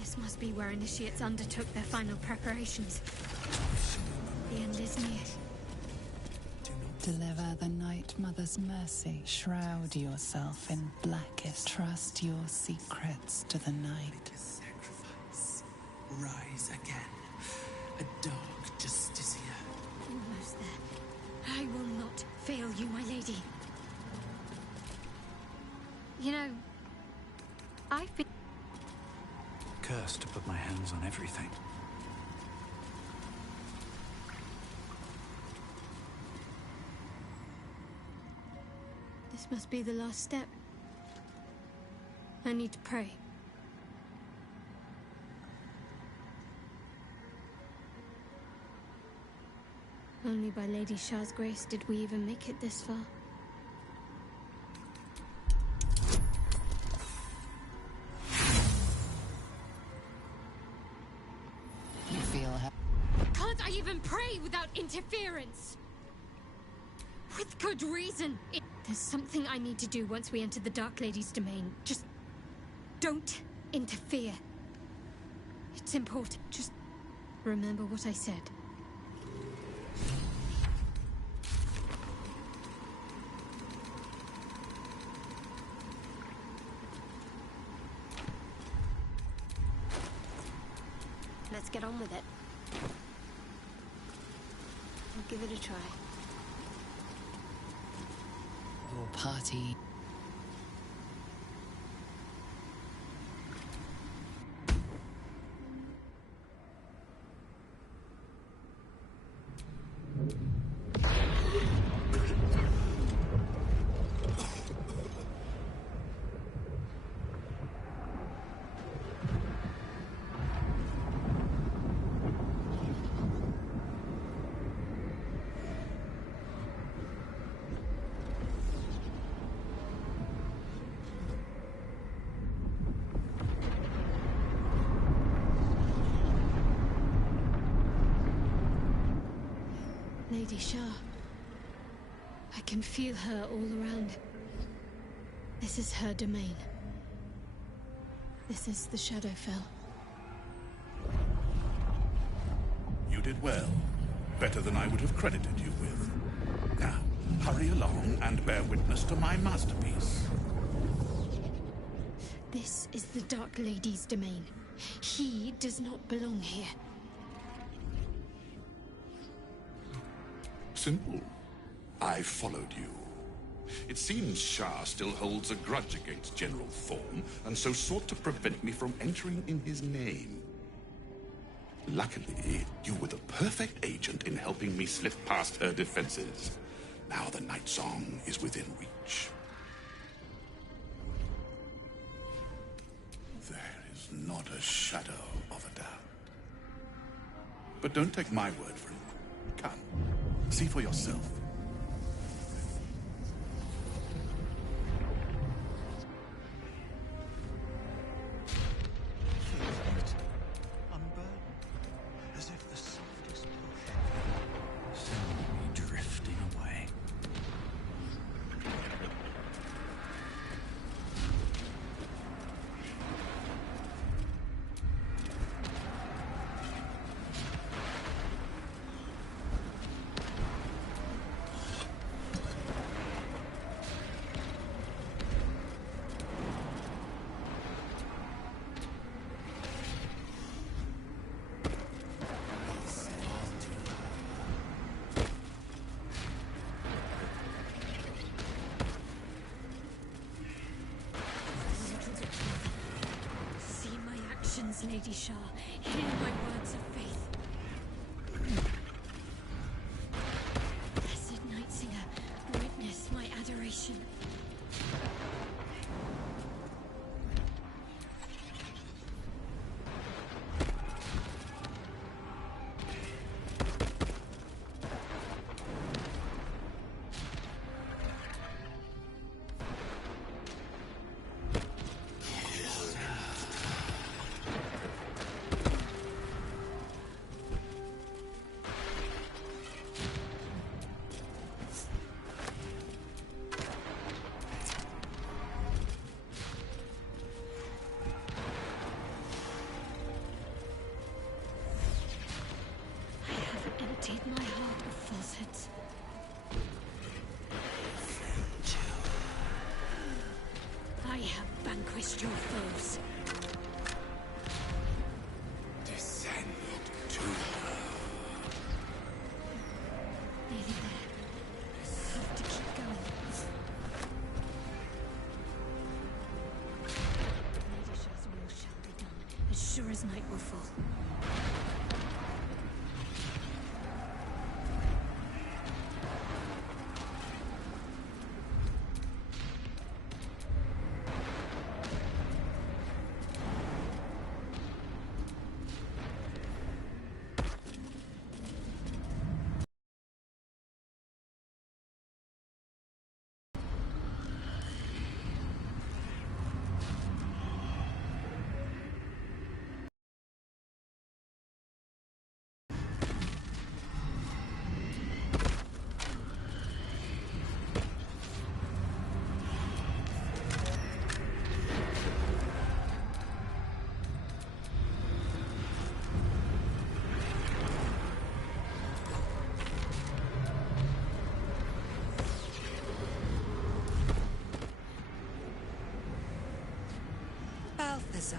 This must be where initiates undertook their final preparations. The end is near. Deliver the Night Mother's mercy. Shroud yourself in blackest. Trust your secrets to the night. Sacrifice. Rise again. A dark Justicia. Almost there. I will not fail you, my lady. You know, I've been cursed to put my hands on everything. This must be the last step. I need to pray. Only by Lady Shah's grace did we even make it this far. You feel Can't I even pray without interference? With good reason. There's something I need to do once we enter the Dark Lady's domain. Just don't interfere. It's important. Just remember what I said. Let's get on with it. I'll give it a try. your party. Lady Shah. I can feel her all around. This is her domain. This is the Shadowfell. You did well. Better than I would have credited you with. Now, hurry along and bear witness to my masterpiece. This is the Dark Lady's domain. He does not belong here. Simple. I followed you. It seems Shah still holds a grudge against General Thorm, and so sought to prevent me from entering in his name. Luckily, you were the perfect agent in helping me slip past her defenses. Now the Night Song is within reach. There is not a shadow of a doubt. But don't take my word for it. Come. See for yourself. Unburdened, as if the softest push sent me drifting away. See my actions, Lady Shah. Hear my words of faith. Blessed Night Singer, witness my adoration. Trust your foes. Descend to her. Nearly there. Have to keep going. Lady Shah's will shall be done, as sure as night will fall. Balthazar,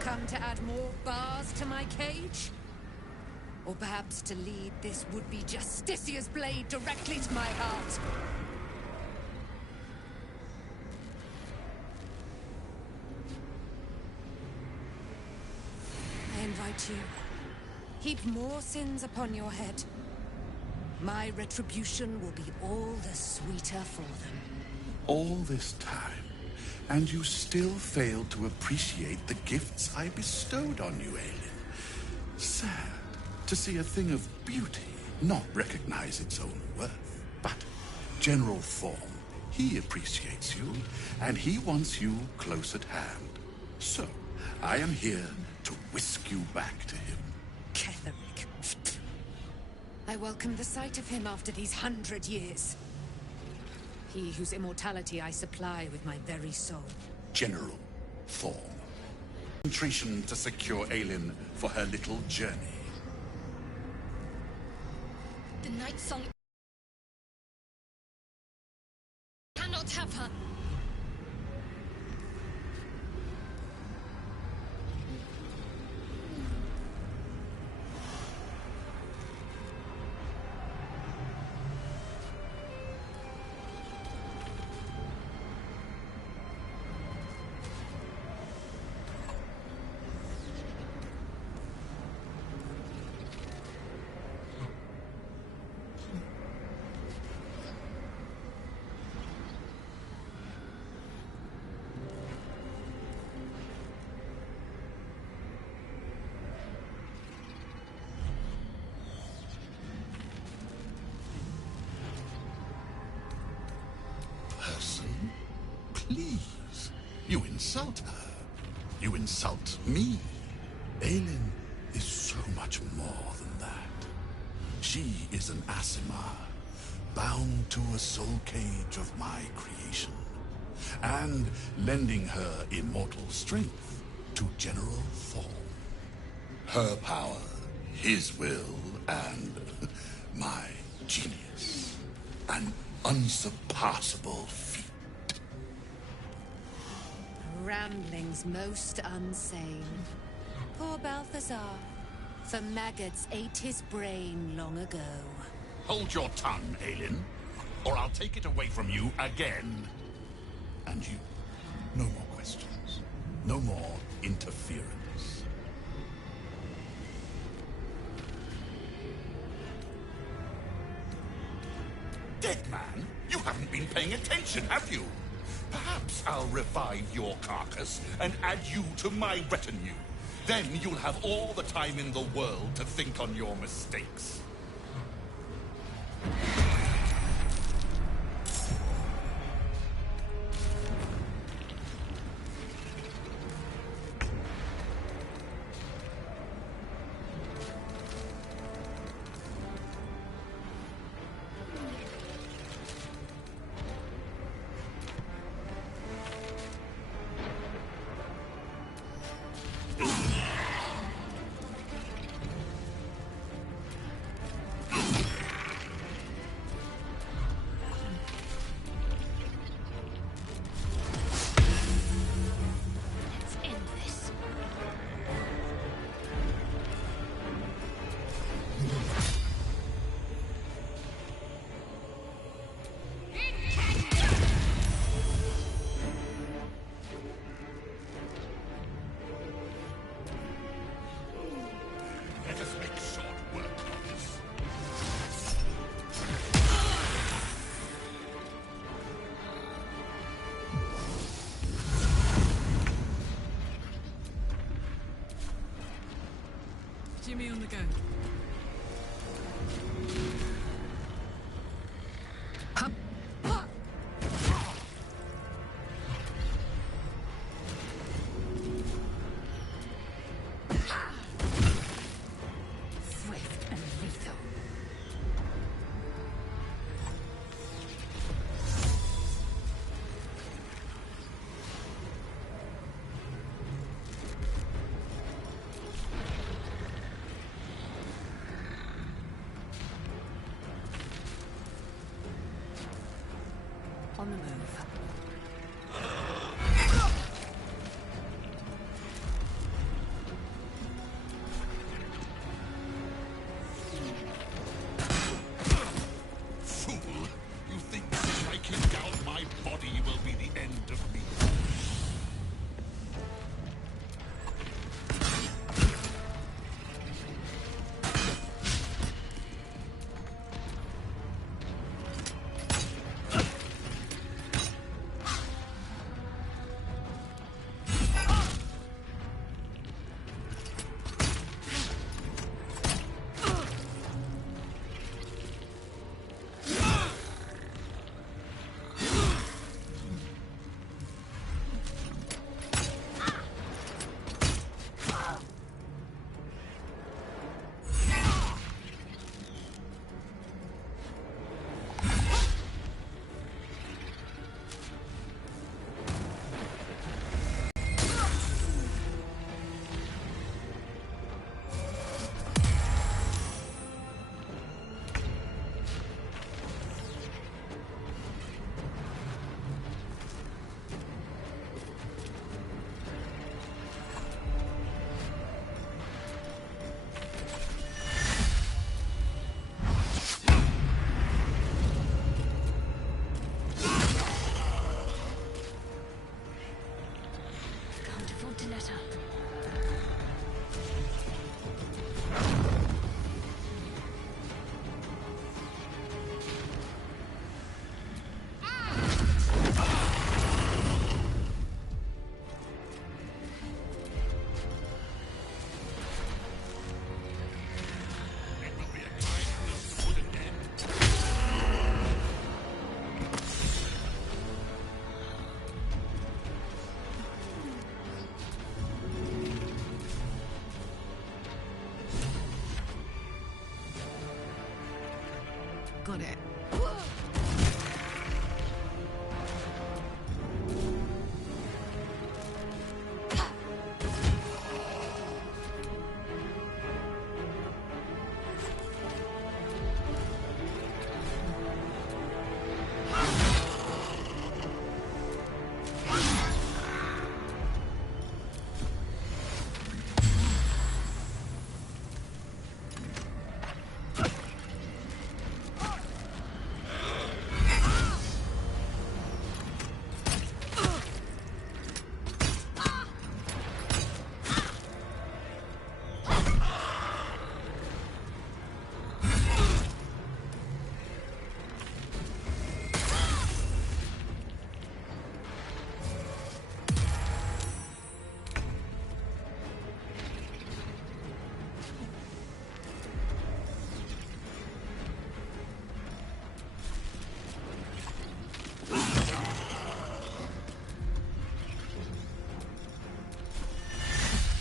come to add more bars to my cage? Or perhaps to lead this would-be Justicia's blade directly to my heart? I invite you. Heap more sins upon your head. My retribution will be all the sweeter for them. All this time, and you still failed to appreciate the gifts I bestowed on you, Aelin. Sad to see a thing of beauty not recognize its own worth. But General Thorm, he appreciates you, and he wants you close at hand. So, I am here to whisk you back to him. Ketherick. I welcome the sight of him after these 100 years. He whose immortality I supply with my very soul. General Thorm. Concentration to secure Aelin for her little journey. The Night Song cannot have her. Person? Please. You insult her. You insult me. Aelin is so much more than that. She is an Asimar, bound to a soul cage of my creation, and lending her immortal strength to General Thorm. Her power, his will, and my genius. An unsurpassable feat. Ramblings most unsane. Poor Balthazar. For maggots ate his brain long ago. Hold your tongue, Aelin, or I'll take it away from you again. And you, no more questions. No more interference. Dead man, you haven't been paying attention, have you? Perhaps I'll revive your carcass and add you to my retinue. Then you'll have all the time in the world to think on your mistakes. Jimmy on the go. Hup. Swift and lethal. On the move. Fool! You think striking down my body will be the end of me? Can't afford to let up. It will be a kindness to put an end. Got it.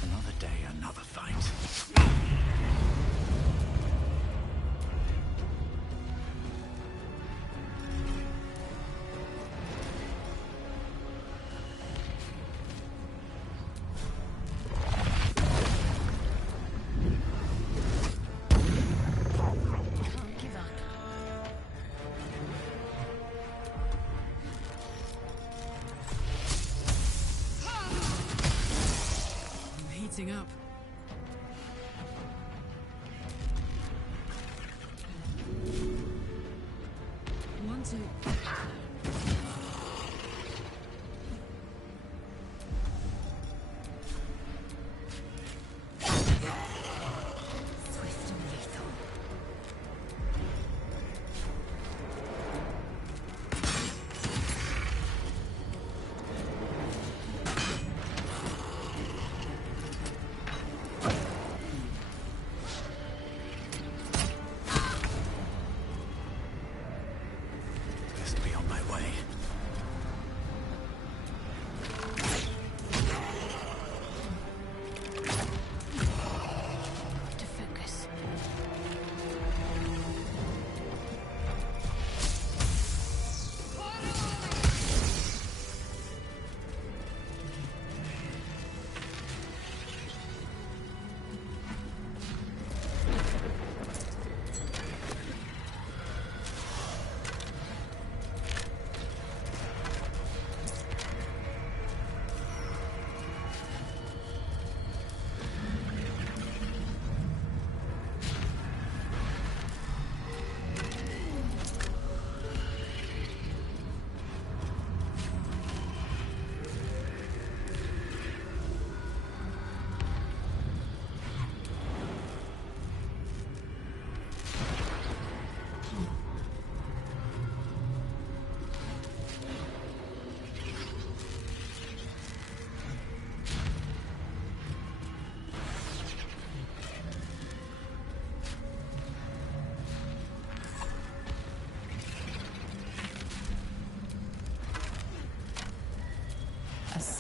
Another day, another fight. Can't give up. I'm heating up. One, two. Swift and lethal.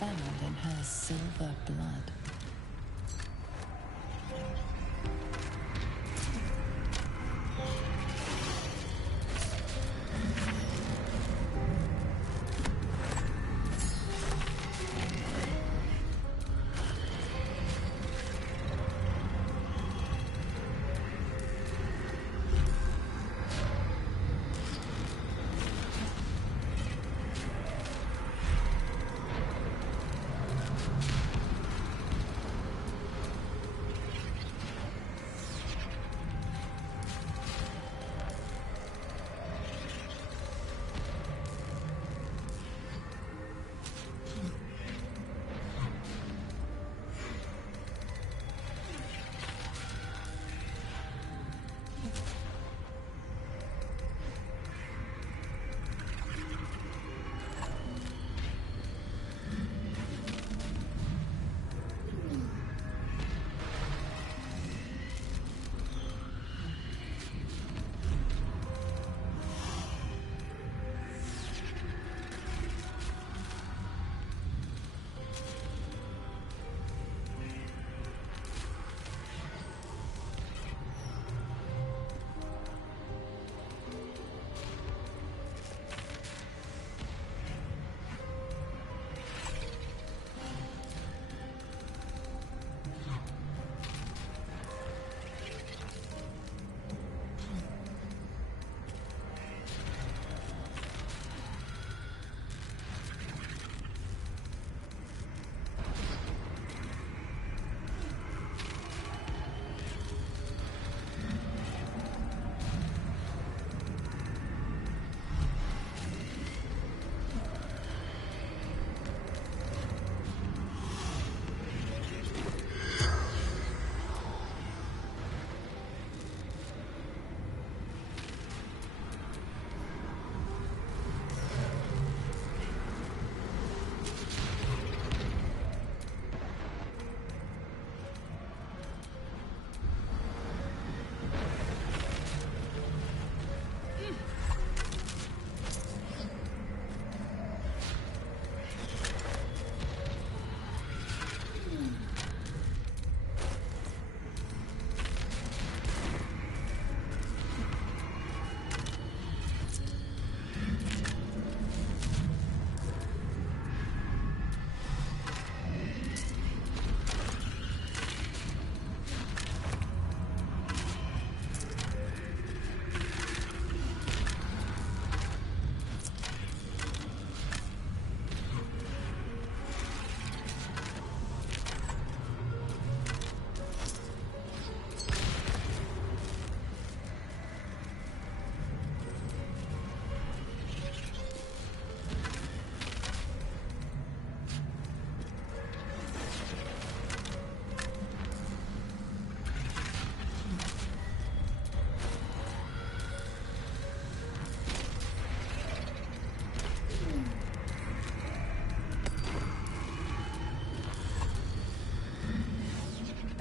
sand in her silver blood.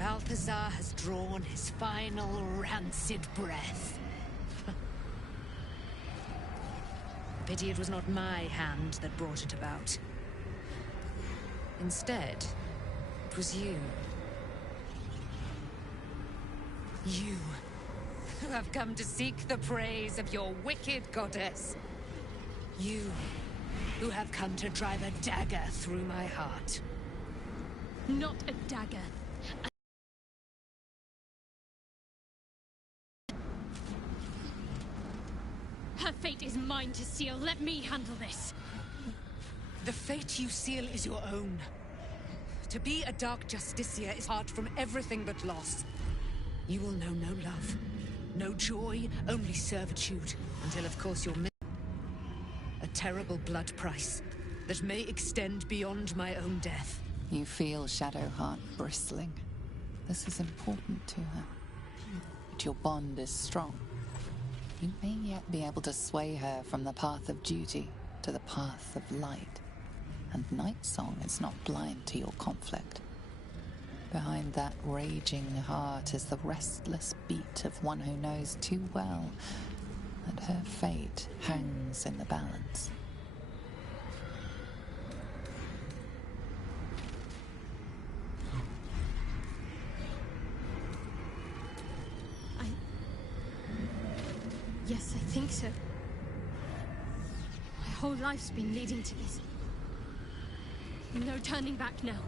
Balthazar has drawn his final rancid breath. Pity it was not my hand that brought it about. Instead, it was you. You, who have come to seek the praise of your wicked goddess. You, who have come to drive a dagger through my heart. Not a dagger. Her fate is mine to seal. Let me handle this. The fate you seal is your own. To be a Dark Justicia is apart from everything but loss. You will know no love, no joy, only servitude, until of course you're a terrible blood price that may extend beyond my own death. You feel Shadowheart bristling. This is important to her. But your bond is strong. You may yet be able to sway her from the path of duty to the path of light. And Nightsong is not blind to your conflict. Behind that raging heart is the restless beat of one who knows too well that her fate hangs in the balance. Yes, I think so. My whole life's been leading to this. No turning back now.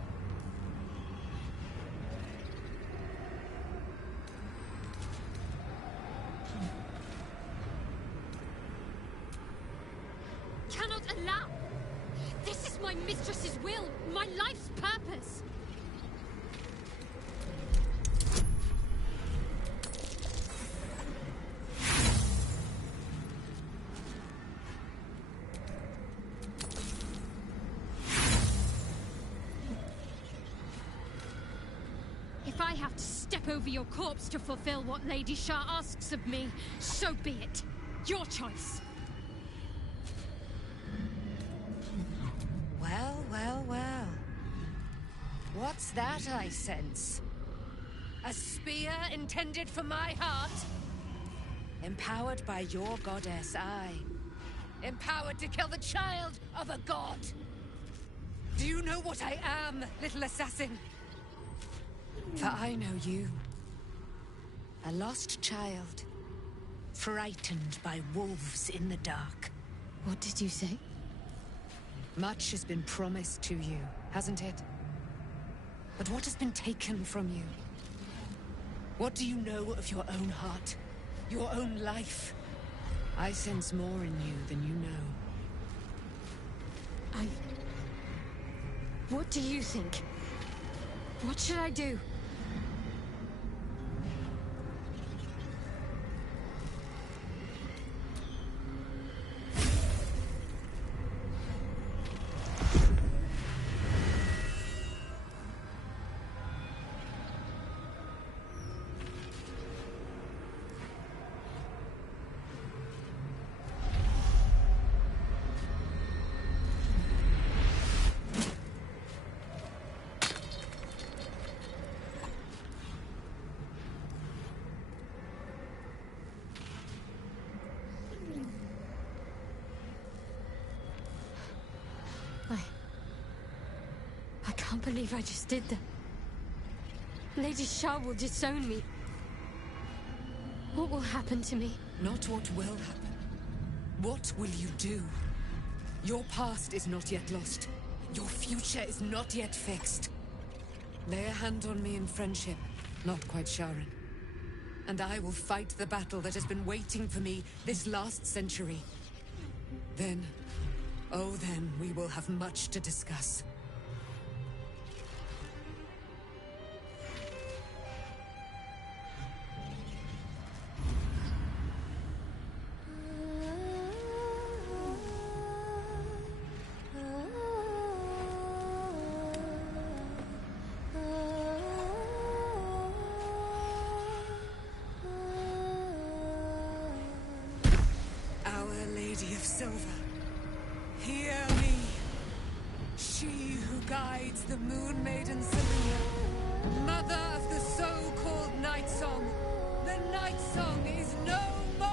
Cannot allow! This is my mistress's will, my life's purpose! If I have to step over your corpse to fulfill what Lady Shah asks of me, so be it. Your choice. Well, well, well. What's that I sense? A spear intended for my heart? Empowered by your goddess, I. Empowered to kill the child of a god. Do you know what I am, little assassin? For I know you. A lost child. Frightened by wolves in the dark. What did you say? Much has been promised to you, hasn't it? But what has been taken from you? What do you know of your own heart? Your own life? I sense more in you than you know. What do you think? What should I do? I can't believe I just did that. Lady Shah will disown me. What will happen to me? Not what will happen. What will you do? Your past is not yet lost. Your future is not yet fixed. Lay a hand on me in friendship, not quite Sharon. And I will fight the battle that has been waiting for me this last century. Then, oh then, we will have much to discuss. Silver, hear me. She who guides the Moon Maiden Selena, mother of the so-called Night Song. The Night Song is no more!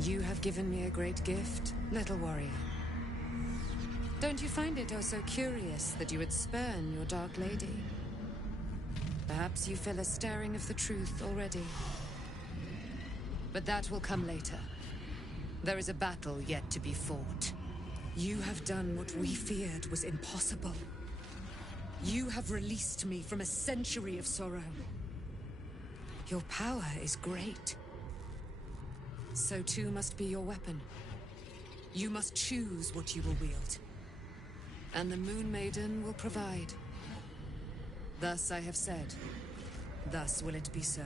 You have given me a great gift, little warrior. Don't you find it oh so curious that you would spurn your Dark Lady? Perhaps you feel a stirring of the truth already. But that will come later. There is a battle yet to be fought. You have done what we feared was impossible. You have released me from a century of sorrow. Your power is great. So too must be your weapon. You must choose what you will wield. And the Moon Maiden will provide. Thus I have said. Thus will it be so.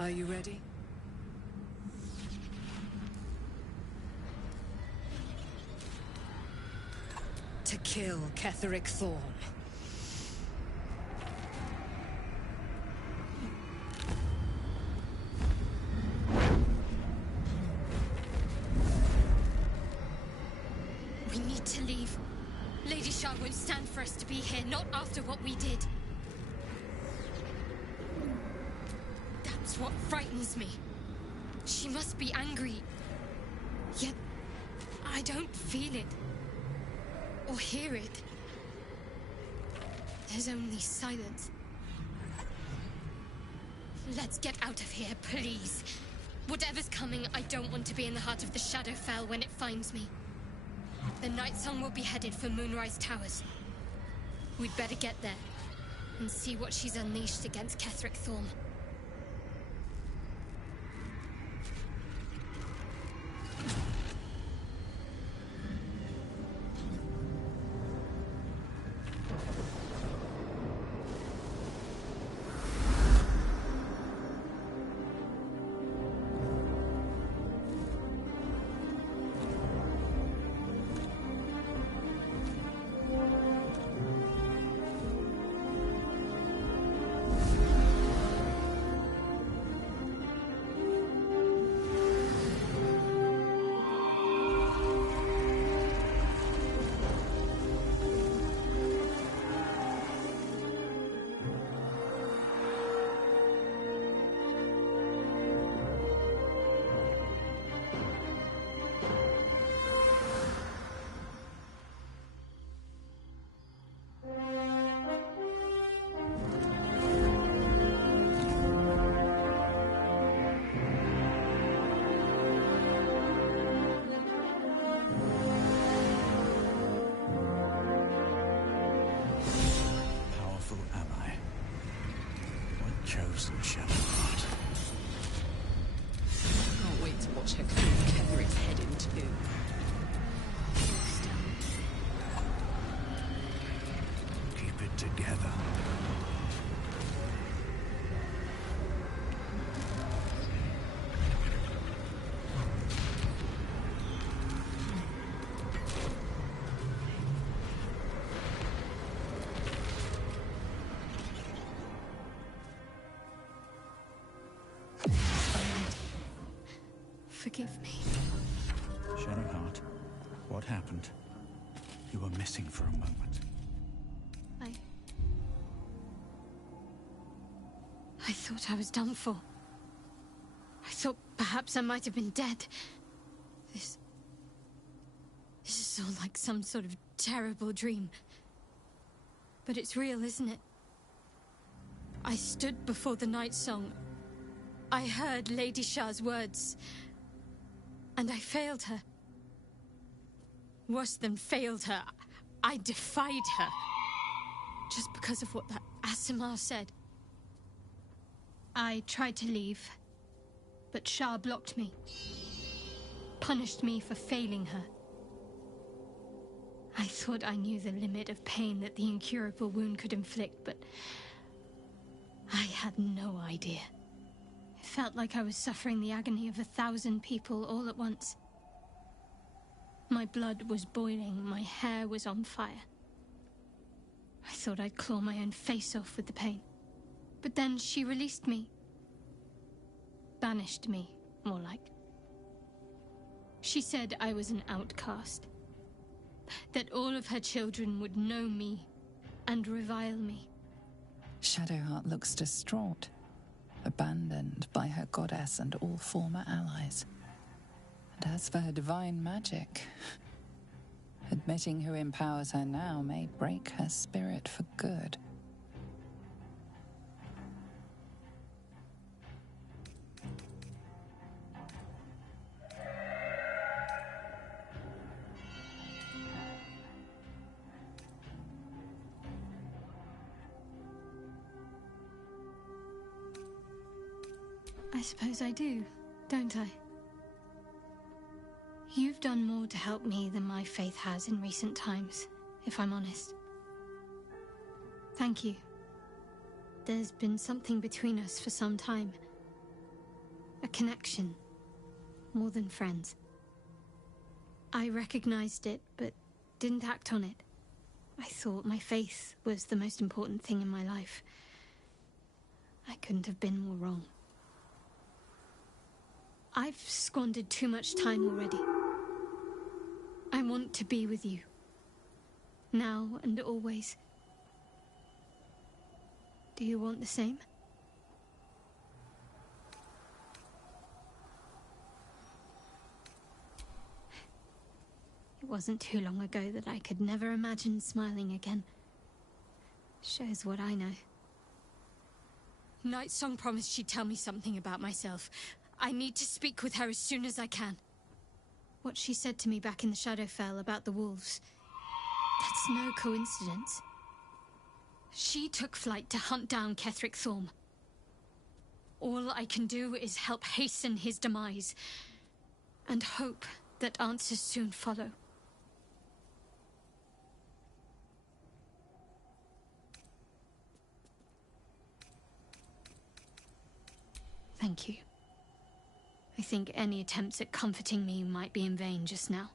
Are you ready? To kill Ketheric Thorn. stand for us to be here, not after what we did. That's what frightens me. She must be angry, yet I don't feel it or hear it. There's only silence. Let's get out of here, please. Whatever's coming, I don't want to be in the heart of the Shadowfell when it finds me. The Night Song will be headed for Moonrise Towers. We'd better get there and see what she's unleashed against Ketheric Thorm. Chosen Shadowheart. Can't wait to watch her cleave Ketheric's head in two. Keep it together. Forgive me. Shadowheart, what happened? You were missing for a moment. I thought I was done for. I thought perhaps I might have been dead. This is all like some sort of terrible dream. But it's real, isn't it? I stood before the Night Song. I heard Lady Shah's words. And I failed her. Worse than failed her, I defied her. Just because of what that Asimar said. I tried to leave, but Shah blocked me. Punished me for failing her. I thought I knew the limit of pain that the incurable wound could inflict, but I had no idea. It felt like I was suffering the agony of 1,000 people all at once. My blood was boiling, my hair was on fire. I thought I'd claw my own face off with the pain. But then she released me. Banished me, more like. She said I was an outcast. That all of her children would know me and revile me. Shadowheart looks distraught, abandoned by her goddess and all former allies. And as for her divine magic, admitting who empowers her now may break her spirit for good. I suppose I do, don't I? You've done more to help me than my faith has in recent times, if I'm honest. Thank you. There's been something between us for some time. A connection, more than friends. I recognized it, but didn't act on it. I thought my faith was the most important thing in my life. I couldn't have been more wrong. I've squandered too much time already. I want to be with you. now and always. Do you want the same? It wasn't too long ago that I could never imagine smiling again. Shows what I know. Nightsong promised she'd tell me something about myself. I need to speak with her as soon as I can. What she said to me back in the Shadowfell about the wolves. That's no coincidence. She took flight to hunt down Ketheric Thorm. All I can do is help hasten his demise, and hope that answers soon follow. Thank you. I think any attempts at comforting me might be in vain just now.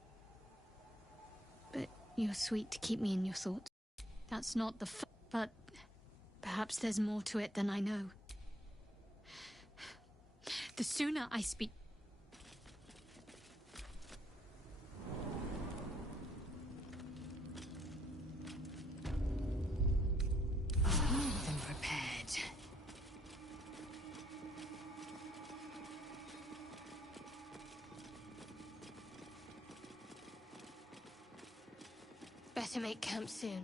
But you're sweet to keep me in your thoughts. That's not but perhaps there's more to it than I know. The sooner I speak... More than prepared. Better make camp soon.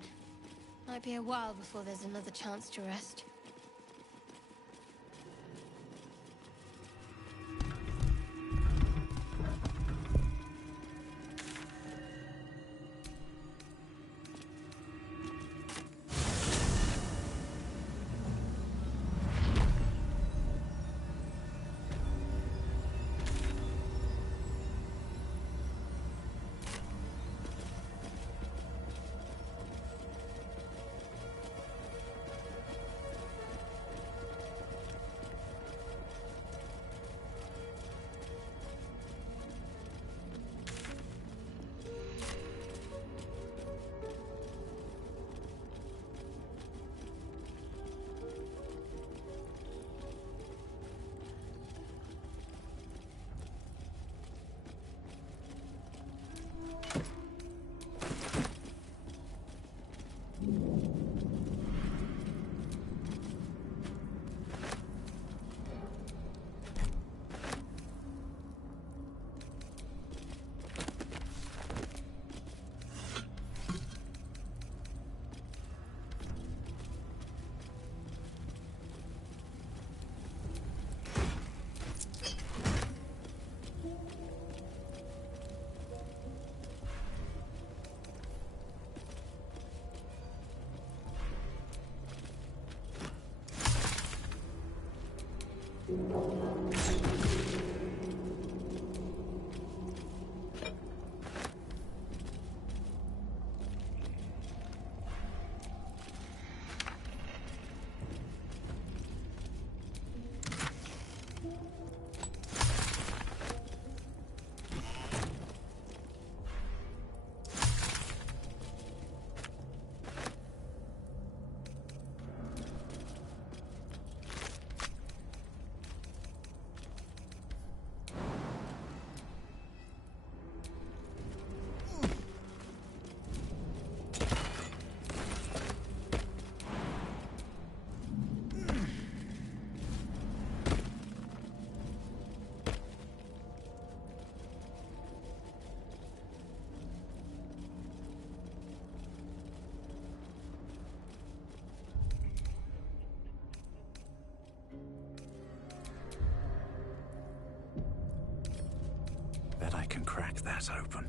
Might be a while before there's another chance to rest. Bet I can crack that open.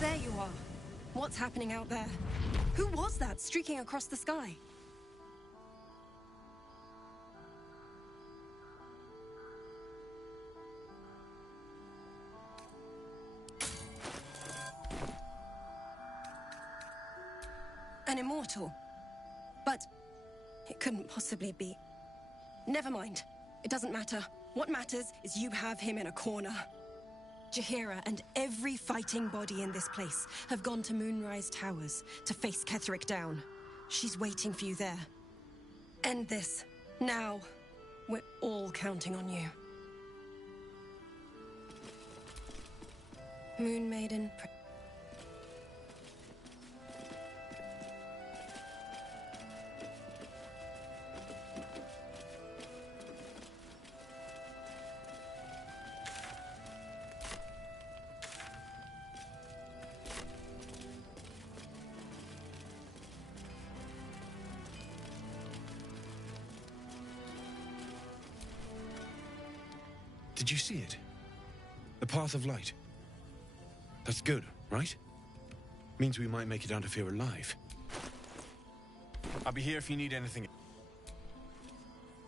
There you are. What's happening out there? Who was that streaking across the sky? An immortal. But it couldn't possibly be. Never mind. It doesn't matter. What matters is you have him in a corner. Jaheira and every fighting body in this place have gone to Moonrise Towers to face Ketheric down. She's waiting for you there. End this. Now. We're all counting on you. Moon Maiden... Did you see it? The path of light. That's good, right? Means we might make it out of here alive. I'll be here if you need anything.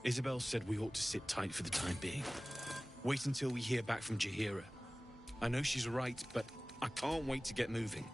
Isabel said we ought to sit tight for the time being. Wait until we hear back from Jaheira. I know she's right, but I can't wait to get moving.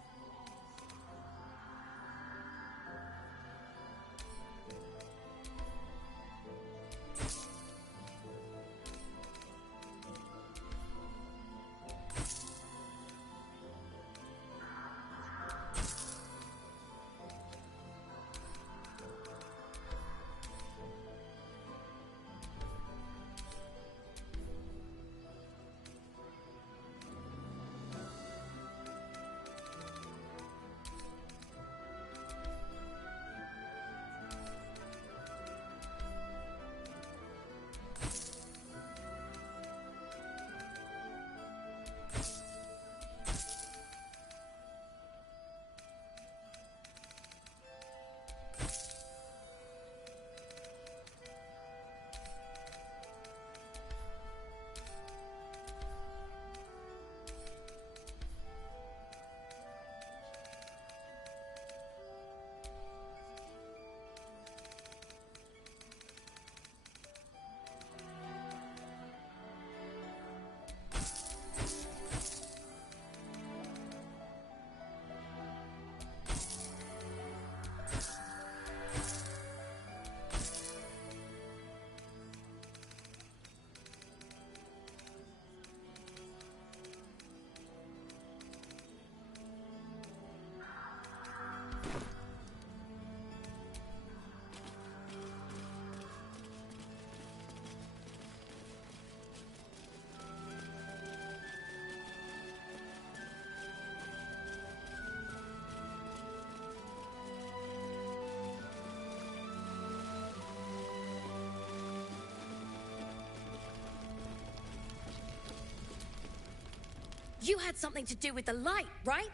You had something to do with the light, right?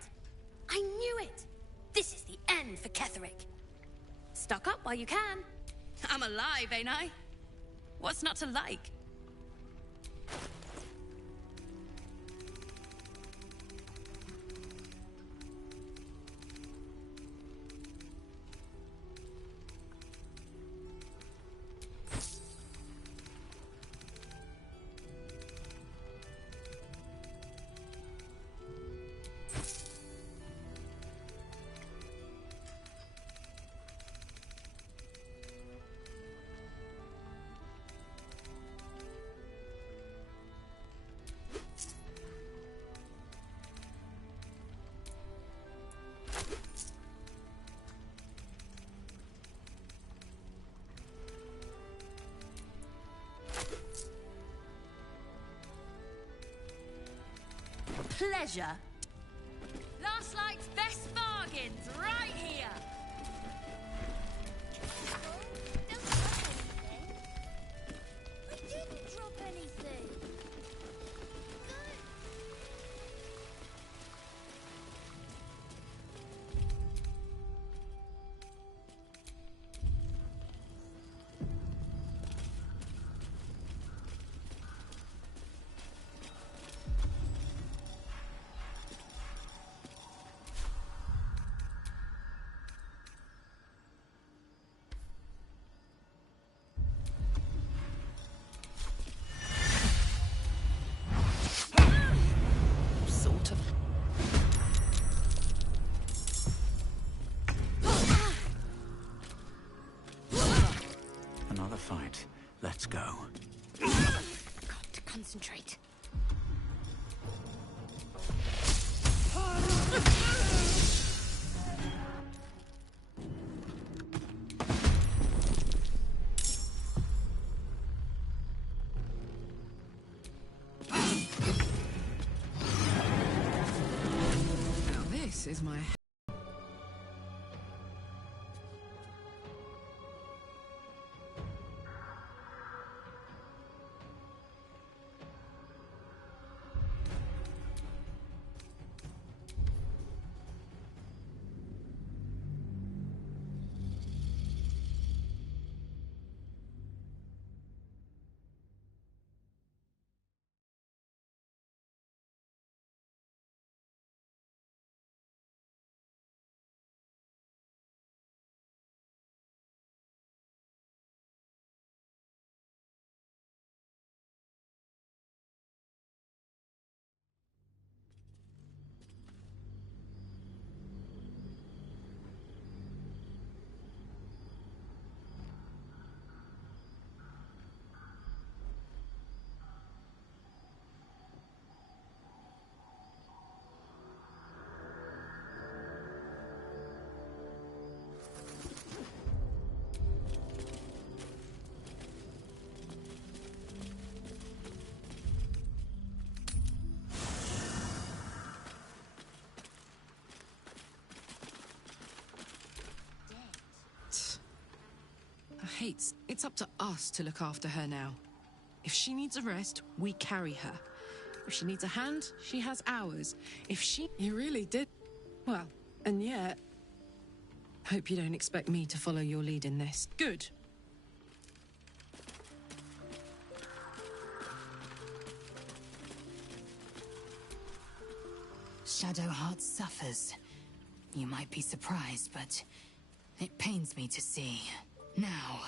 I knew it! This is the end for Ketheric. Stock up while you can. I'm alive, ain't I? What's not to like? Pleasure. Last night's best bargains, right here! Don't drop anything. I didn't drop anything. concentrate. Now this is my... Hates. It's up to us to look after her now. If she needs a rest, we carry her. If she needs a hand, she has ours. If she... You really did. Well, and yet... Hope you don't expect me to follow your lead in this. Good. Shadowheart suffers. You might be surprised, but it pains me to see. Now.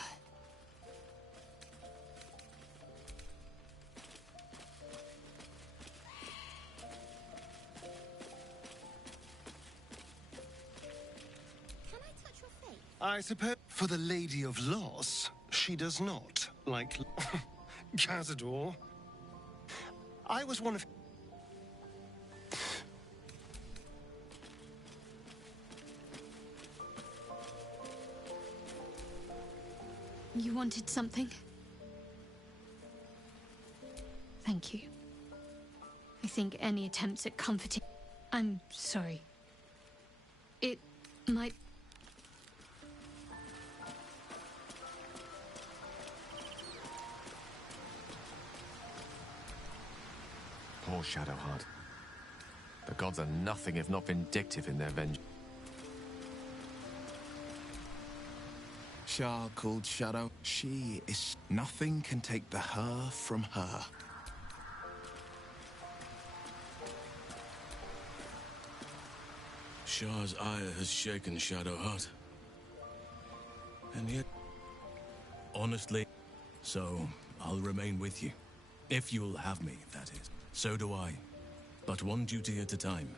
Can I touch your face? I suppose for the Lady of Loss, she does not, like Cazador. I was one of... You wanted something? Thank you. I think any attempts at comforting... I'm sorry. It might... Poor Shadowheart. The gods are nothing if not vindictive in their vengeance. Shah called Shadow. She is... Nothing can take the her from her. Shah's ire has shaken Shadowheart. And yet... Honestly, so I'll remain with you. If you'll have me, that is. So do I. But one duty at a time.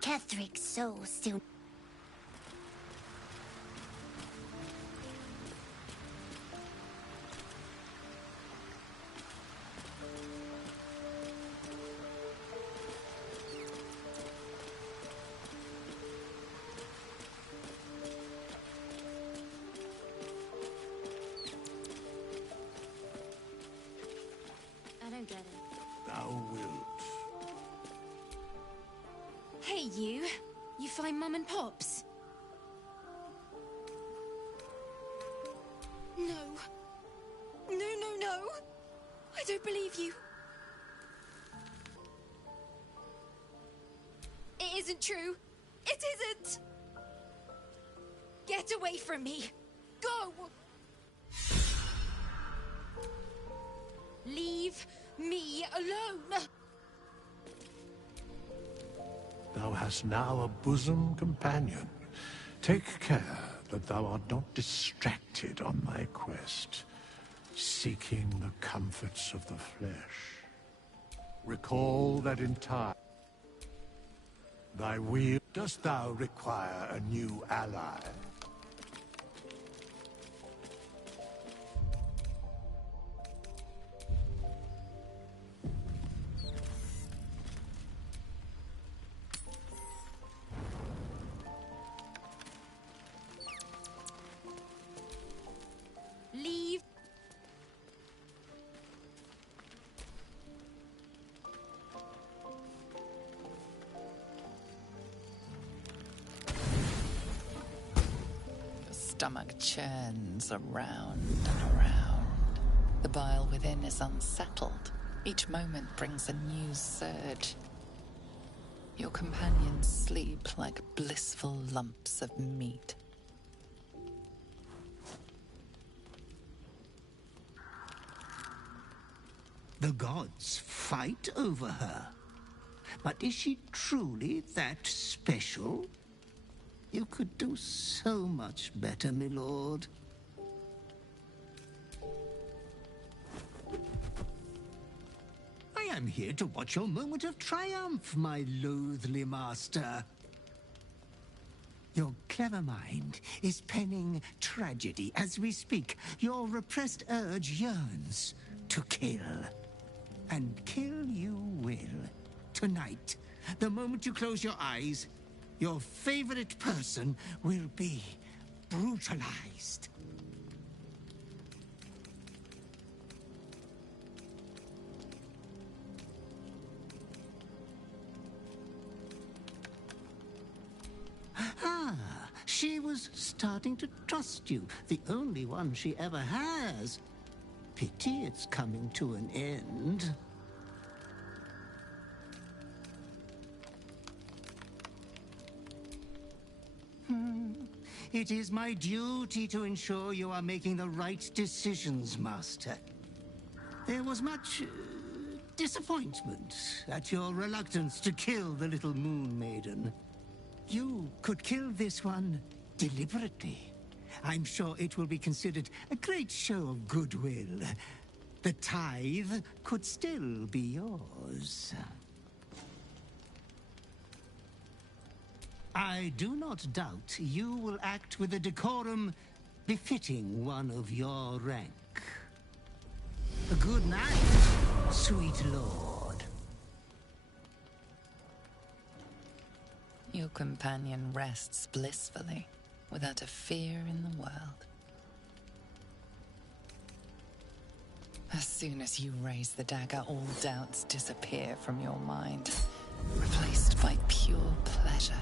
Ketheric's soul still... I don't get it. Thou wilt. Hey, you. You find Mum and Pops? No. No. I don't believe you. It isn't true. It isn't! Get away from me. Go! Leave me alone! Thou hast now a bosom companion. Take care that thou art not distracted on thy quest, seeking the comforts of the flesh. Recall that in time, thy will... Dost thou require a new ally? stomach churns around and around. The bile within is unsettled. Each moment brings a new surge. Your companions sleep like blissful lumps of meat. The gods fight over her. But is she truly that special? You could do so much better, my lord. I am here to watch your moment of triumph, my loathly master. Your clever mind is penning tragedy as we speak. Your repressed urge yearns to kill. And kill you will. Tonight, the moment you close your eyes, your favorite person will be brutalized. Ah, she was starting to trust you, the only one she ever has. Pity it's coming to an end. It is my duty to ensure you are making the right decisions, Master. There was much disappointment at your reluctance to kill the little moon maiden. You could kill this one deliberately. I'm sure it will be considered a great show of goodwill. The tithe could still be yours. I do not doubt you will act with a decorum befitting one of your rank. A good night, sweet lord. Your companion rests blissfully, without a fear in the world. As soon as you raise the dagger, all doubts disappear from your mind, replaced by pure pleasure.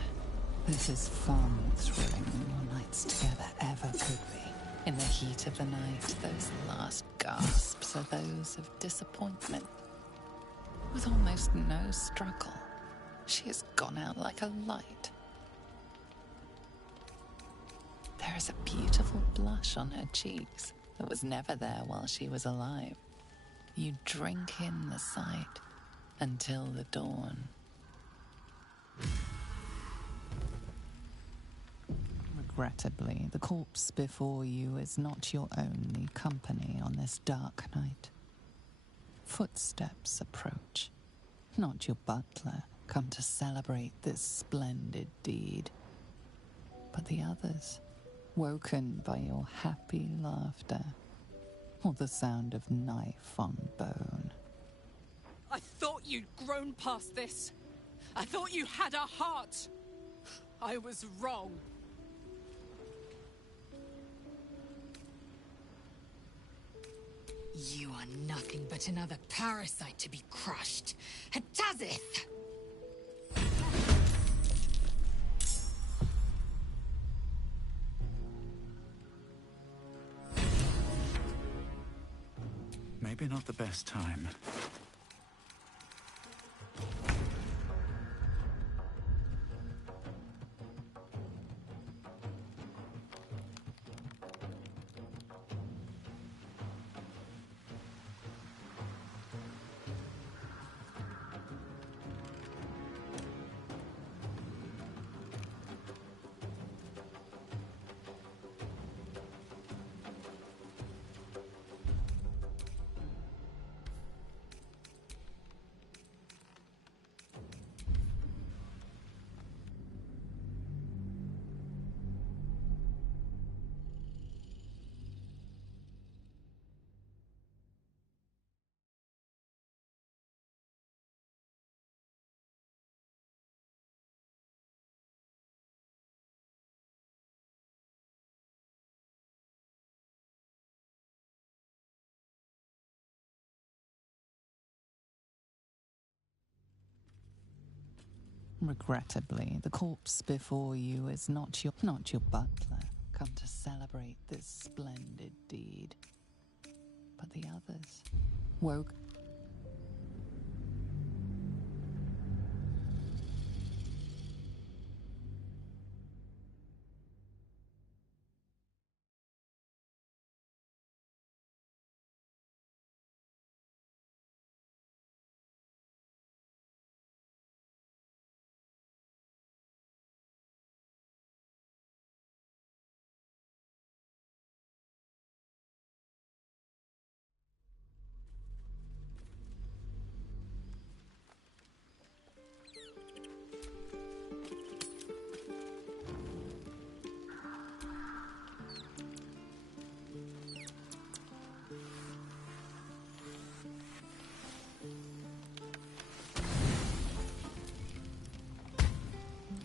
This is far more thrilling than your nights together ever could be. In the heat of the night, those last gasps are those of disappointment. With almost no struggle, she has gone out like a light. There is a beautiful blush on her cheeks that was never there while she was alive. You drink in the sight until the dawn. Regrettably, the corpse before you is not your only company on this dark night. Footsteps approach. Not your butler, come to celebrate this splendid deed, but the others, woken by your happy laughter, or the sound of knife on bone. I thought you'd grown past this. I thought you had a heart. I was wrong. You are nothing but another parasite to be crushed. Hatazith! Maybe not the best time. Regrettably, the corpse before you is not your butler. come to celebrate this splendid deed. But the others woke.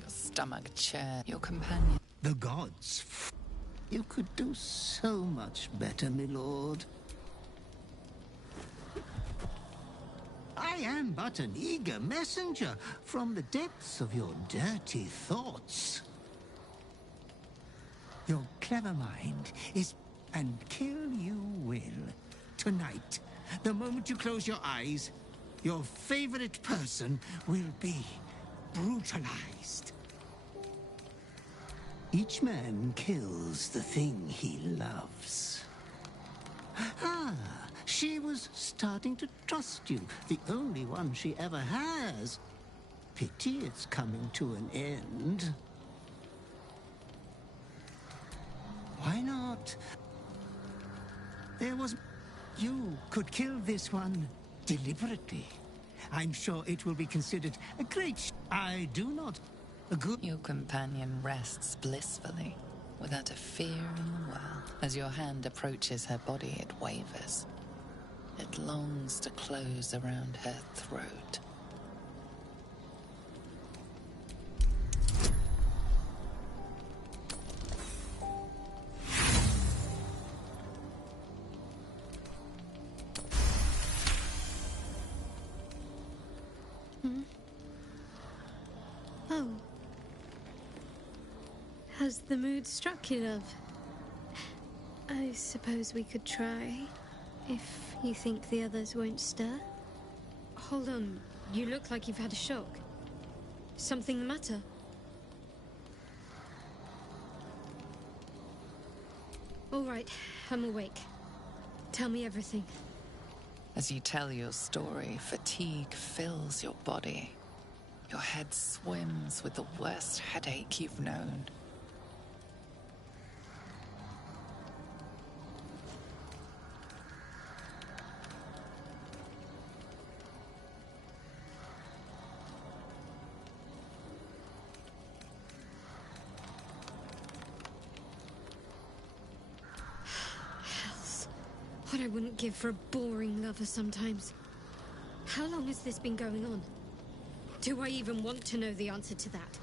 Stomach chair, your companion. The gods. You could do so much better, my lord. I am but an eager messenger from the depths of your dirty thoughts. Your clever mind is, and kill you will. Tonight, the moment you close your eyes, your favorite person will be brutalized. Each man kills the thing he loves. Ah, she was starting to trust you, the only one she ever has. Pity it's coming to an end. Why not? There was... You could kill this one deliberately. I'm sure it will be considered a great... I do not... Your companion rests blissfully, without a fear in the world. As your hand approaches her body, it wavers. It longs to close around her throat. Oh. Has the mood struck you, love? I suppose we could try, if you think the others won't stir. Hold on, you look like you've had a shock. Something the matter? All right, I'm awake. Tell me everything. As you tell your story, fatigue fills your body. Your head swims with the worst headache you've known. What I wouldn't give for a boring lover sometimes. How long has this been going on? Do I even want to know the answer to that?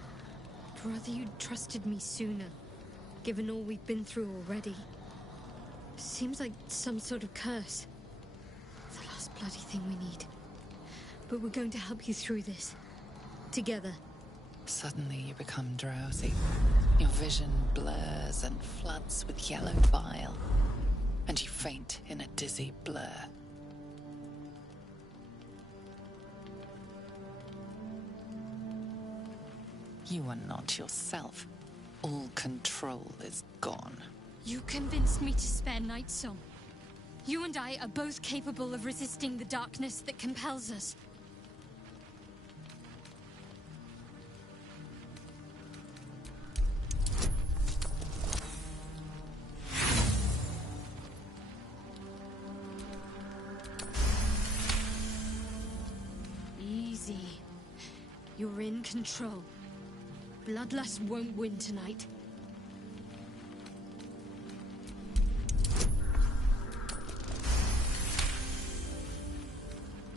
I'd rather you'd trusted me sooner, given all we've been through already. Seems like some sort of curse. The last bloody thing we need. But we're going to help you through this. Together. Suddenly you become drowsy. Your vision blurs and floods with yellow bile. And you faint in a dizzy blur. You are not yourself. All control is gone. You convinced me to spare Night Song. You and I are both capable of resisting the darkness that compels us. Easy. You're in control. Bloodlust won't win tonight.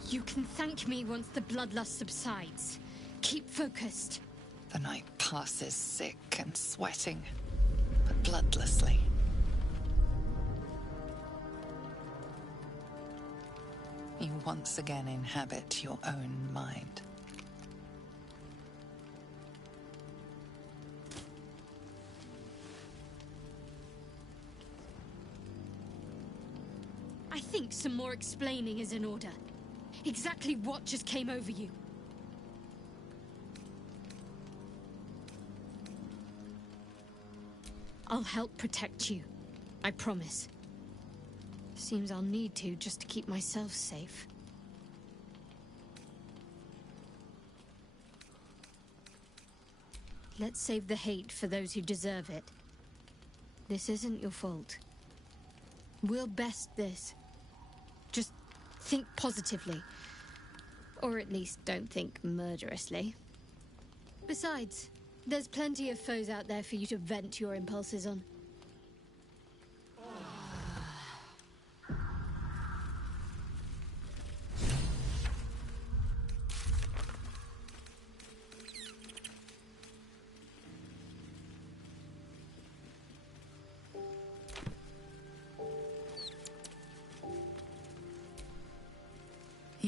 You can thank me once the bloodlust subsides. Keep focused. The night passes sick and sweating, but bloodlessly. You once again inhabit your own mind. I think some more explaining is in order. Exactly what just came over you? I'll help protect you. I promise. Seems I'll need to just to keep myself safe. Let's save the hate for those who deserve it. This isn't your fault. We'll best this. Just think positively. Or at least don't think murderously. Besides, there's plenty of foes out there for you to vent your impulses on.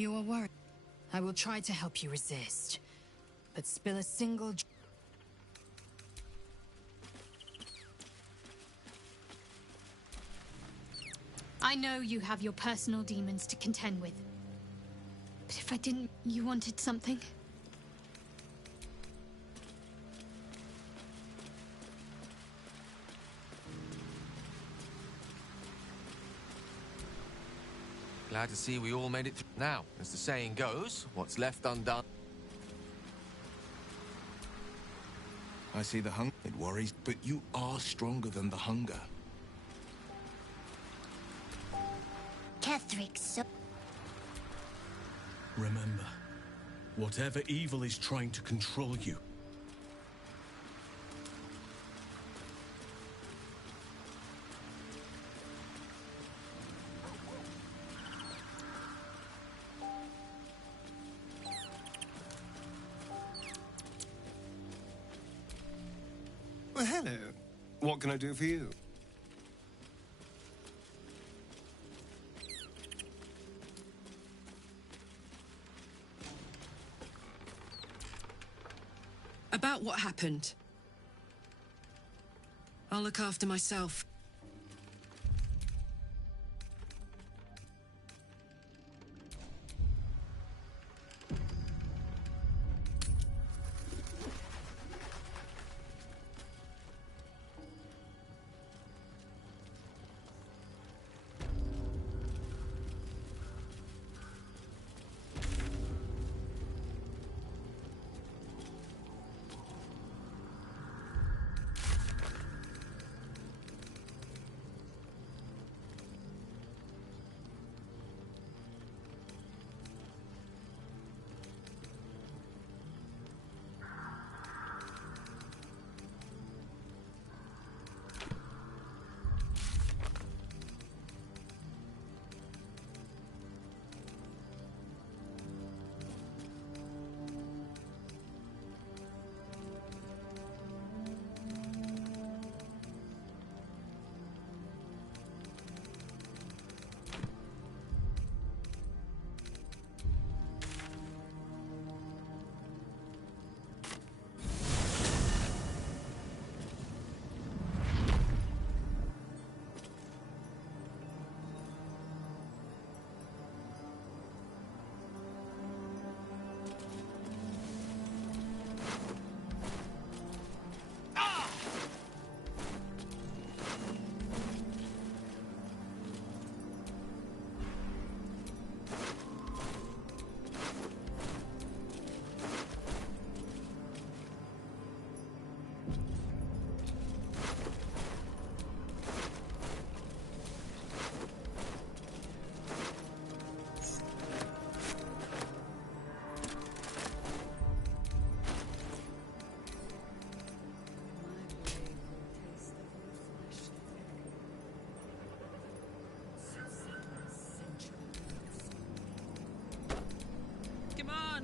You are worried. I will try to help you resist. But spill a single... I know you have your personal demons to contend with. But if I didn't... You wanted something? Glad to see we all made it through. Now, as the saying goes, what's left undone... I see the hunger. It worries, but you are stronger than the hunger. Ketheric's so... Remember, whatever evil is trying to control you, Well, hello. What can I do for you? About what happened. I'll look after myself.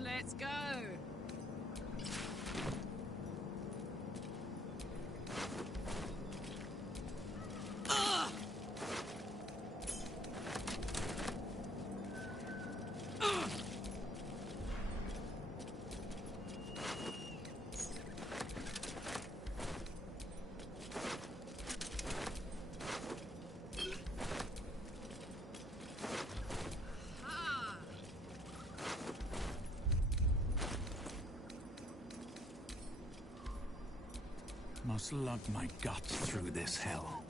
Let's go. Must lug my guts through this hell.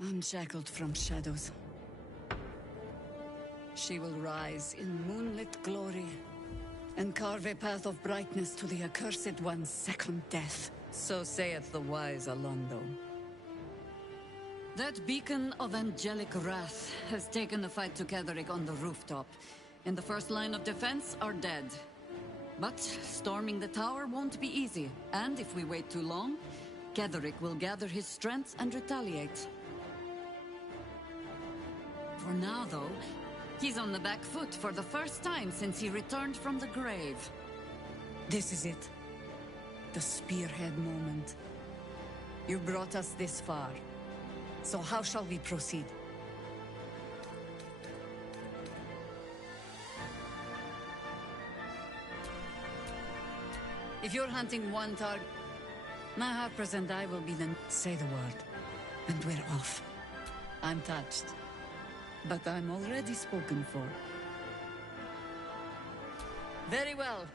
Unshackled from shadows, she will rise in moonlit glory and carve a path of brightness to the accursed one's second death. So saith the wise Alondo. That beacon of angelic wrath has taken the fight to Ketheric on the rooftop, and the first line of defense are dead. But storming the tower won't be easy, and if we wait too long, Ketheric will gather his strength and retaliate. For now, though, he's on the back foot for the first time since he returned from the grave. This is it. The spearhead moment. You brought us this far. So how shall we proceed? If you're hunting one target, my Harpers and I will be the... Say the word, and we're off. I'm touched. But I'm already spoken for. Very well.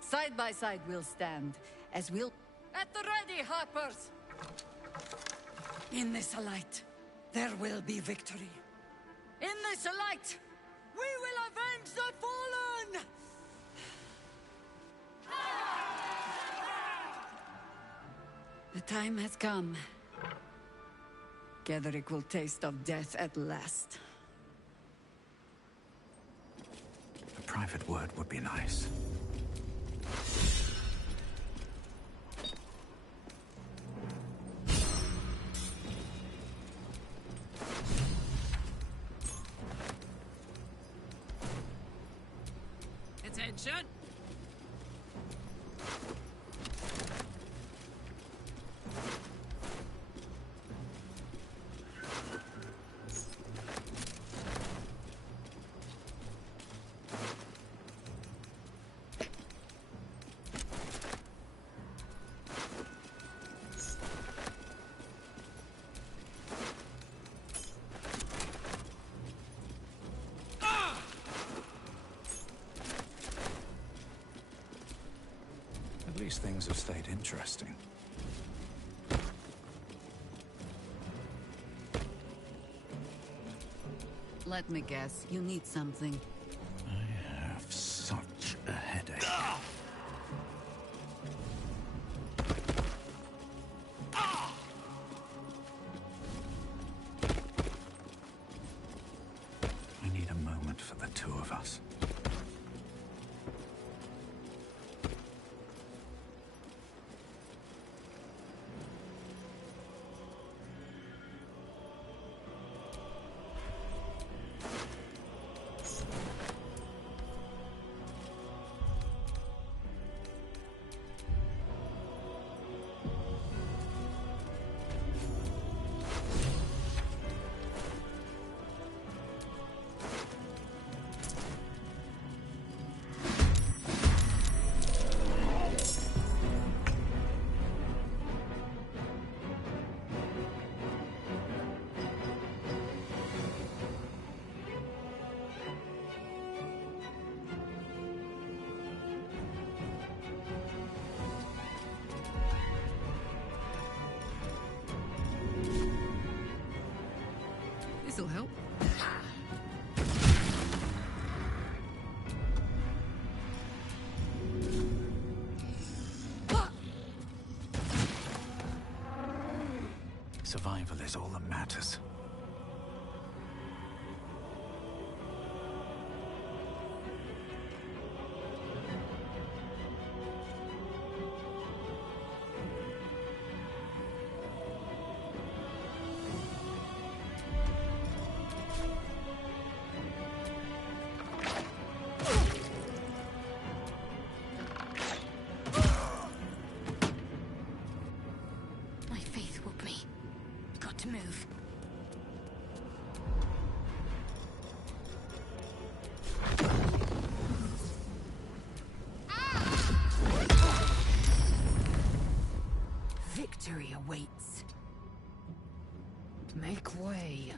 Side by side we'll stand, as we'll... At the ready, Harpers! In this light, there will be victory. In this light, we will avenge the fallen! The time has come. Ketheric will taste of death at last. A private word would be nice. Attention! At least things have stayed interesting. Let me guess, you need something. I have such a headache. I need a moment for the two of us. This'll help. Survival is all that matters. My faith woke me. Got to move. Victory awaits. Make way.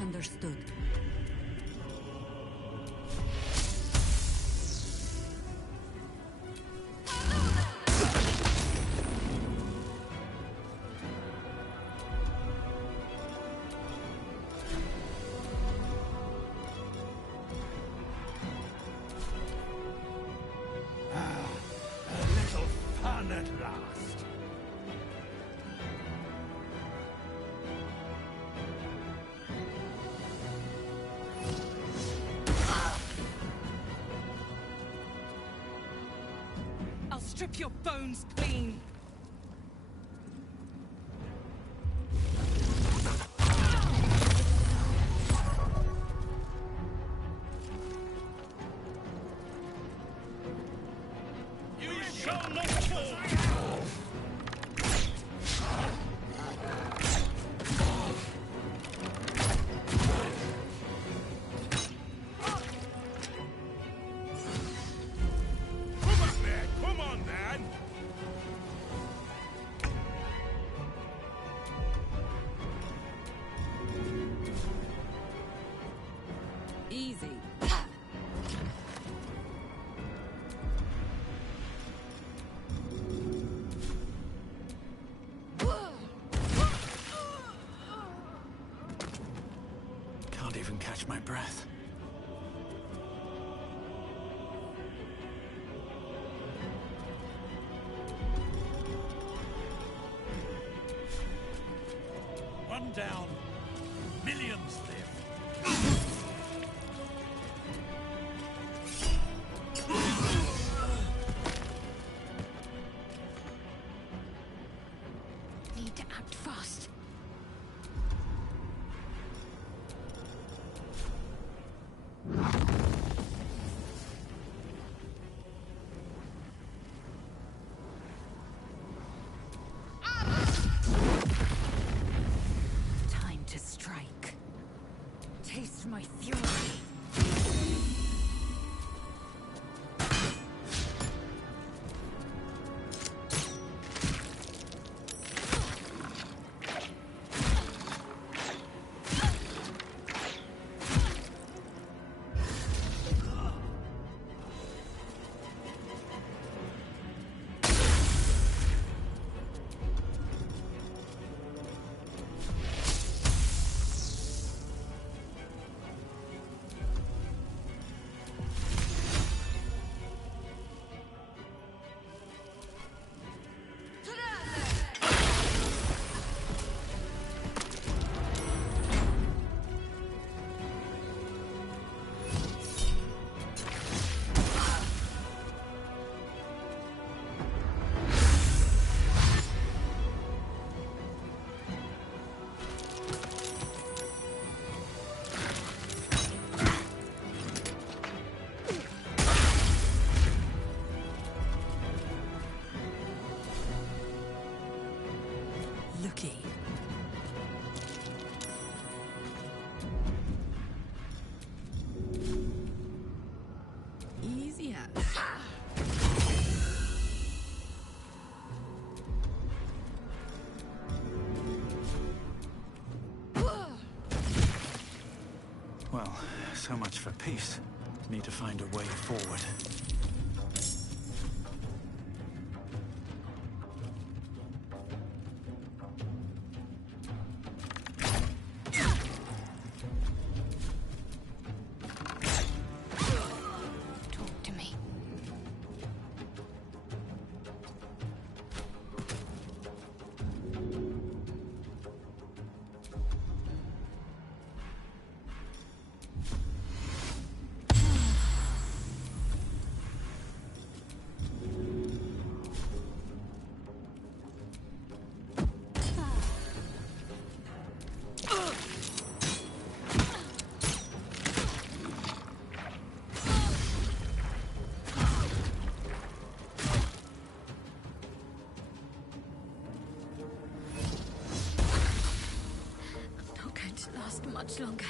Understood. A little fun at last. I'll strip your bones clean. You shall not fall! Come on, man! Easy. Can't even catch my breath. One down. Millions live. Need to act fast. Time to strike. Taste my fury. Looky. Easy as. Well, so much for peace. Need to find a way forward. Talk to me. last much longer.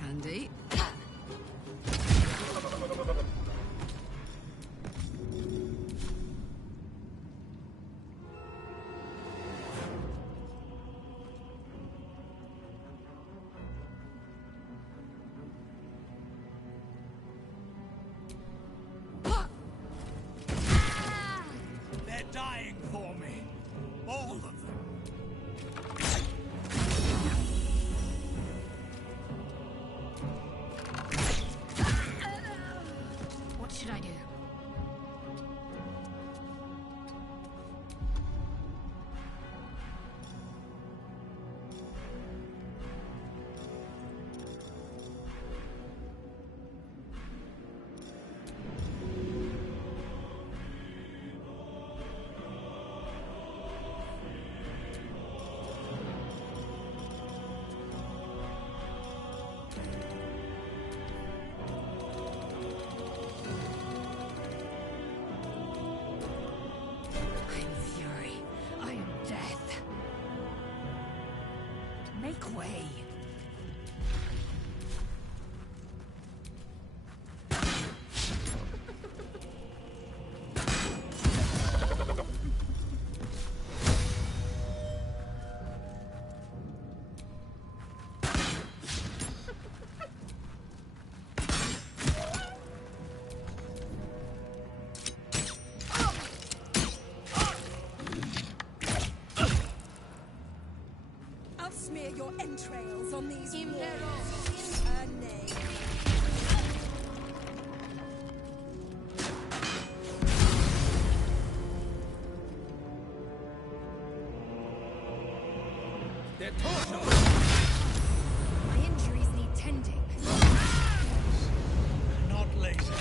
Handy. They're dying for me. All of them. What should I do? Make way. Smear your entrails on these walls. A name. They're torn. My injuries need tending. Not later.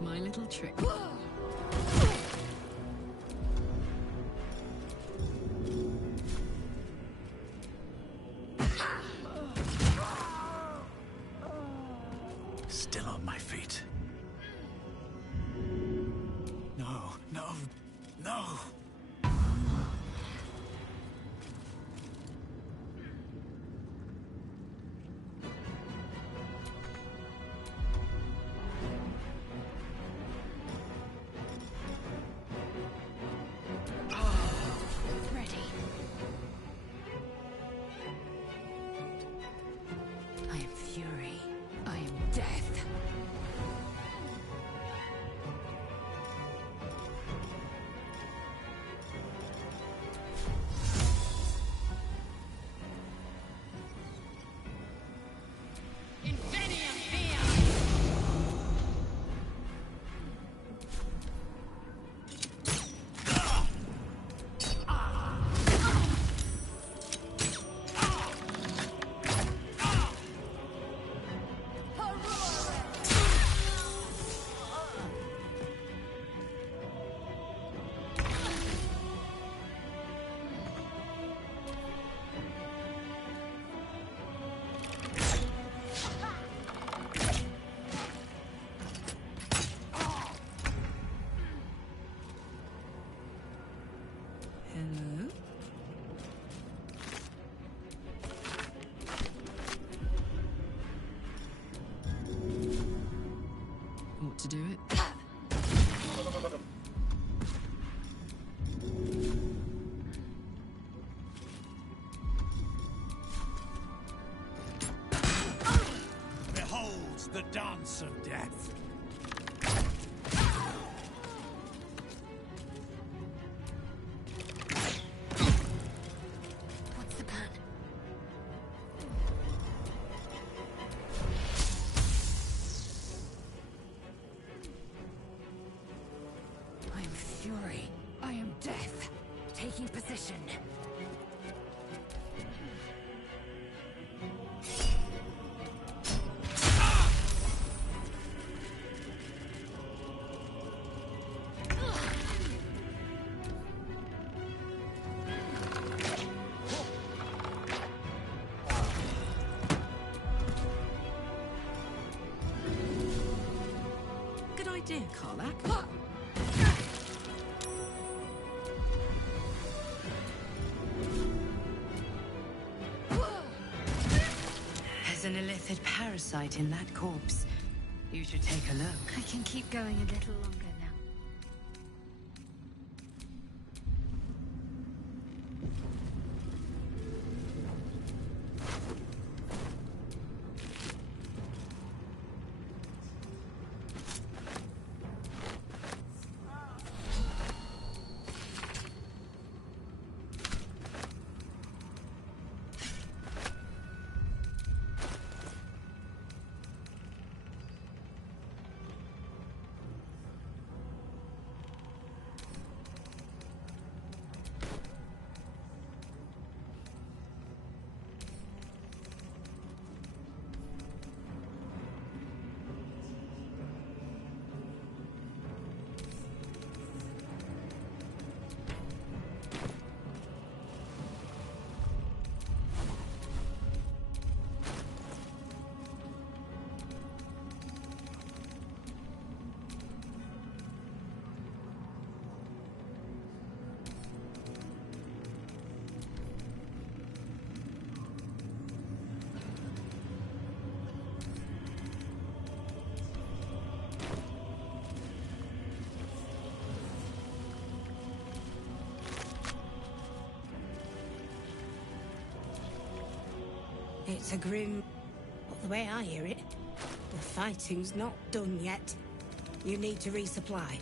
My little trick. Still on my feet. No, no, no! I am fury. I am death. Hello? Ought to do it. is the dance of death. What's the plan? I am fury. I am death. Taking position. Good idea, Karlach. There's an illithid parasite in that corpse. You should take a look. I can keep going a little longer now. It's a grim... But the way I hear it, the fighting's not done yet. You need to resupply.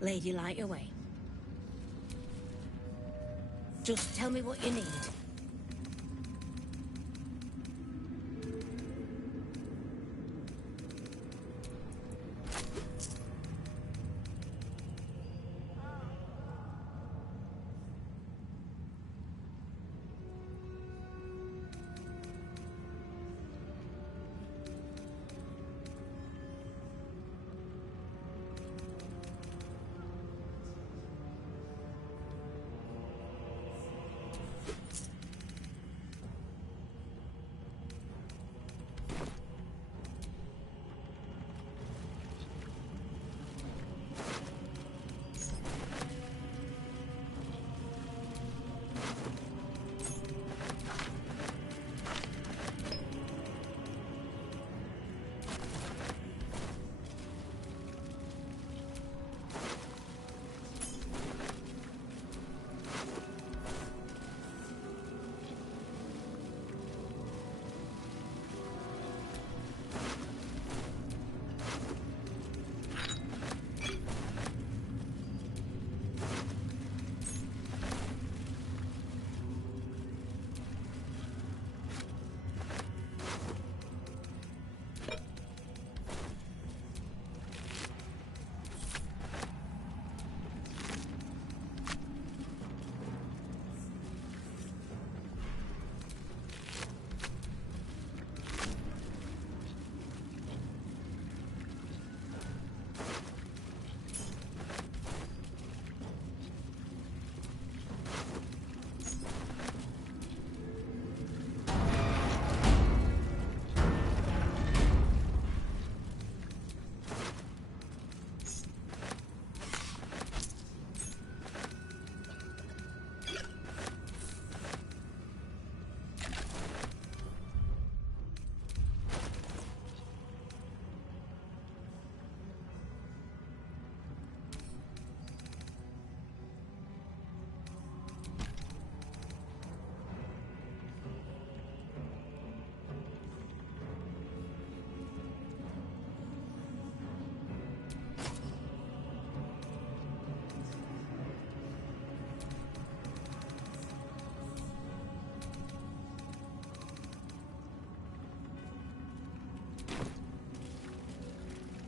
Lady, light away. Just tell me what you need.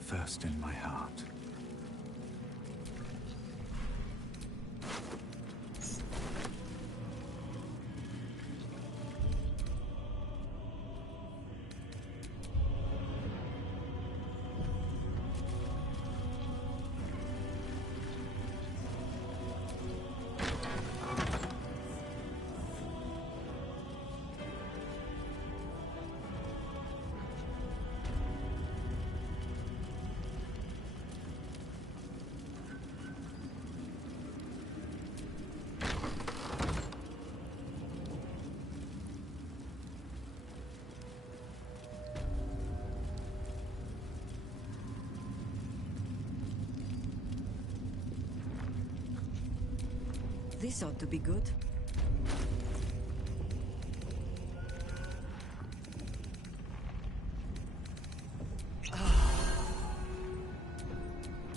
first in my heart. This ought to be good.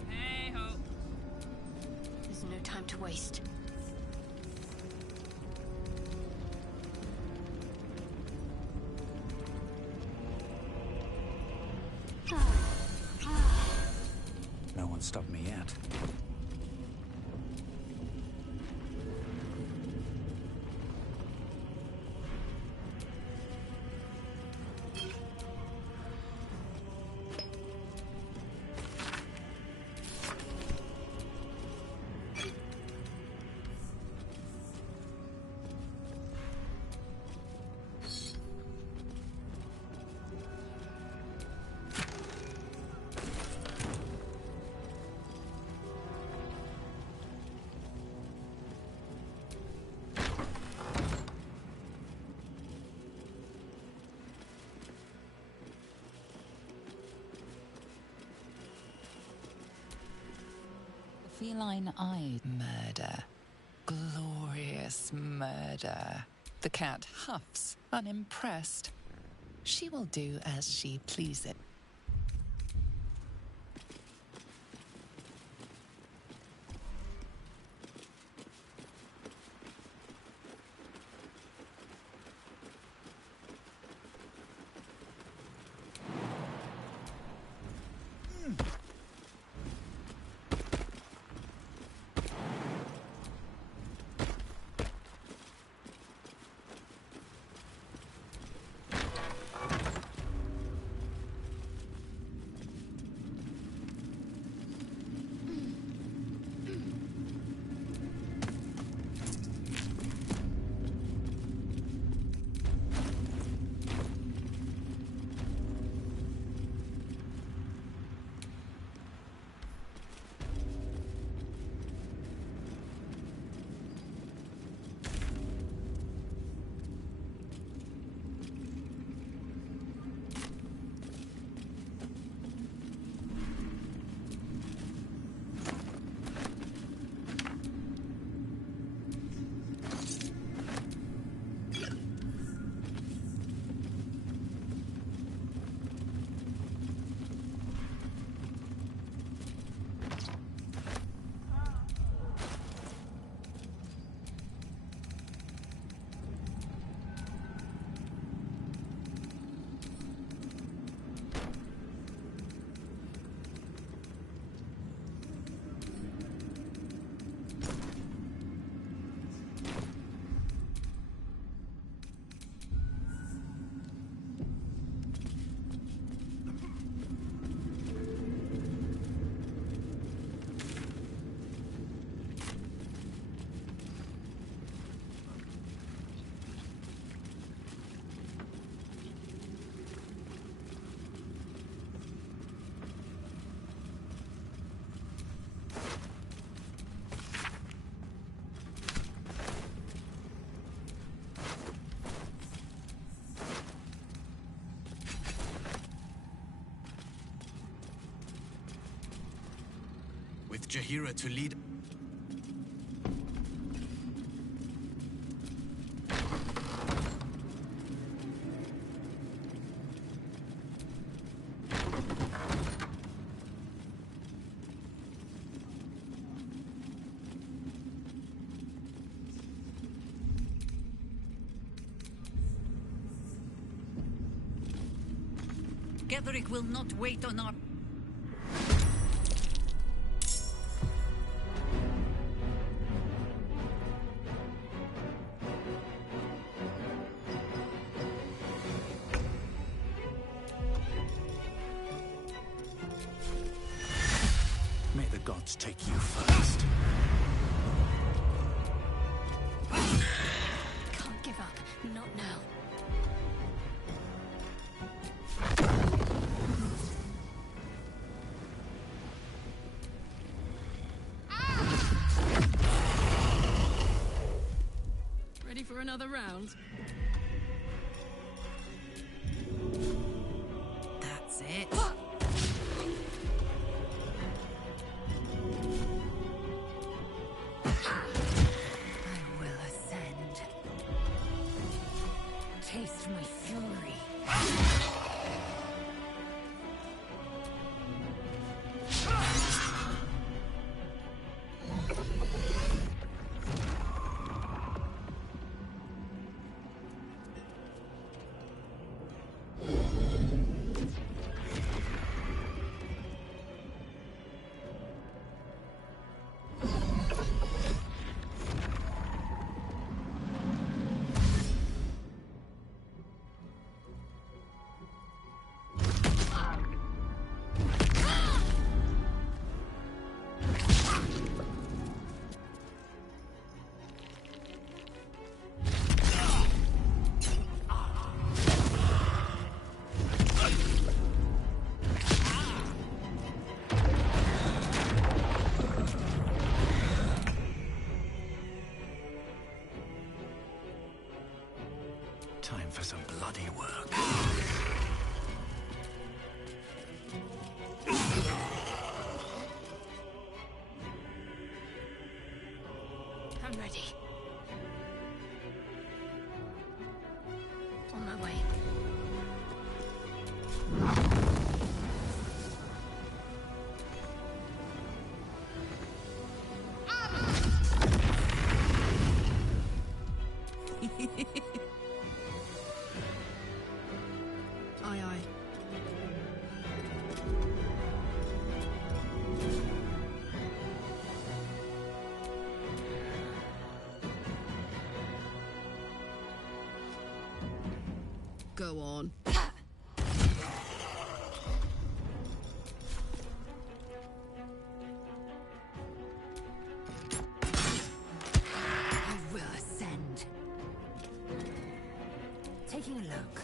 Hey ho. There's no time to waste. No one stopped me yet. Feline-eyed murder. Glorious murder. The cat huffs, unimpressed. She will do as she pleases. With Jaheira to lead... Ketheric will not wait on our... gods take you first. Can't give up. Not now. Ready for another round? That's it. I will ascend. Taste my fury. Time for some bloody work. I'm ready. On my way. Aye, aye. Go on. I will ascend. Taking a look.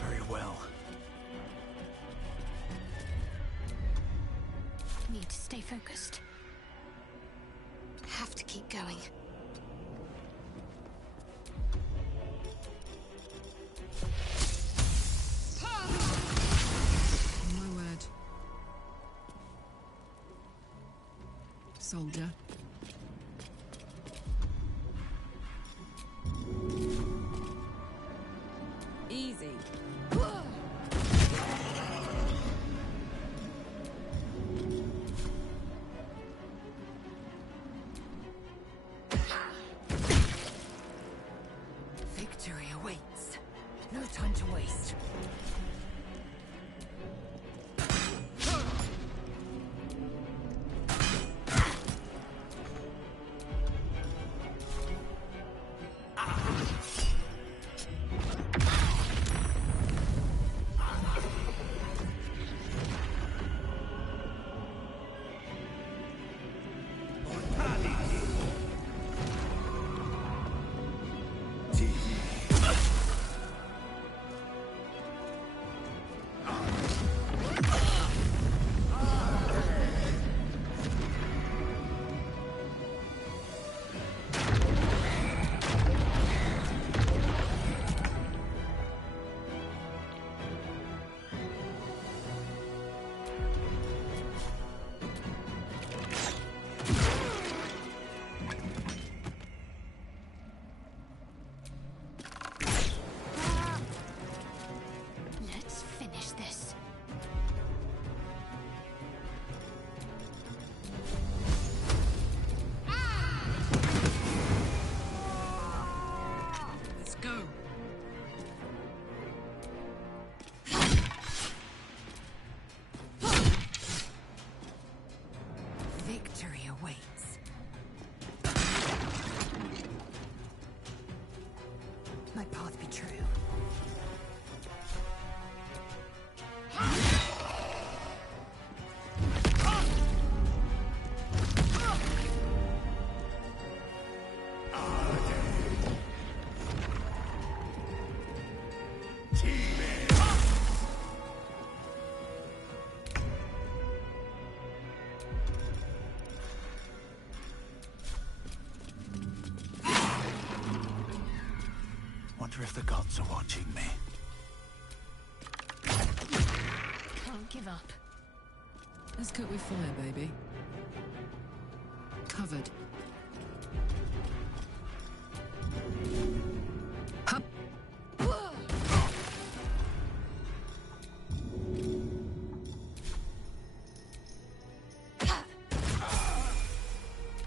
Very well. Need to stay focused. Have to keep going. My word. Soldier. Easy. Victory awaits. No time to waste. awaits. My path be true. Wonder if the gods are watching me. Can't give up. Let's cope with fire, baby. Covered. Hup.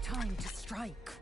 Time to strike.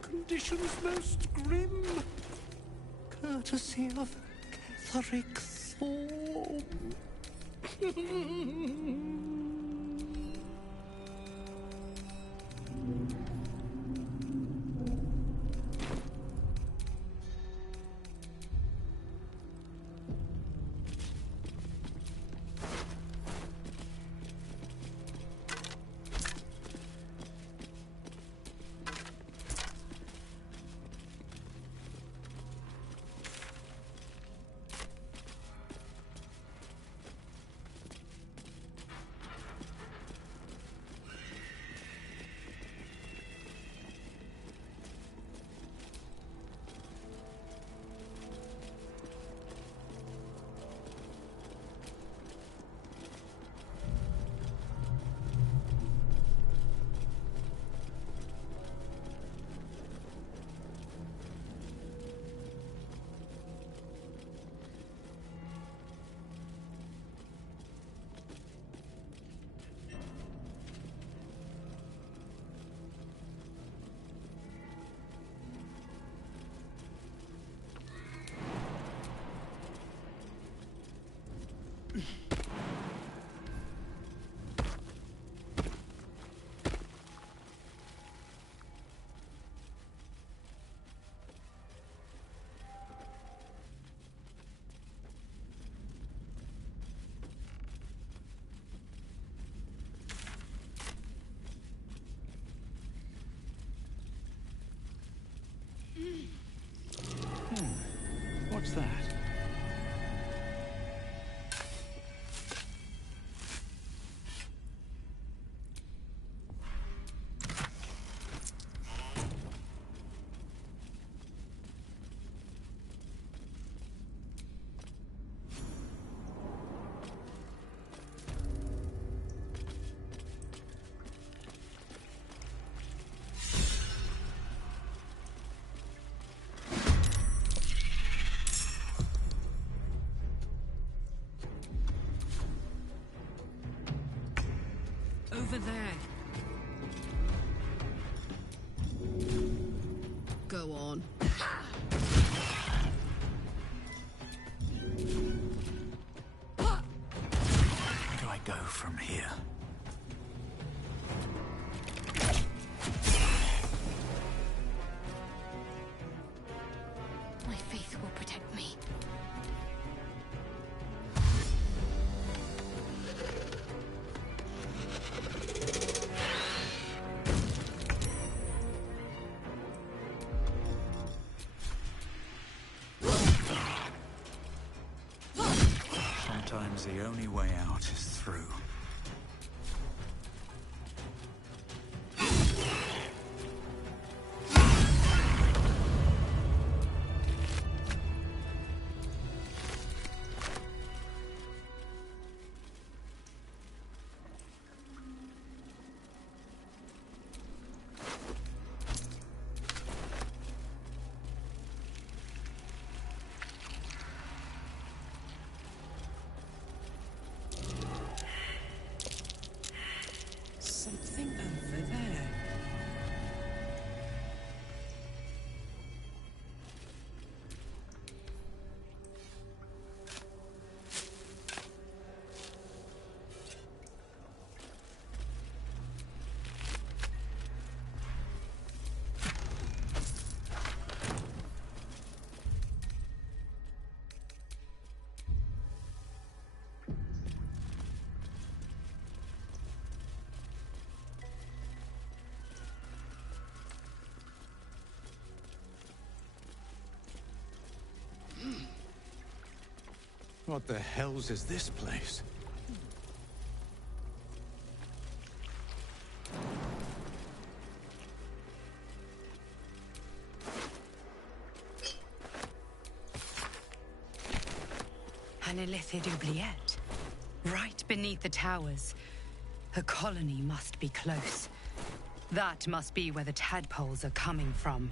Conditions most grim, courtesy of Ketheric Thorn. over there. Go on. Where do I go from here? My faith will protect me. Sometimes the only way out is through. Something over there. What the hells is this place? An Illithid oubliette. Right beneath the towers. A colony must be close. That must be where the tadpoles are coming from.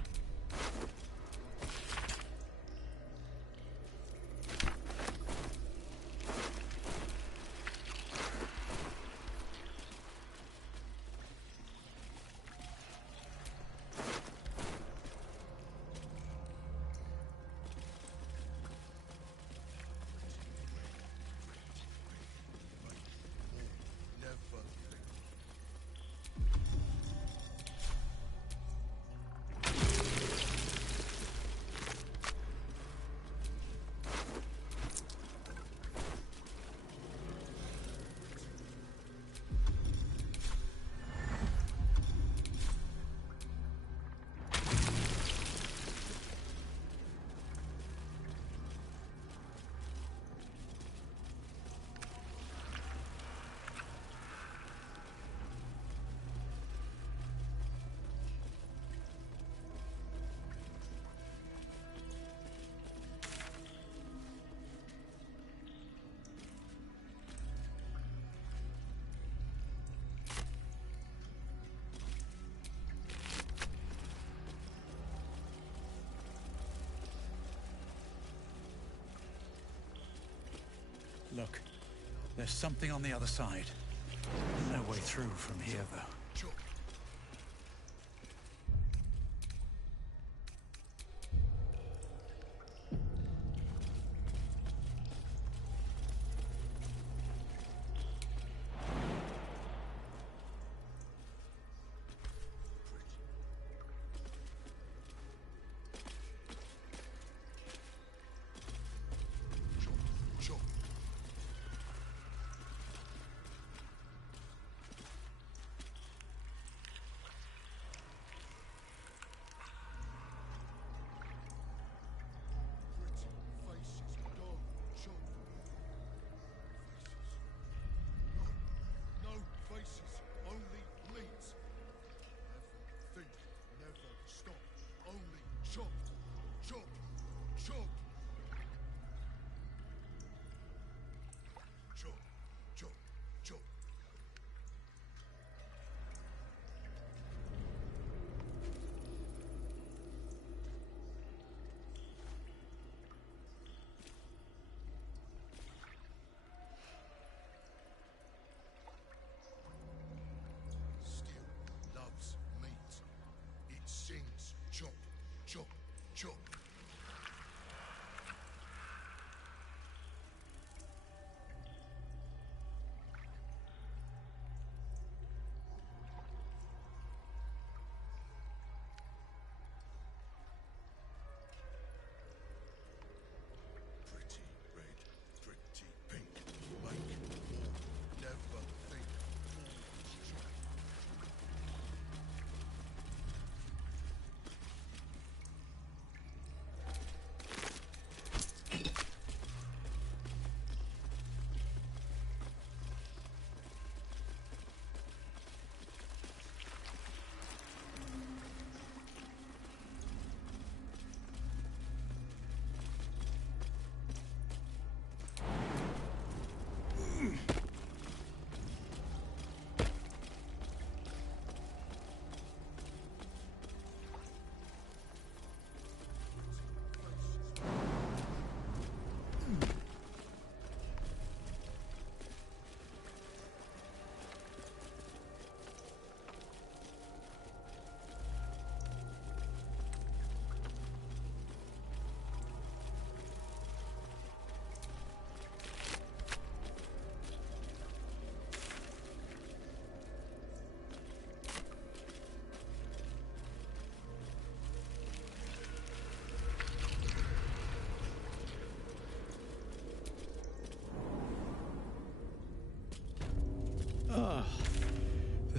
Look, there's something on the other side. No way through from here, though.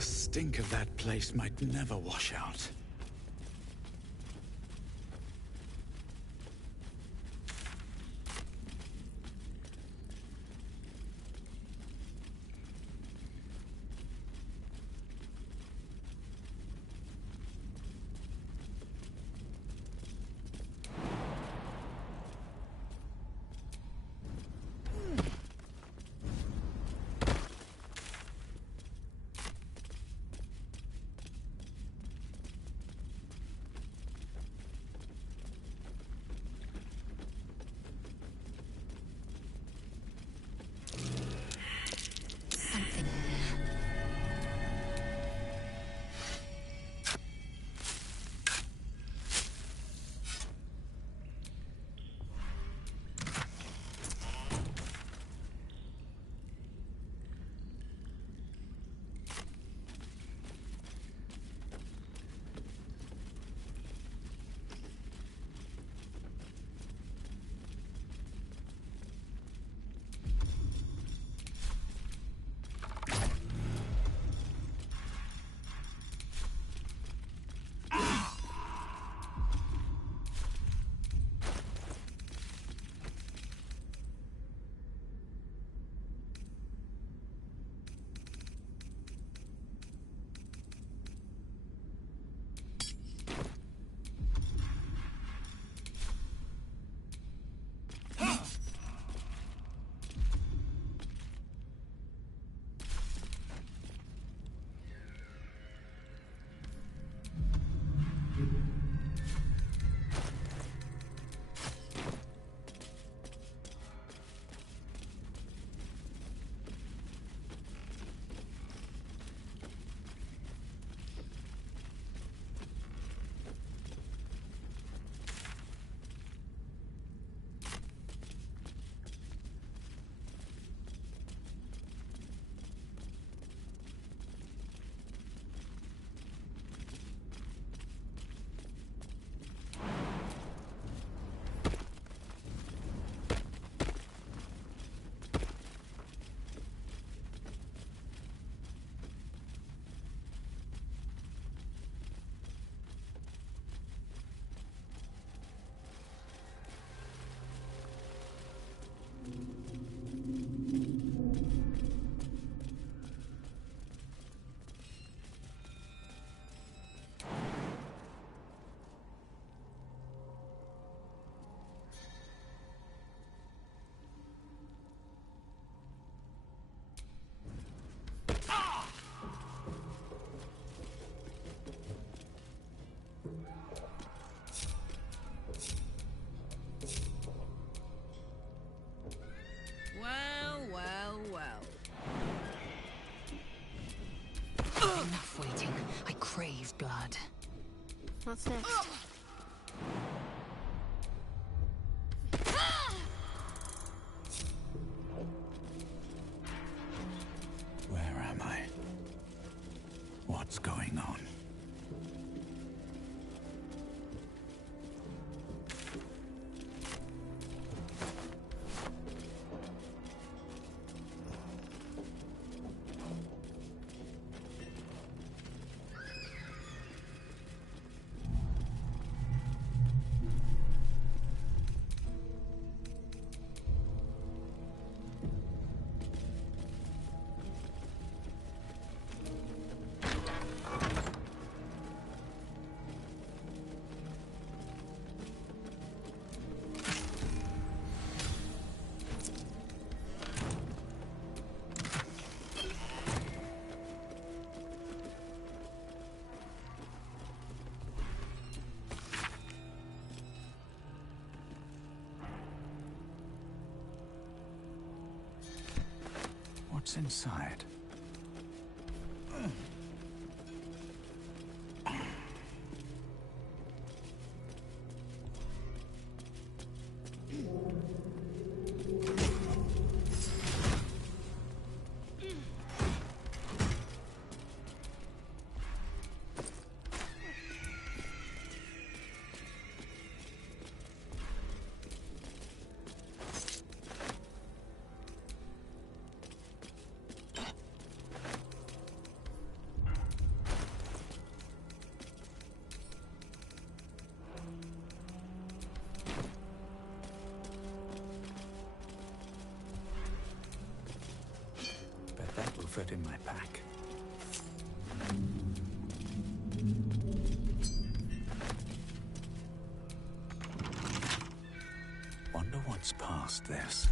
The stink of that place might never wash out. Enough waiting. I crave blood. What's next? Where am I? What's going on? What's inside? fit in my pack. Wonder what's past this.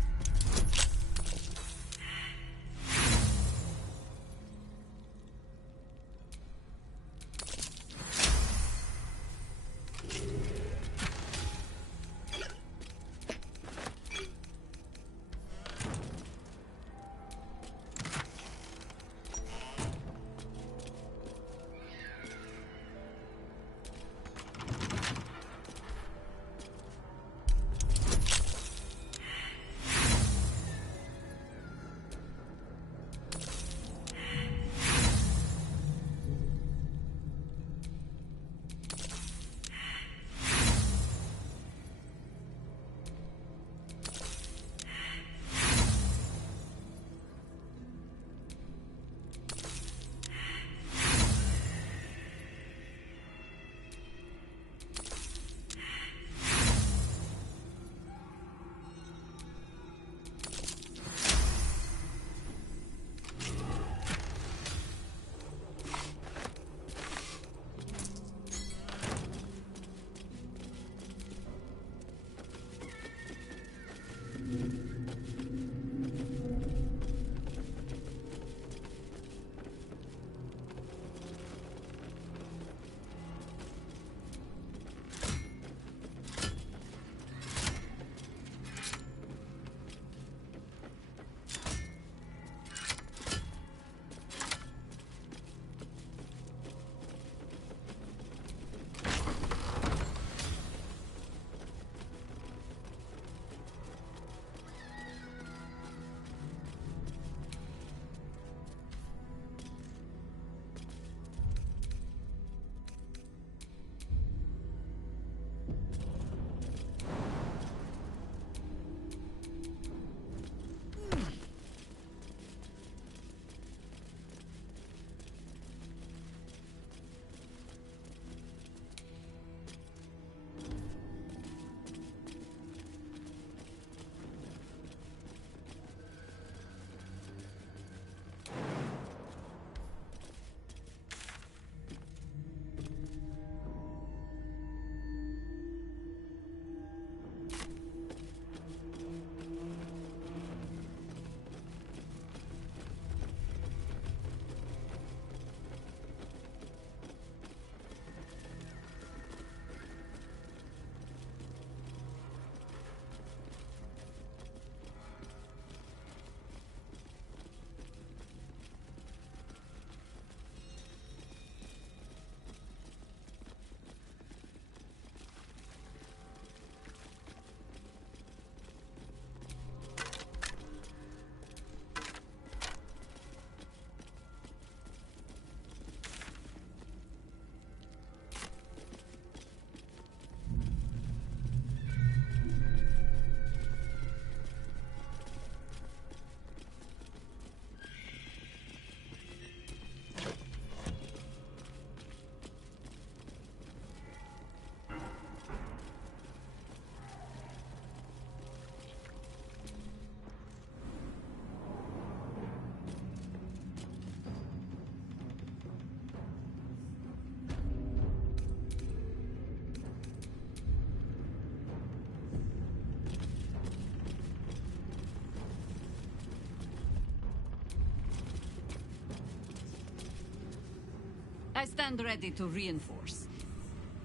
I stand ready to reinforce.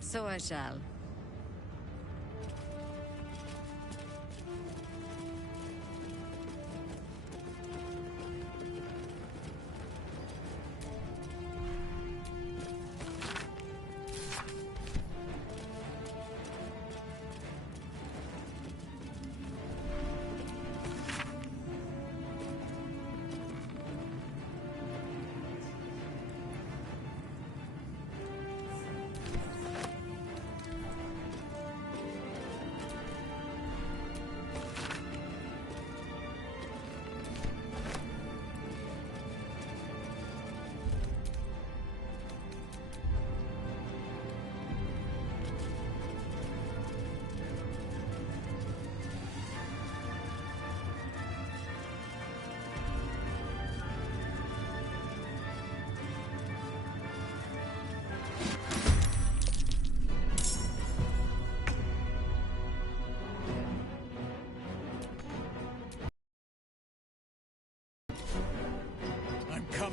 So I shall.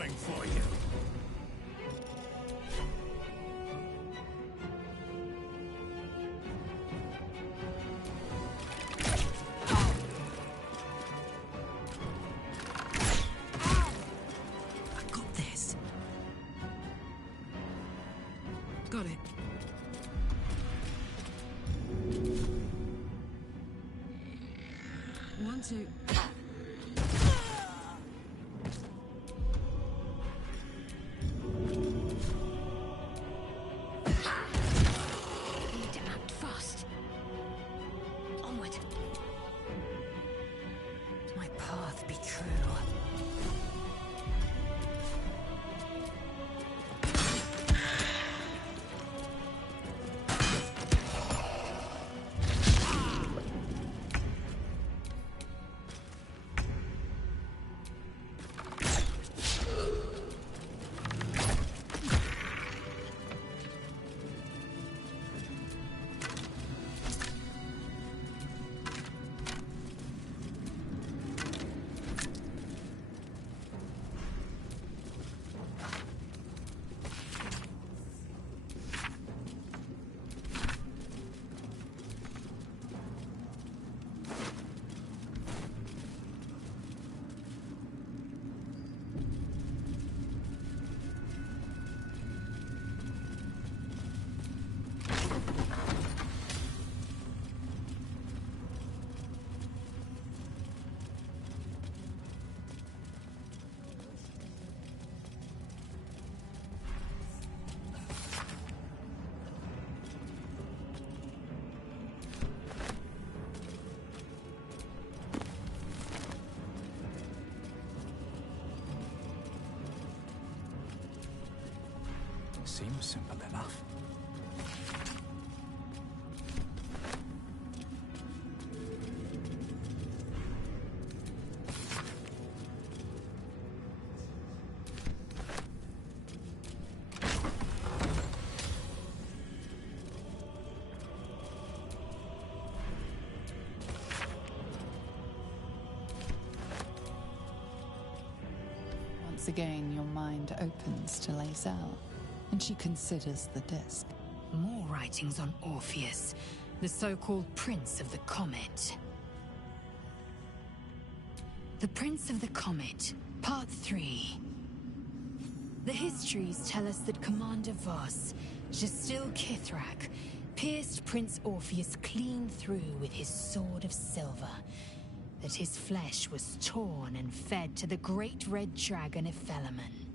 coming for you. I got this. Got it. One, two. Need to act fast. Onward. My path be true. Seems simple enough. Once again, your mind opens to Lae'zel, and she considers the disc. More writings on Orpheus, the so-called Prince of the Comet. The Prince of the Comet, Part 3. The histories tell us that Commander Voss, Jastil Kithrak, pierced Prince Orpheus clean through with his sword of silver, that his flesh was torn and fed to the great red dragon Ephelaman.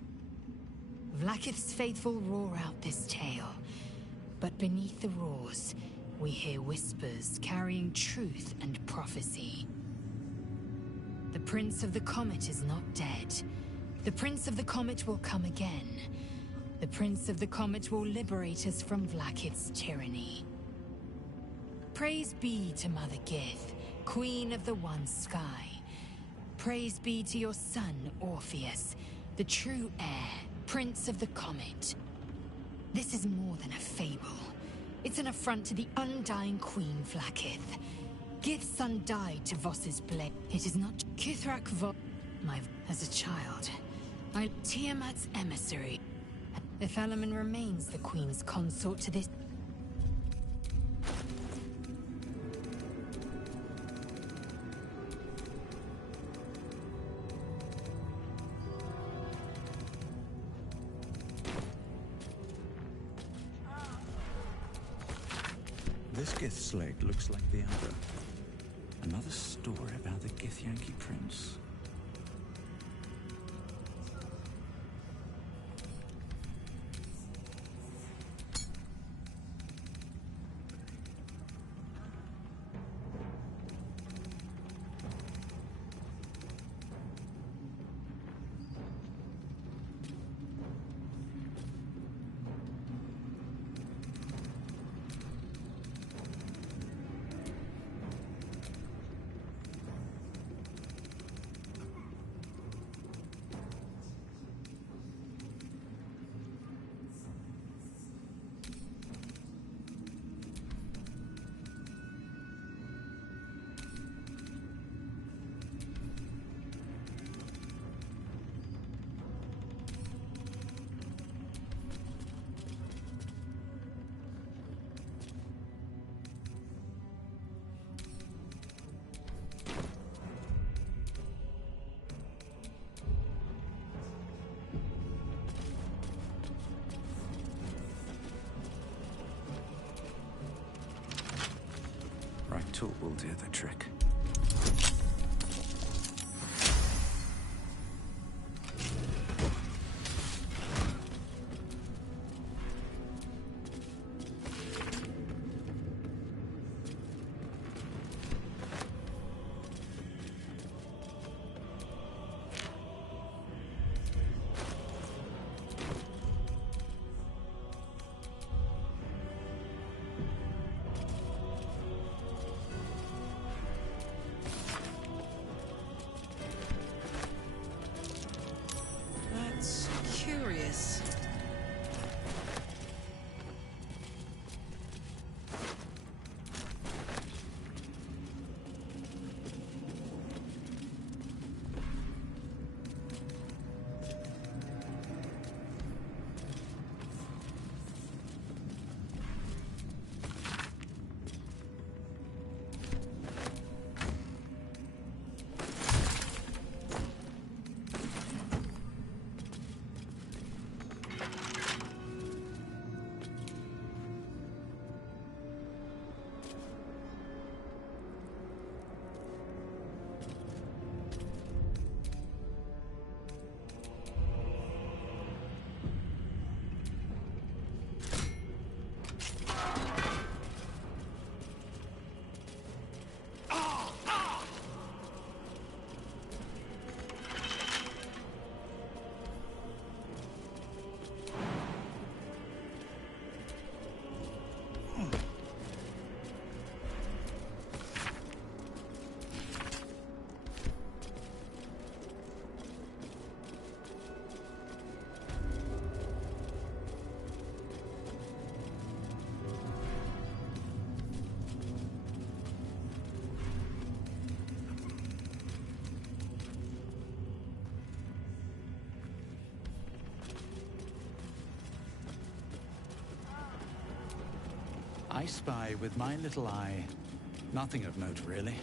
Vlaakith's faithful roar out this tale, but beneath the roars, we hear whispers carrying truth and prophecy. The Prince of the Comet is not dead. The Prince of the Comet will come again. The Prince of the Comet will liberate us from Vlaakith's tyranny. Praise be to Mother Gith, Queen of the One Sky. Praise be to your son, Orpheus, the true heir, Prince of the Comet. This is more than a fable. It's an affront to the undying Queen Vlaakith. Gith's son died to Voss's blade. It is not Kithrak Voss. As a child, I Tiamat's emissary. Ephelaman remains the Queen's consort to this. This Gith slate looks like the other. Another story about the Githyanki prince. tool will do the trick. That's curious. I spy with my little eye. Nothing of note, really.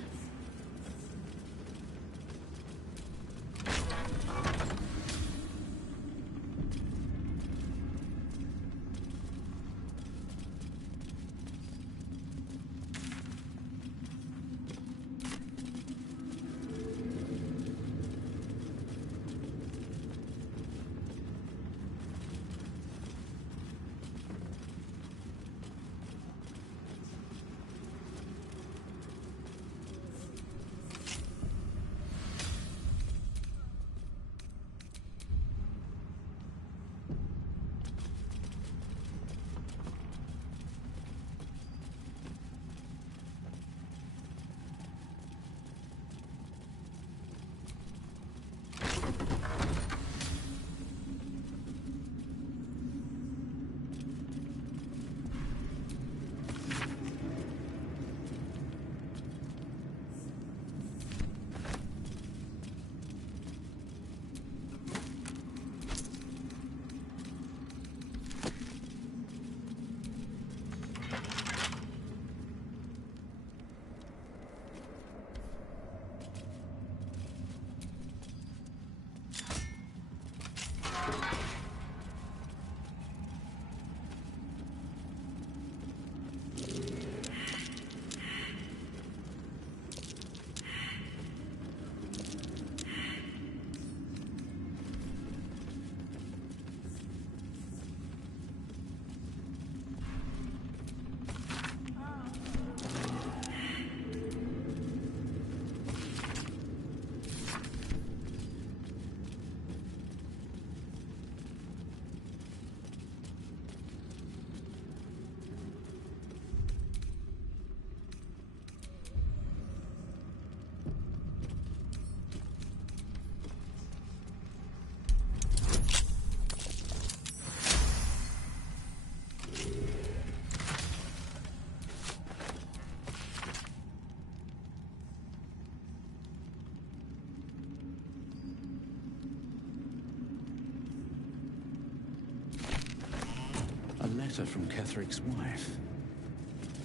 A letter from Ketheric's wife.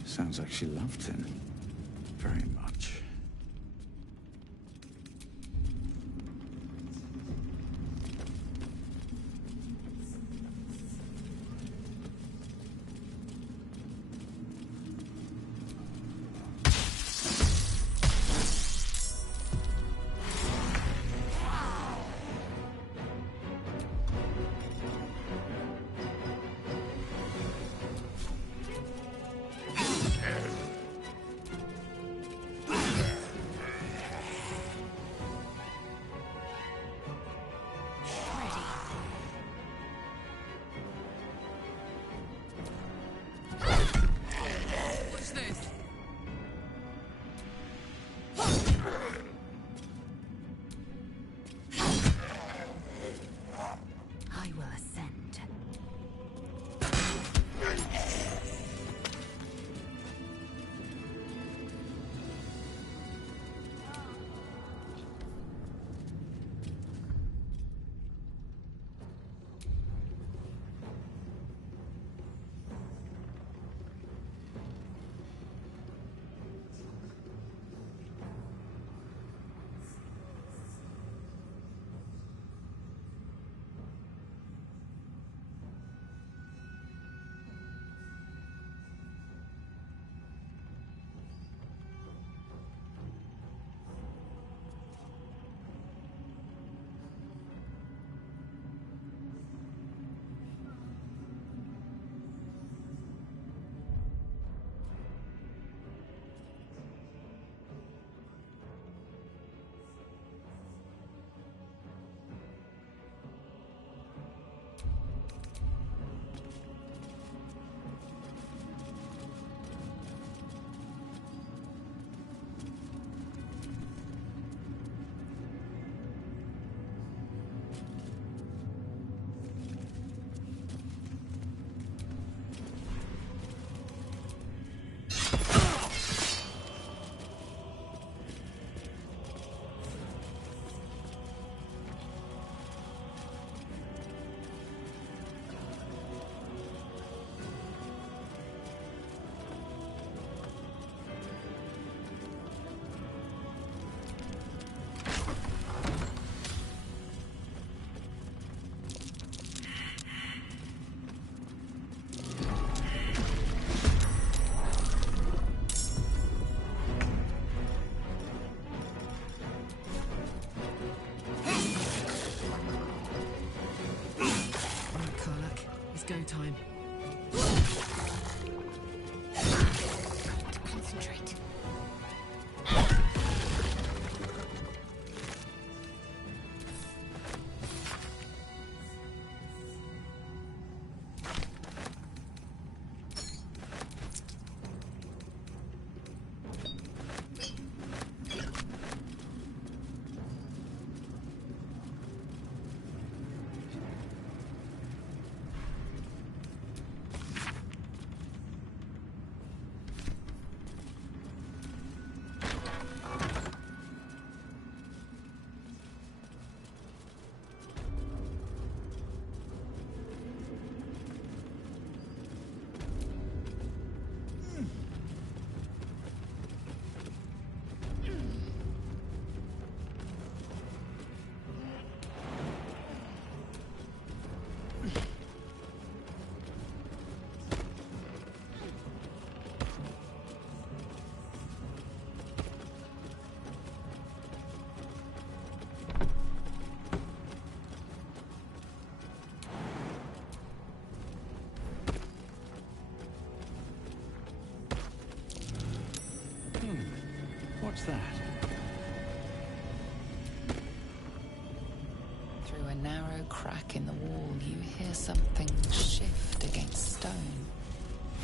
Sounds like she loved him. Very much. go time. Got to concentrate. What's that? Through a narrow crack in the wall, you hear something shift against stone.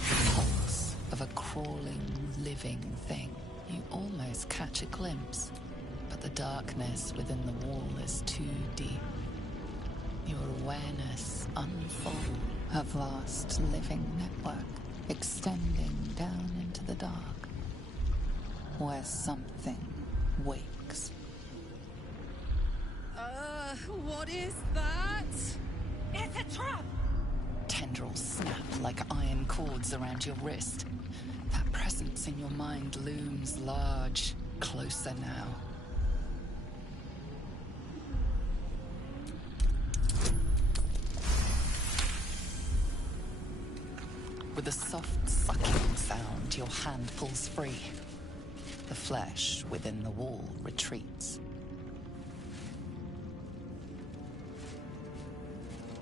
The pulse of a crawling, living thing. You almost catch a glimpse, but the darkness within the wall is too deep. Your awareness unfolds a vast living network extending down into the dark, where something wakes. What is that? It's a trap! Tendrils snap like iron cords around your wrist. That presence in your mind looms large, closer now. With a soft sucking sound, your hand pulls free. The flesh within the wall retreats.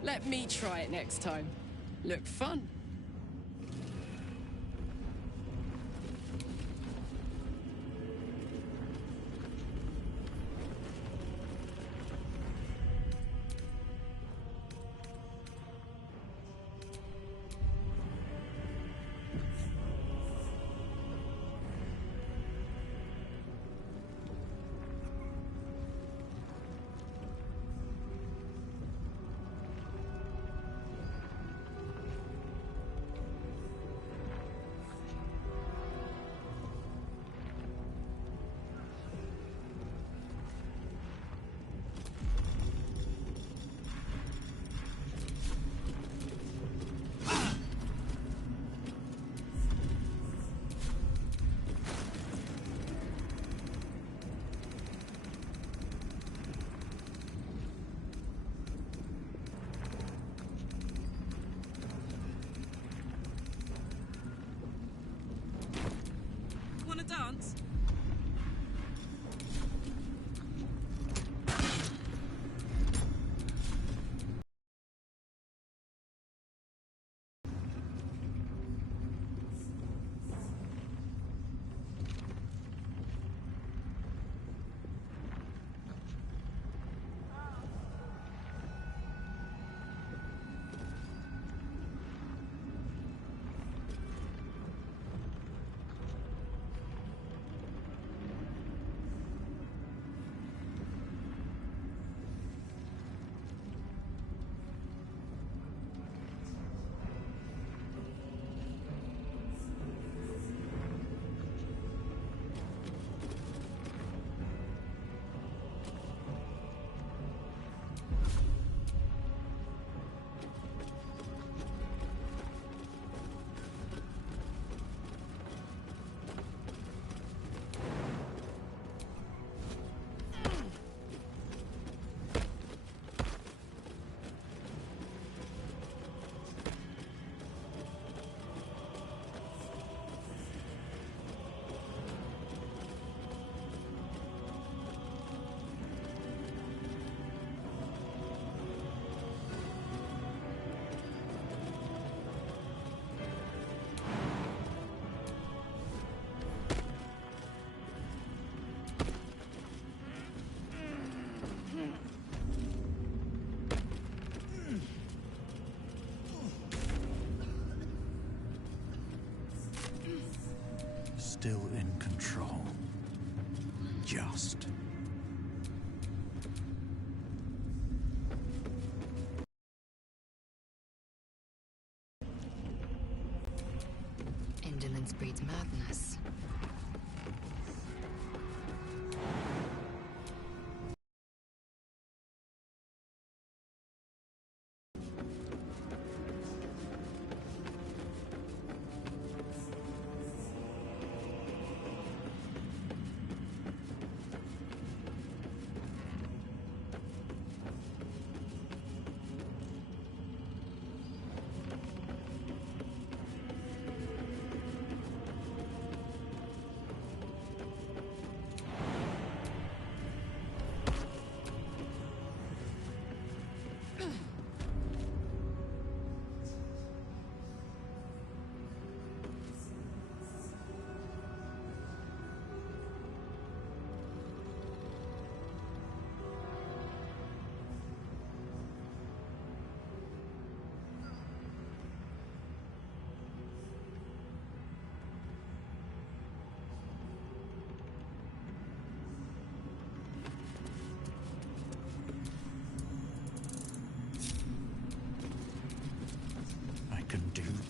Let me try it next time. Look fun. still in control. Just. Indolence breeds madness.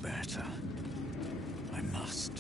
Better. I must.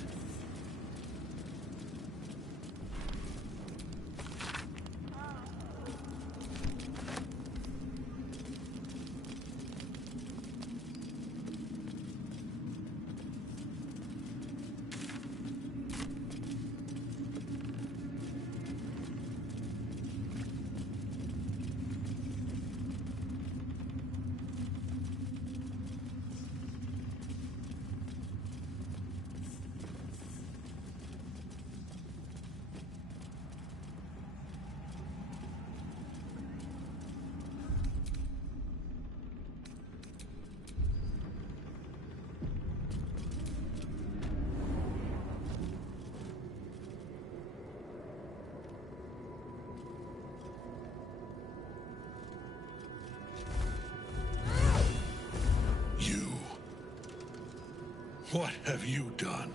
What have you done?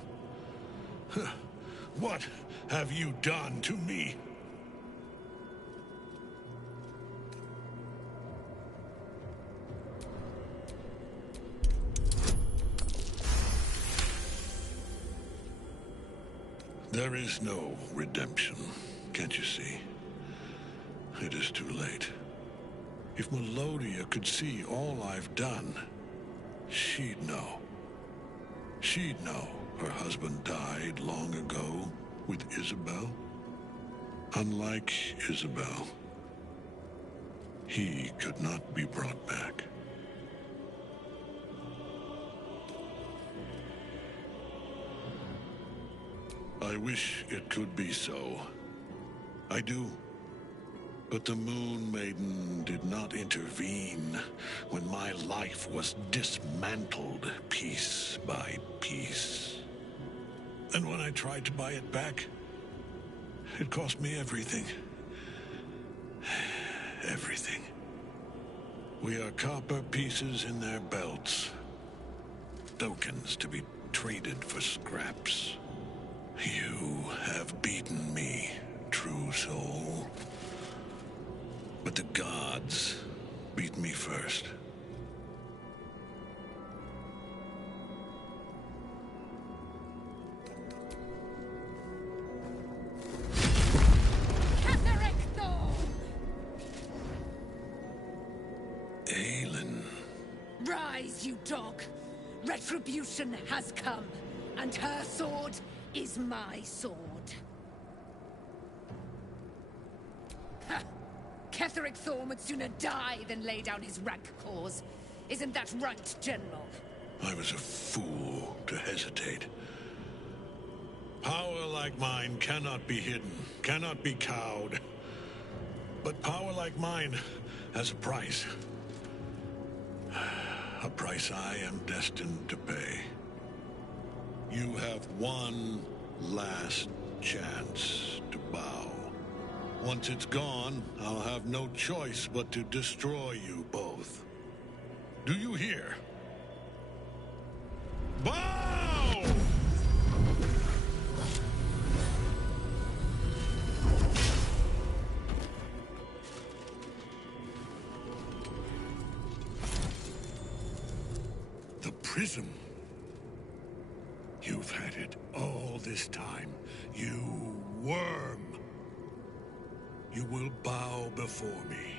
What have you done to me? There is no redemption, can't you see? It is too late. If Melodia could see all I've done, she'd know. She'd know her husband died long ago with Isabel. Unlike Isabel, he could not be brought back. I wish it could be so. I do. But the Moon Maiden did not intervene when my life was dismantled piece by piece. And when I tried to buy it back, it cost me everything. Everything. We are copper pieces in their belts. Tokens to be traded for scraps. You have beaten me, true soul. But the gods beat me first. Aelin. Rise, you dog. Retribution has come, and her sword is my sword. Ha! Ketheric Thorm would sooner die than lay down his rank cause. Isn't that right, General? I was a fool to hesitate. Power like mine cannot be hidden, cannot be cowed. But power like mine has a price. A price I am destined to pay. You have one last chance to bow. Once it's gone, I'll have no choice but to destroy you both. Do you hear? Bow! prism. You've had it all this time, you worm. You will bow before me.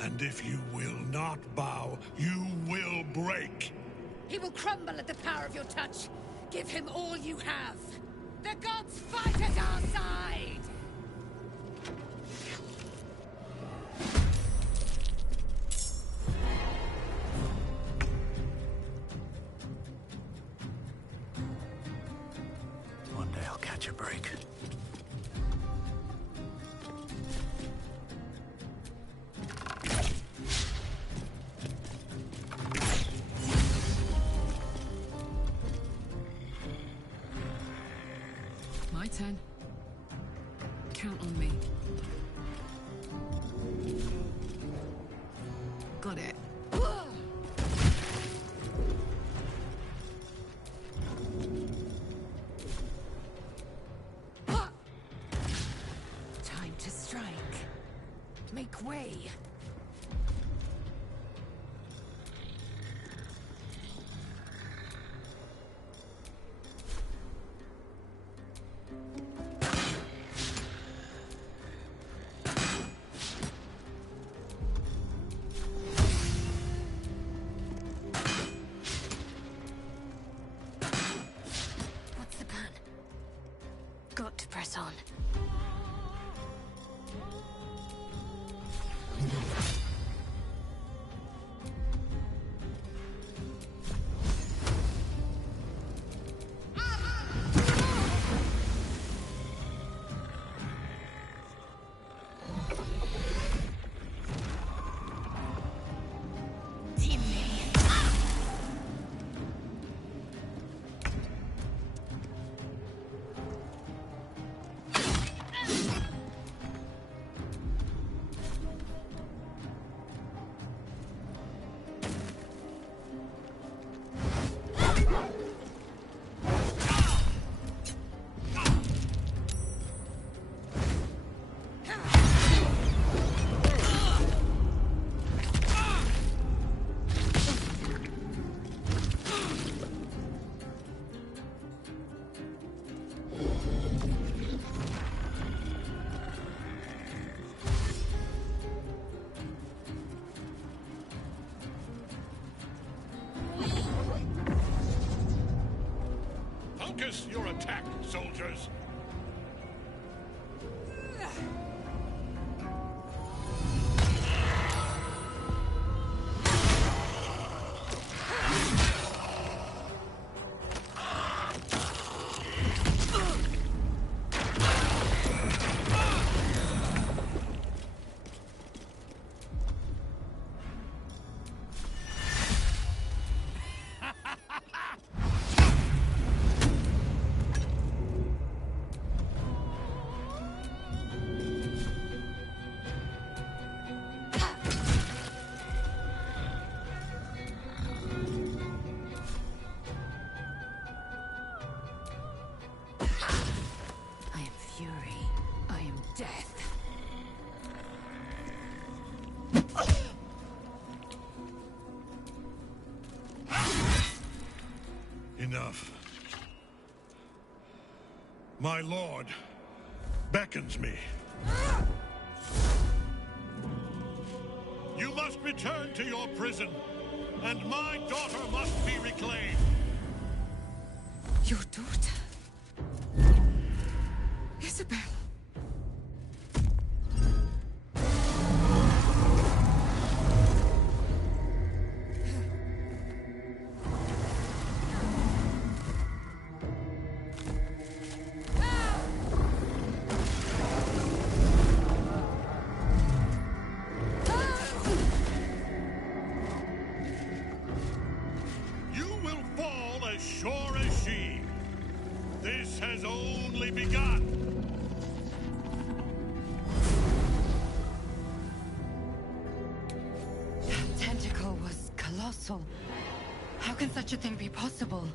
And if you will not bow, you will break. He will crumble at the power of your touch. Give him all you have. The gods fight at our side! One day I'll catch a break. My turn. Count on me. Got it. Time to strike. Make way. What's the plan? Got to press on. Focus your attack, soldiers! I am fury. I am death. Enough. My lord beckons me. You must return to your prison, and my daughter must be reclaimed. Your daughter? Isabel. You will fall as sure as she. This has only begun. That tentacle was colossal. How can such a thing be possible?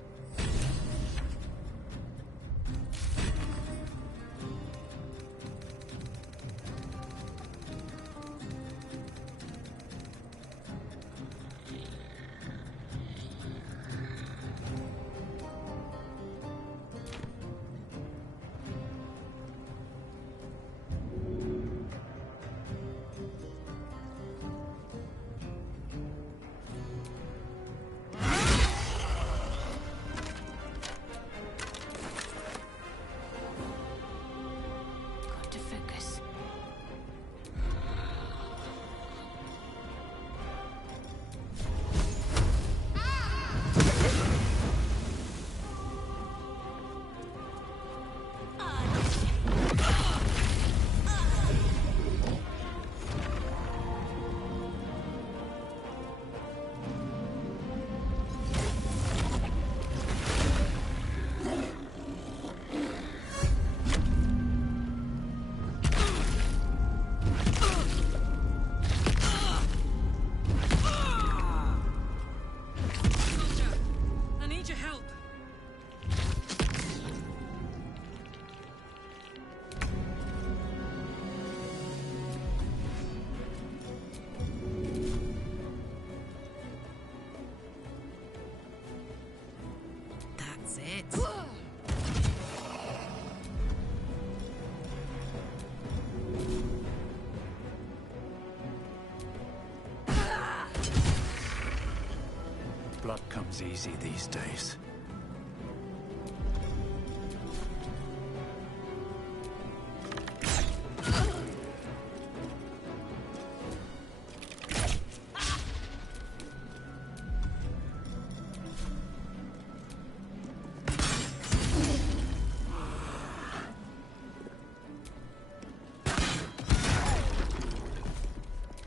blood comes easy these days.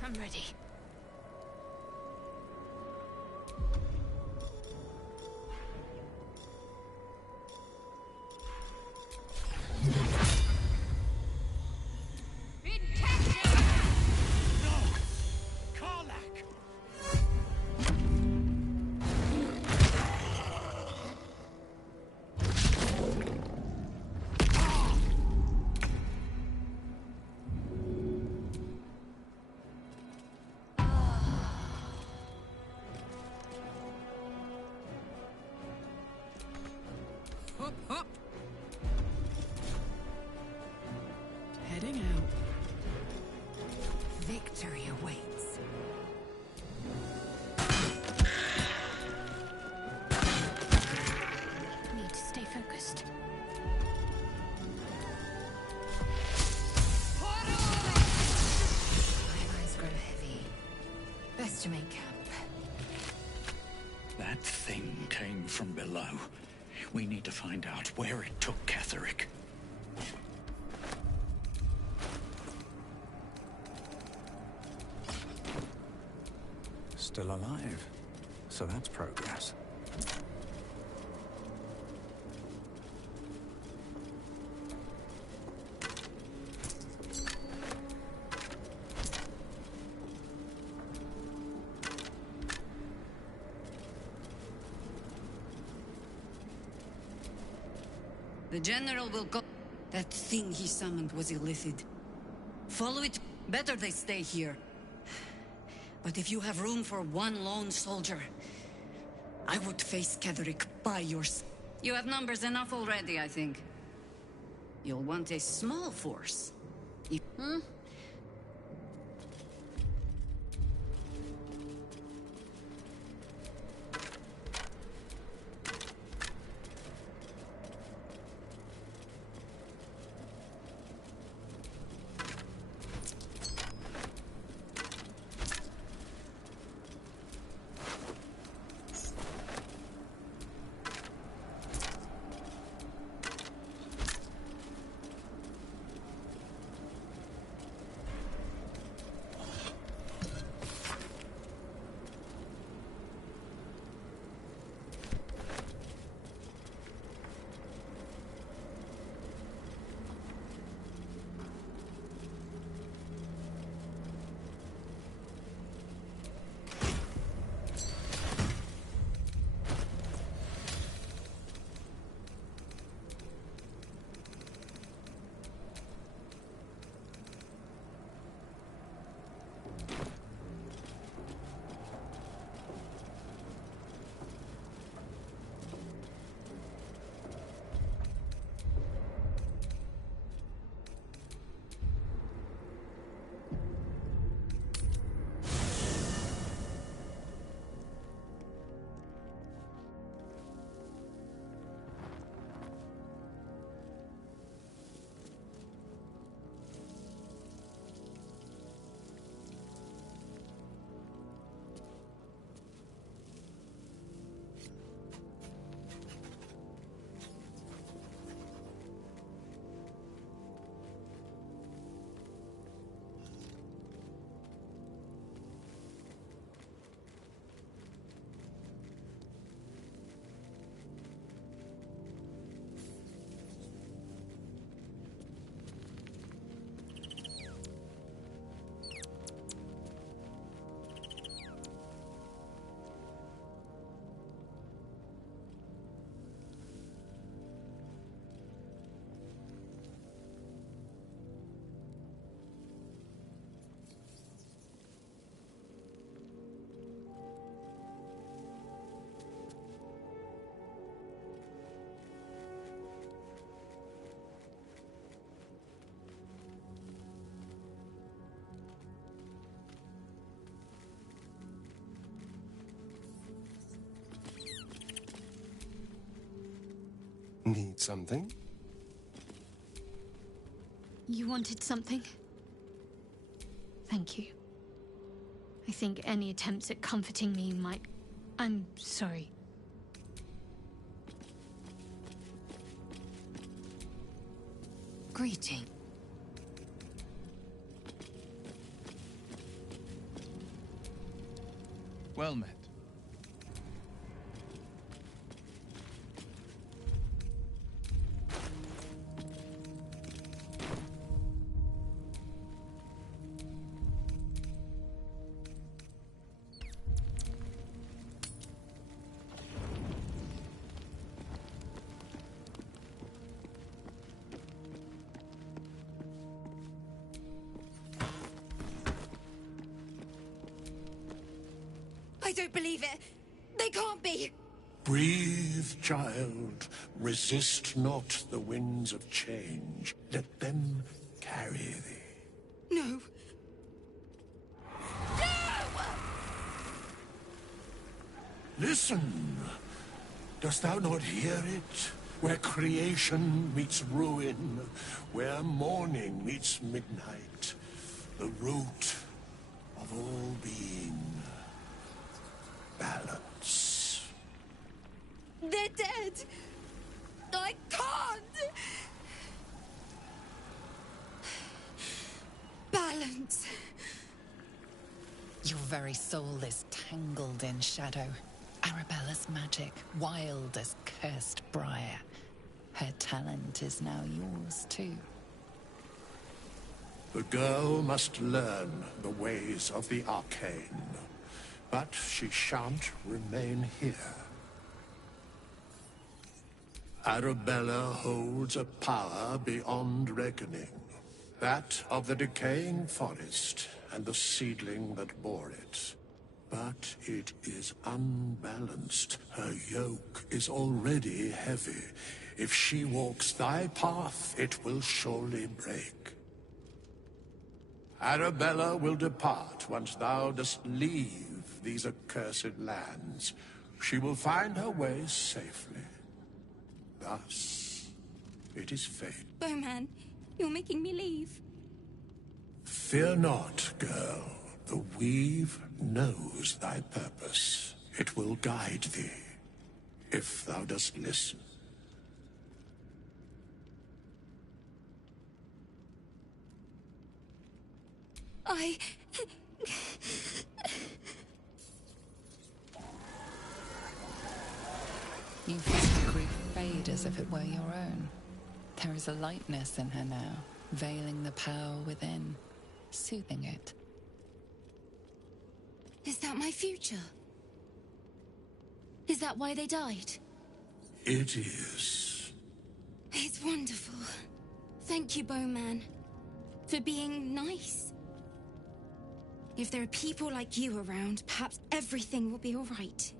I'm ready. Hop, hop. Heading out. Victory awaits. Need to stay focused. My eyes grow heavy. Best to make camp. That thing came from below. We need to find out where it took Ketheric. Still alive. So that's progress. The general will go. That thing he summoned was illicit. Follow it. Better they stay here. But if you have room for one lone soldier, I would face Ketheric by your side. You have numbers enough already, I think. You'll want a small force. Hmm? Need something? You wanted something? Thank you. I think any attempts at comforting me might... I'm sorry. Greeting. Well met. I don't believe it. They can't be. Breathe, child. Resist not the winds of change. Let them carry thee. No. Listen. Dost thou not hear it? Where creation meets ruin, where morning meets midnight, the root of all being. Balance. They're dead. I can't. Balance. Your very soul is tangled in shadow. Arabella's magic, wild as cursed briar. Her talent is now yours, too. The girl must learn the ways of the arcane, but she shan't remain here. Arabella holds a power beyond reckoning, that of the decaying forest and the seedling that bore it. But it is unbalanced. Her yoke is already heavy. If she walks thy path, it will surely break. Arabella will depart once thou dost leave these accursed lands. She will find her way safely. Thus, it is fate. Bowman, you're making me leave. Fear not, girl. The weave knows thy purpose. It will guide thee, if thou dost listen. You feel her grief fade as if it were your own. There is a lightness in her now, veiling the power within, soothing it. Is that my future? Is that why they died? It is. It's wonderful. Thank you, Bowman, for being nice. If there are people like you around, perhaps everything will be all right.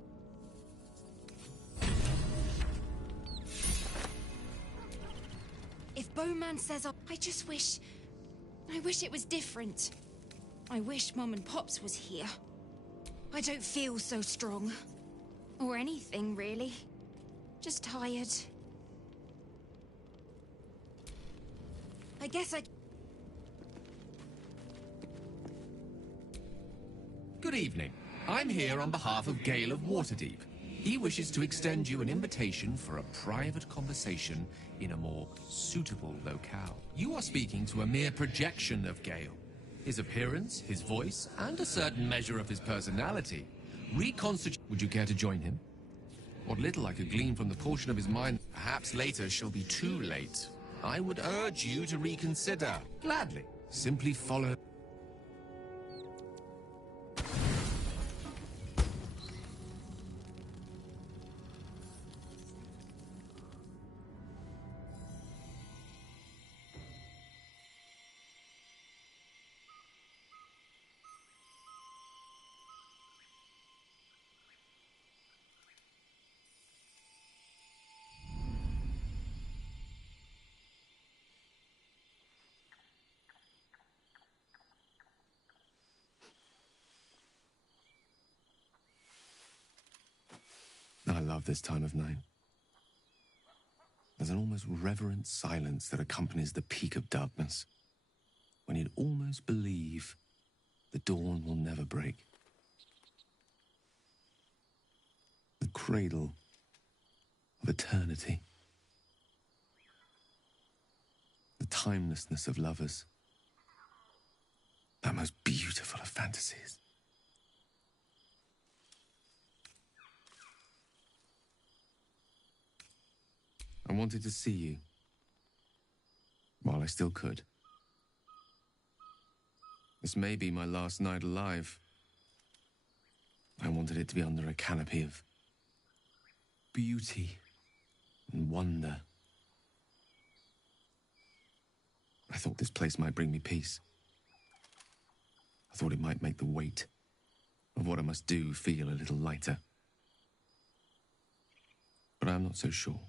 If Bowman says, I just wish... I wish it was different. I wish Mom and Pops was here. I don't feel so strong. Or anything, really. Just tired. I guess I... Good evening. I'm here on behalf of Gale of Waterdeep. He wishes to extend you an invitation for a private conversation in a more suitable locale. You are speaking to a mere projection of Gale. His appearance, his voice, and a certain measure of his personality reconstitute... Would you care to join him? What little I could glean from the portion of his mind, perhaps later shall be too late. I would urge you to reconsider. Gladly. Simply follow... I love this time of night. There's an almost reverent silence that accompanies the peak of darkness, when you'd almost believe the dawn will never break. The cradle of eternity. The timelessness of lovers. That most beautiful of fantasies. I wanted to see you while I still could. This may be my last night alive. I wanted it to be under a canopy of beauty and wonder. I thought this place might bring me peace. I thought it might make the weight of what I must do feel a little lighter. But I'm not so sure.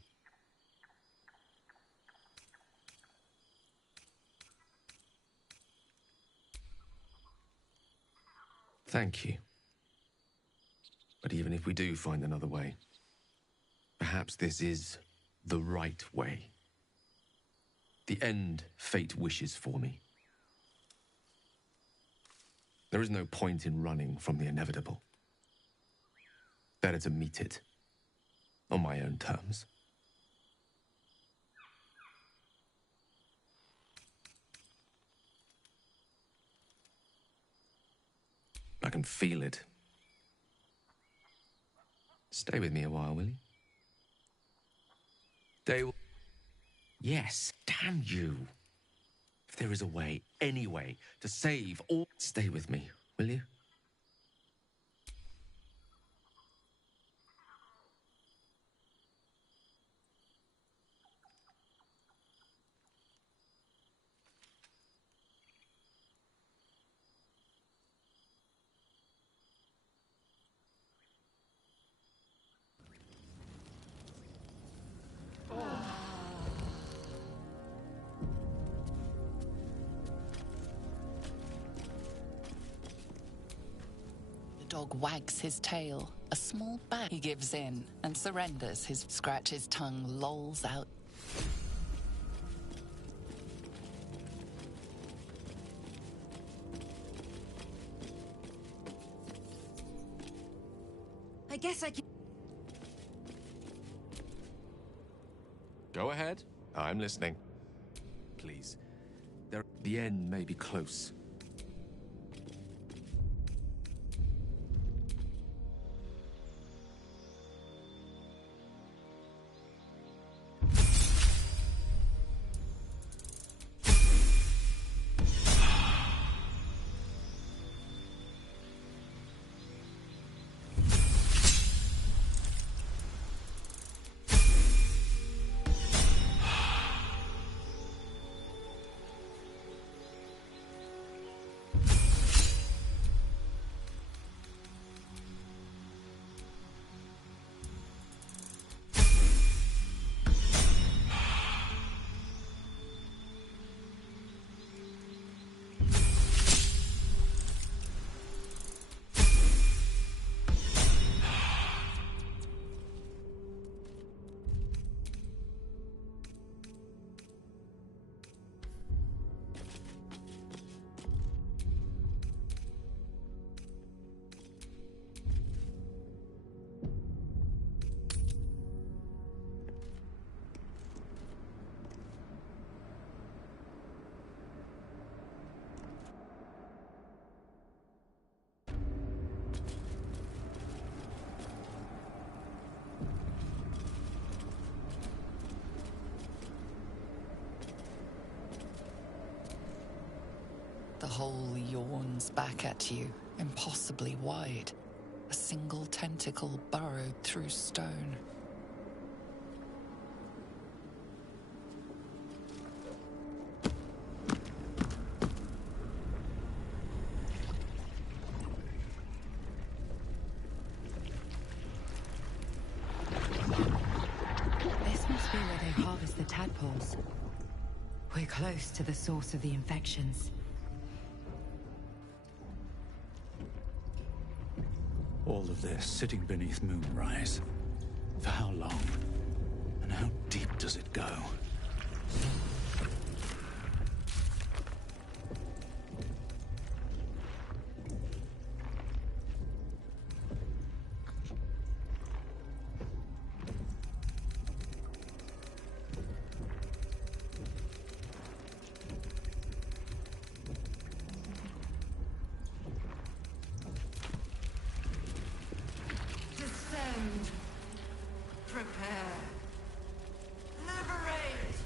Thank you. But even if we do find another way, perhaps this is the right way. The end fate wishes for me. There is no point in running from the inevitable. Better to meet it on my own terms. I can feel it. Stay with me a while, will you? Yes, damn you. If there is a way, any way, to save all... Stay with me, will you? Dog wags his tail, a small bang. He gives in and surrenders. His scratches tongue lolls out. I guess I can... Go ahead. I'm listening. Please. The end may be close. The hole yawns back at you, impossibly wide. A single tentacle burrowed through stone. This must be where they harvest the tadpoles. We're close to the source of the infections. All of this sitting beneath moonrise. For how long? And how deep does it go? Descend. Prepare. Liberate.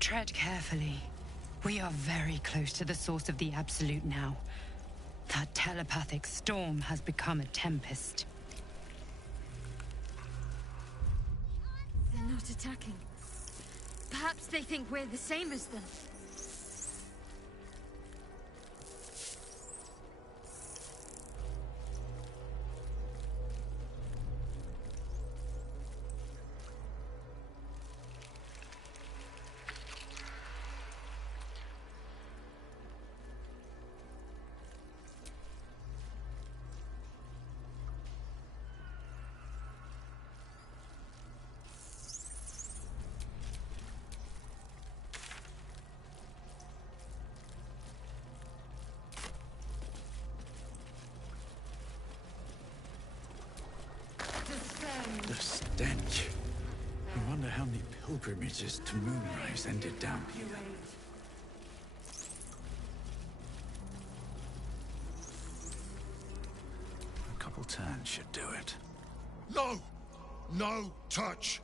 Tread carefully. We are very close to the source of the Absolute now. That telepathic storm has become a tempest. They're not attacking. Perhaps they think we're the same as them. The stench. I wonder how many pilgrimages to Moonrise ended down here. A couple turns should do it. No! No touch!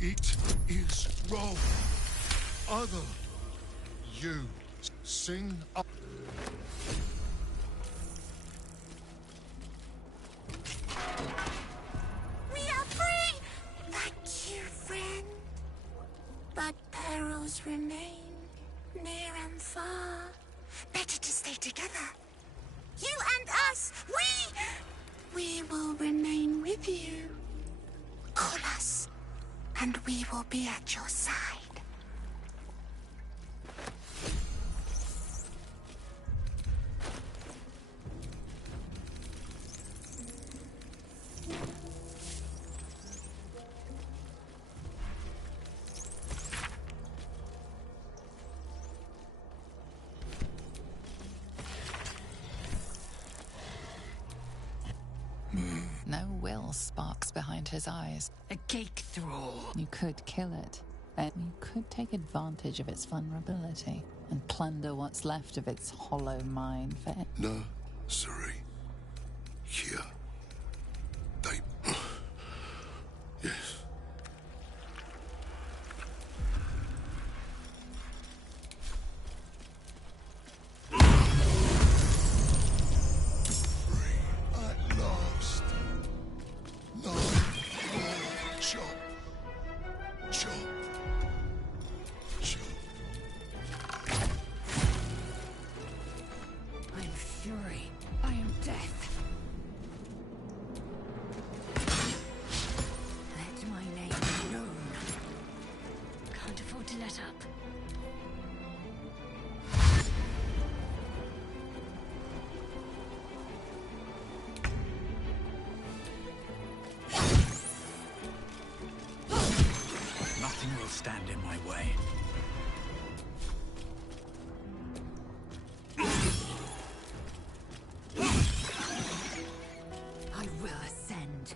It is wrong. Other. You. Sing up. We are free! Thank you, friend. But perils remain, near and far. Better to stay together. You and us, we will remain with you. Call us, and we will be at your side. No will sparks behind his eyes. A gate thrall. You could kill it, and you could take advantage of its vulnerability and plunder what's left of its hollow mind for it. No, sorry. Here. They... yes. At last. No more chop. Chop. Chop. I am fury. I am death. Let my name be known. Can't afford to let up. Nothing will stand in my way. I will ascend.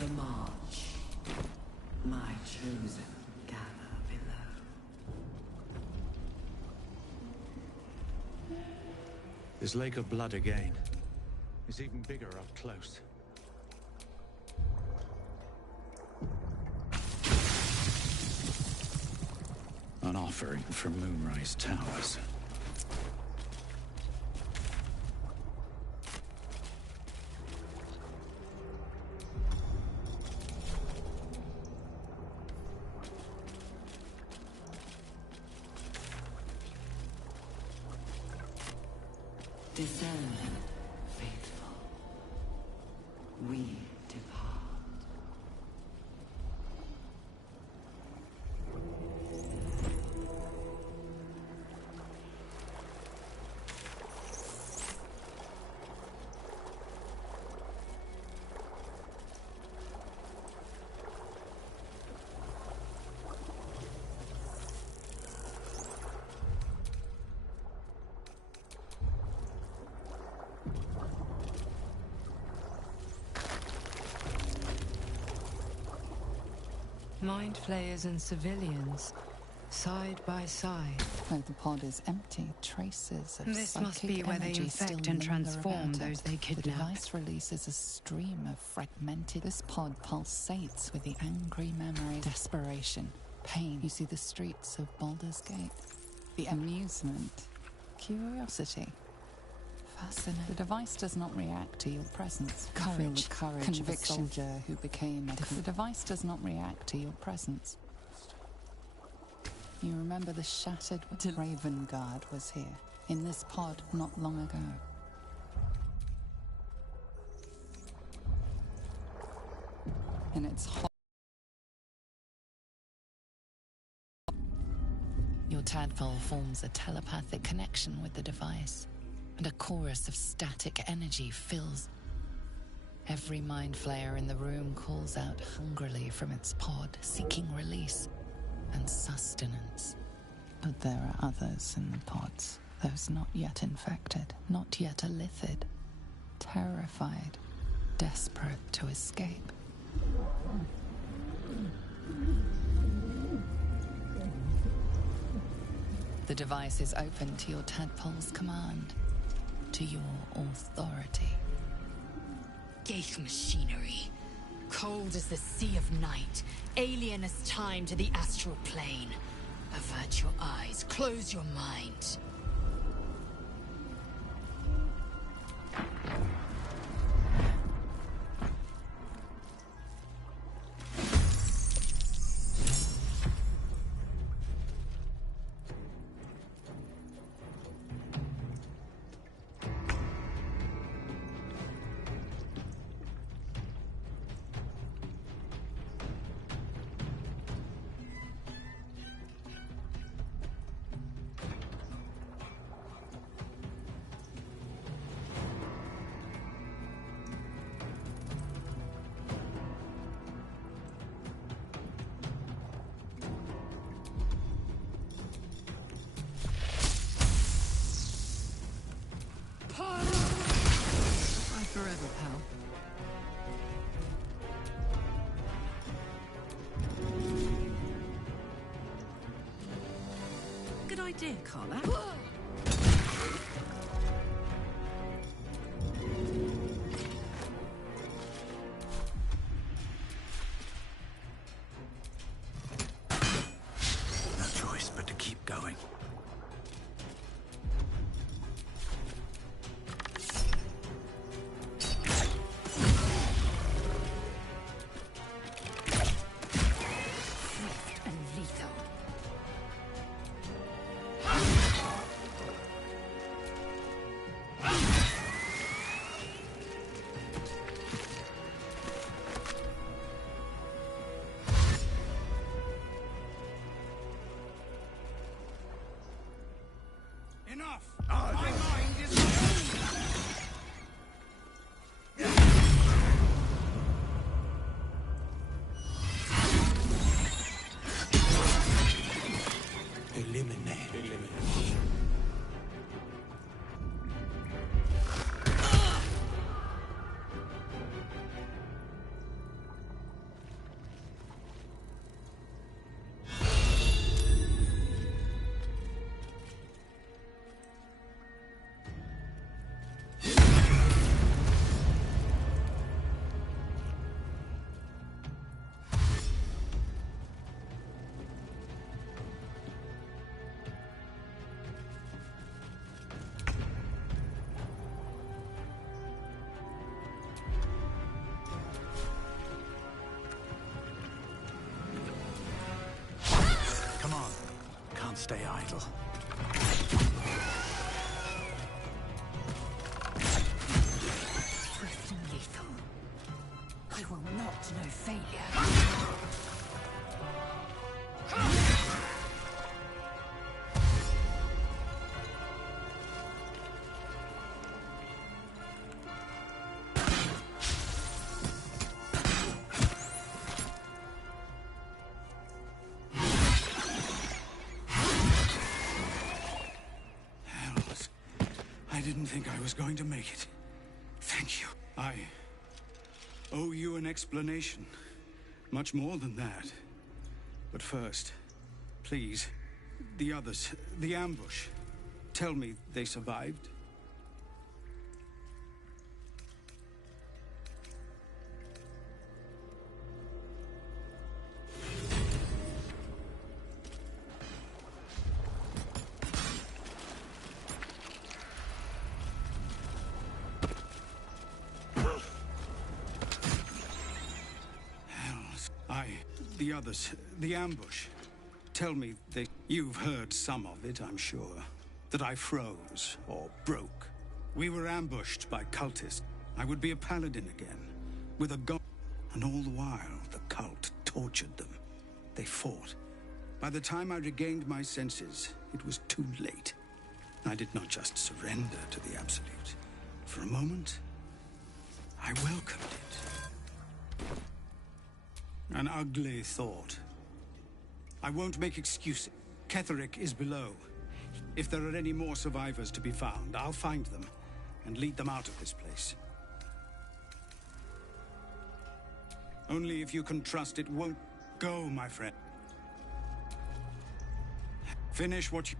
the march. My chosen gather below. This lake of blood again. It's even bigger up close. An offering for Moonrise Towers. Descend, faithful. We depart. Mind flayers and civilians, side by side. Though the pod is empty, traces of This must psychic be where they energy infect still and linger transform about those it. they The kidnap. device releases a stream of fragmented. This pod pulsates with the angry memory, desperation, pain. You see the streets of Baldur's Gate, the amusement, curiosity. Fascinating. The device does not react to your presence. Feel the courage conviction. of a soldier who became a... The device does not react to your presence. You remember the shattered... Raven Guard was here, in this pod, not long ago. In its hot... Your tadpole forms a telepathic connection with the device, and a chorus of static energy fills. Every mind flayer in the room calls out hungrily from its pod, seeking release and sustenance. But there are others in the pods, those not yet infected, not yet elithid, terrified, desperate to escape. The device is open to your tadpole's command, to your authority. Gate machinery. Cold as the sea of night, alien as time to the astral plane. Avert your eyes, close your mind. Forever, pal. Good idea, Carla. No choice but to keep going. Enough! My mind is my Eliminate. stay idle. Swift and lethal. I will not know failure. I didn't think I was going to make it. Thank you. I owe you an explanation. Much more than that. But first, please, the others, the ambush. Tell me they survived. The others, the ambush. Tell me they... You've heard some of it, I'm sure. That I froze, or broke. We were ambushed by cultists. I would be a paladin again, with a gun. And all the while, the cult tortured them. They fought. By the time I regained my senses, it was too late. I did not just surrender to the Absolute. For a moment, I welcomed it. An ugly thought. I won't make excuses. Ketherick is below. If there are any more survivors to be found, I'll find them and lead them out of this place. Only if you can trust it won't go, my friend. Finish what you...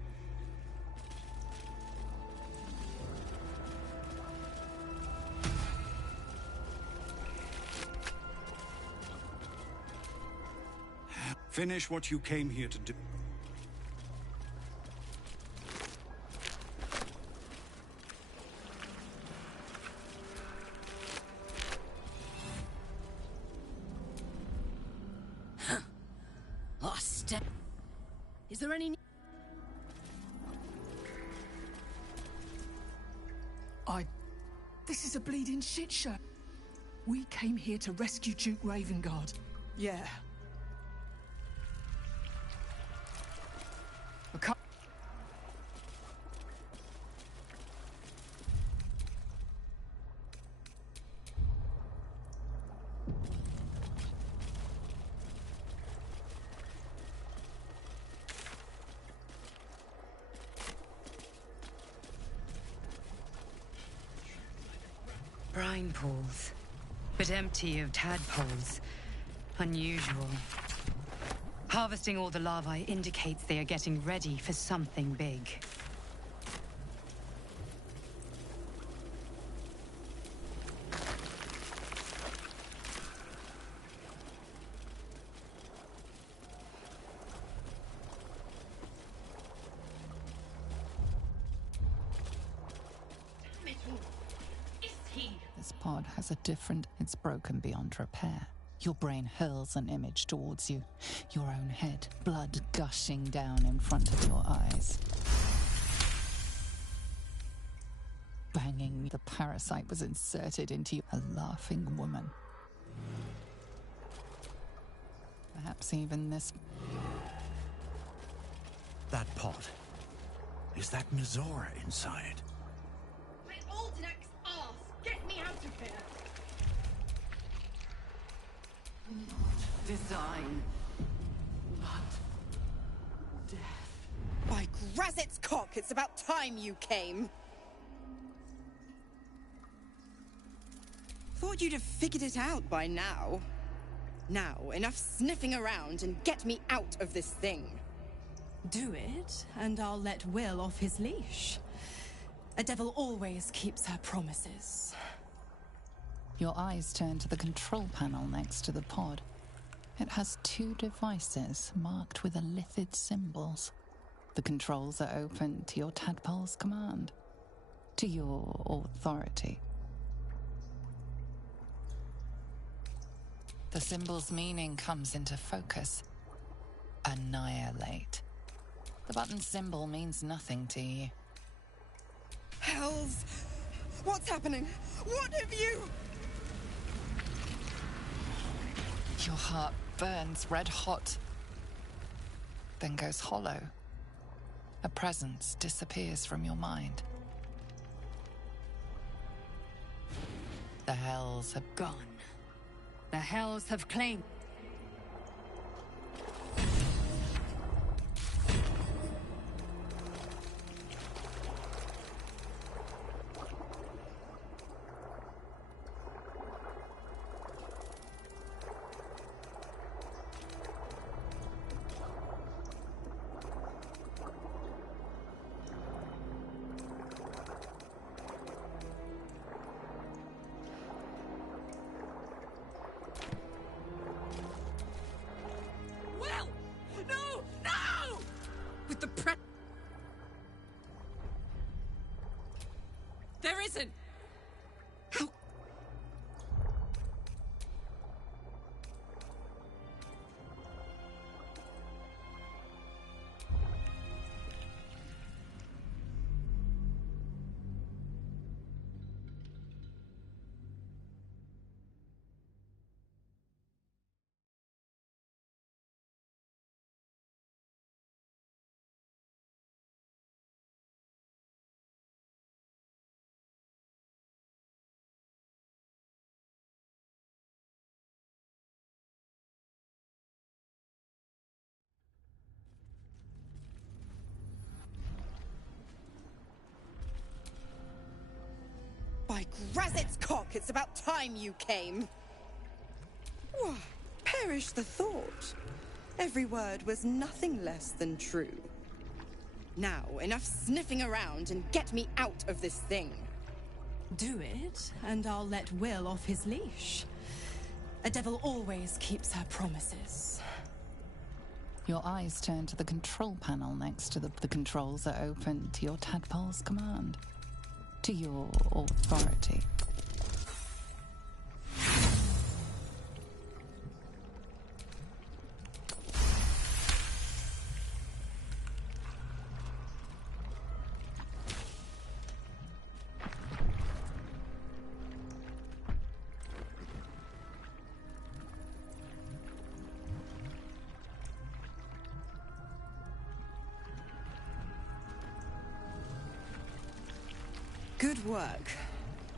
Finish what you came here to do. Is there any... This is a bleeding shit show. We came here to rescue Duke Ravengard. Yeah. Brine pools, but empty of tadpoles. Unusual. Harvesting all the larvae indicates they are getting ready for something big. This pod has a different... It's broken beyond repair. Your brain hurls an image towards you. Your own head, blood gushing down in front of your eyes. Banging, the parasite was inserted into you. A laughing woman. Perhaps even this... That pod. Is that Mizora inside? My Aldenac's ass! Get me out of here! Design. Not death. By Grazit's cock, it's about time you came. Thought you'd have figured it out by now. Now, enough sniffing around and get me out of this thing. Do it, and I'll let Will off his leash. A devil always keeps her promises. Your eyes turn to the control panel next to the pod. It has two devices marked with elithid symbols. The controls are open to your tadpole's command, to your authority. The symbol's meaning comes into focus. Annihilate. The button symbol means nothing to you. Hells! What's happening? What have you... Your heart burns red hot, then goes hollow. A presence disappears from your mind. The Hells have Gone. The Hells have claimed... Will! No! No! With the There isn't! How... By Grazit's cock, it's about time you came. Why, perish the thought. Every word was nothing less than true. Now, enough sniffing around and get me out of this thing. Do it, and I'll let Will off his leash. A devil always keeps her promises. Your eyes turn to the control panel next to the controls that open to your tadpole's command. To your authority. Good work.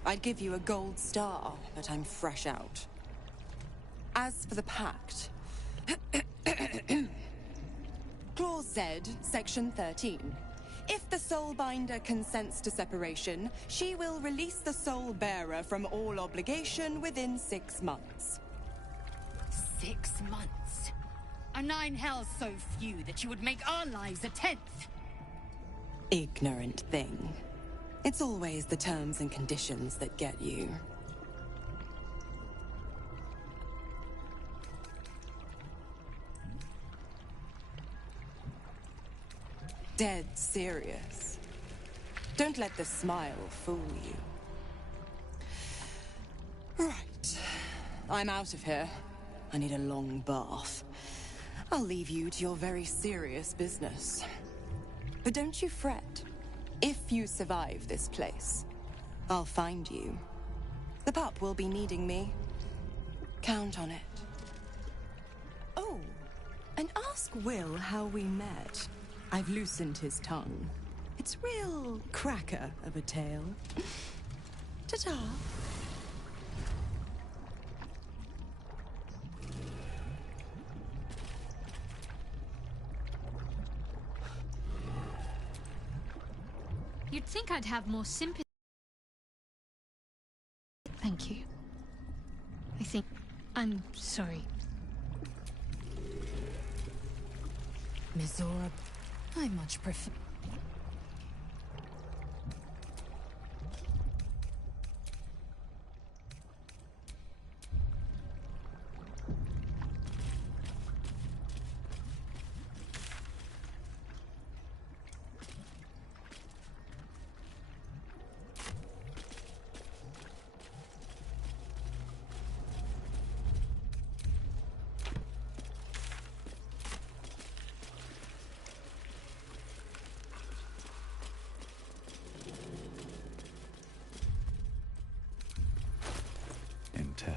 I'd give you a gold star, but I'm fresh out. As for the pact... Clause Z, Section 13. If the Soulbinder consents to separation, she will release the Soul Bearer from all obligation within 6 months. 6 months? Are 9 hells so few that you would make our lives a 10th? Ignorant thing. It's always the terms and conditions that get you. Dead serious. Don't let the smile fool you. Right. I'm out of here. I need a long bath. I'll leave you to your very serious business. But don't you fret. If you survive this place, I'll find you. The pup will be needing me. Count on it. Oh, and ask Will how we met. I've loosened his tongue. It's real cracker of a tale. Ta-ta. You'd think I'd have more sympathy. Thank you. I think... I'm sorry. Mizora, I much prefer...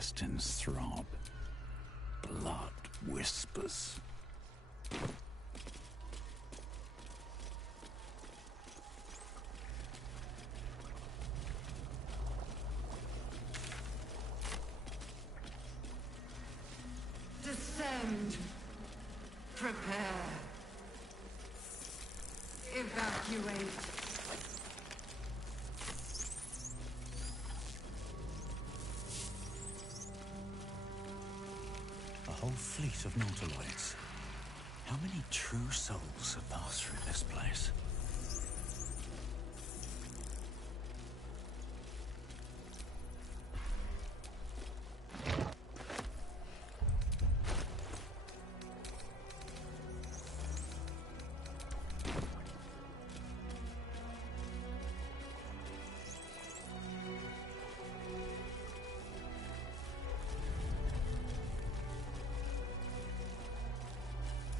intestines throb. Blood whispers. Descend. Prepare. Evacuate. A whole fleet of nautiloids. How many true souls have passed through this place?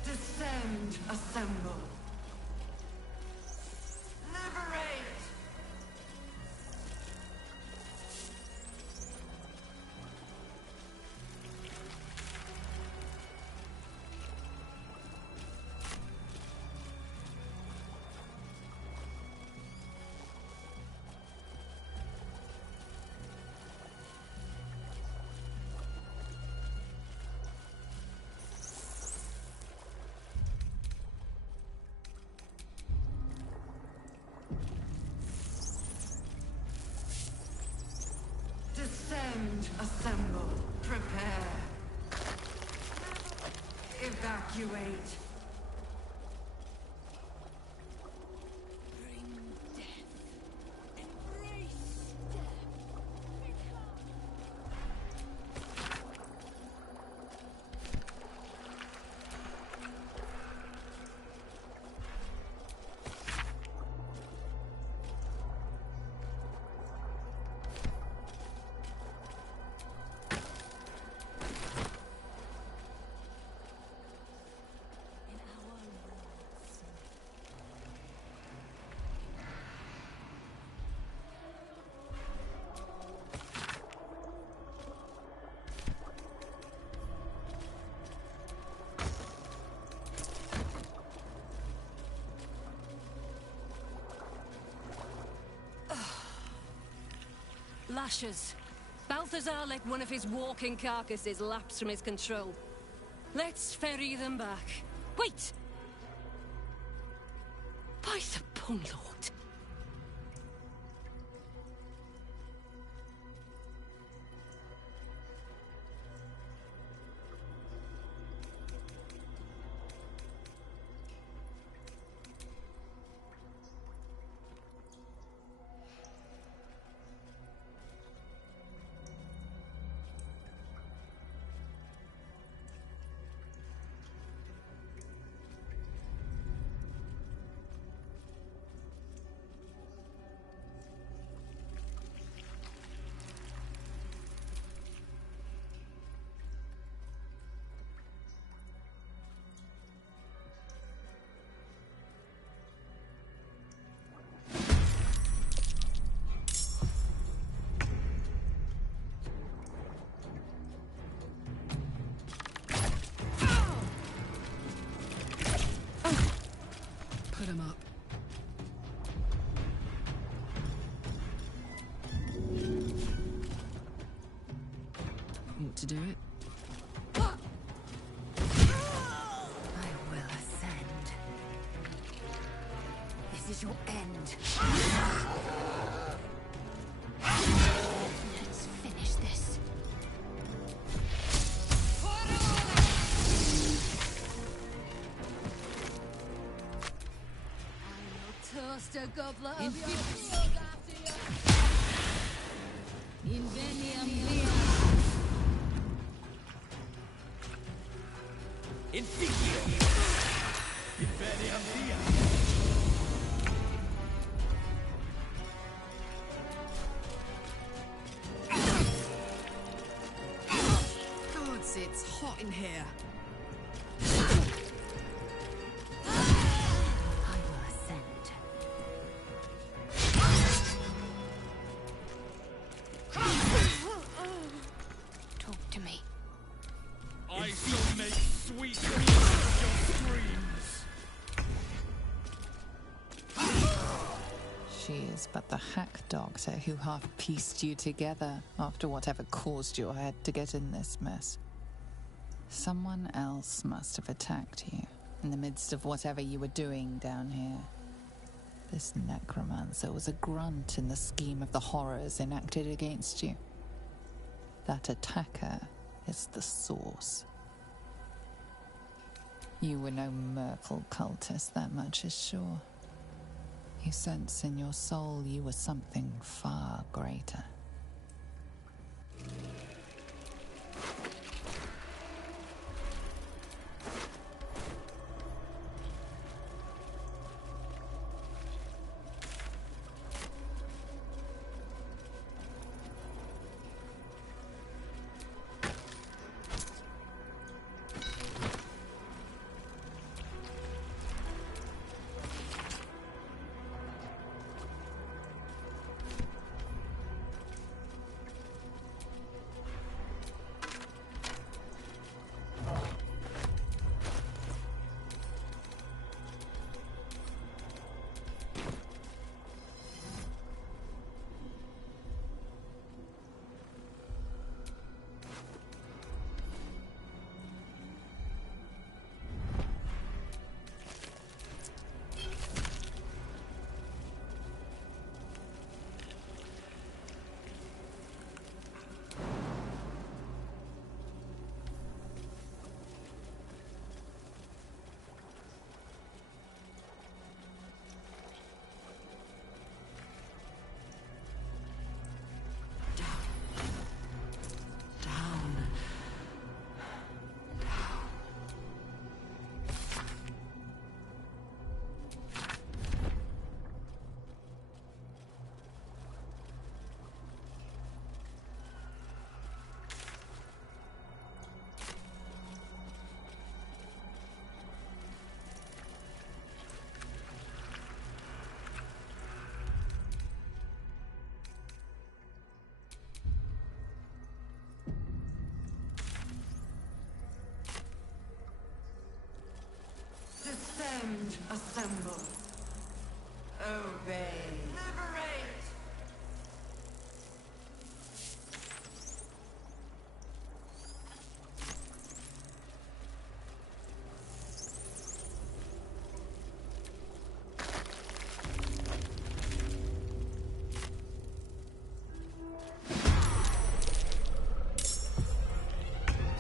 Descend, assemble. Liberate! Descend, assemble, prepare. Evacuate. Lashers. Balthazar let one of his walking carcasses lapse from his control. Let's ferry them back. Wait! By the Bone Lord. Put him up. Want to do it? I will ascend. This is your end. Let's finish this. Toast a goblet of your Inveniam Inficio! Inveniam dia! Gods, it's hot in here. I will ascend. I shall make sweet music of your screams. She is but the hack doctor who half pieced you together after whatever caused your head to get in this mess. Someone else must have attacked you in the midst of whatever you were doing down here. This necromancer was a grunt in the scheme of the horrors enacted against you. That attacker is the source. You were no Merkel cultist, that much is sure. You sense in your soul you were something far greater. Descend, assemble. Obey. Liberate!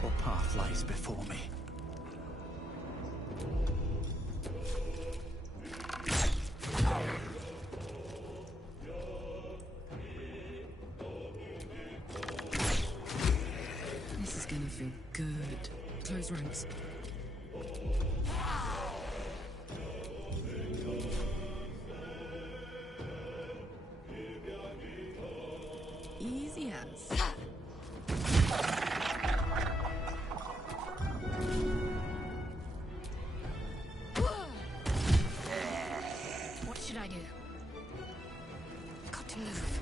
What path lies before me? Good. Close ranks. Easy as. What should I do? Got to move.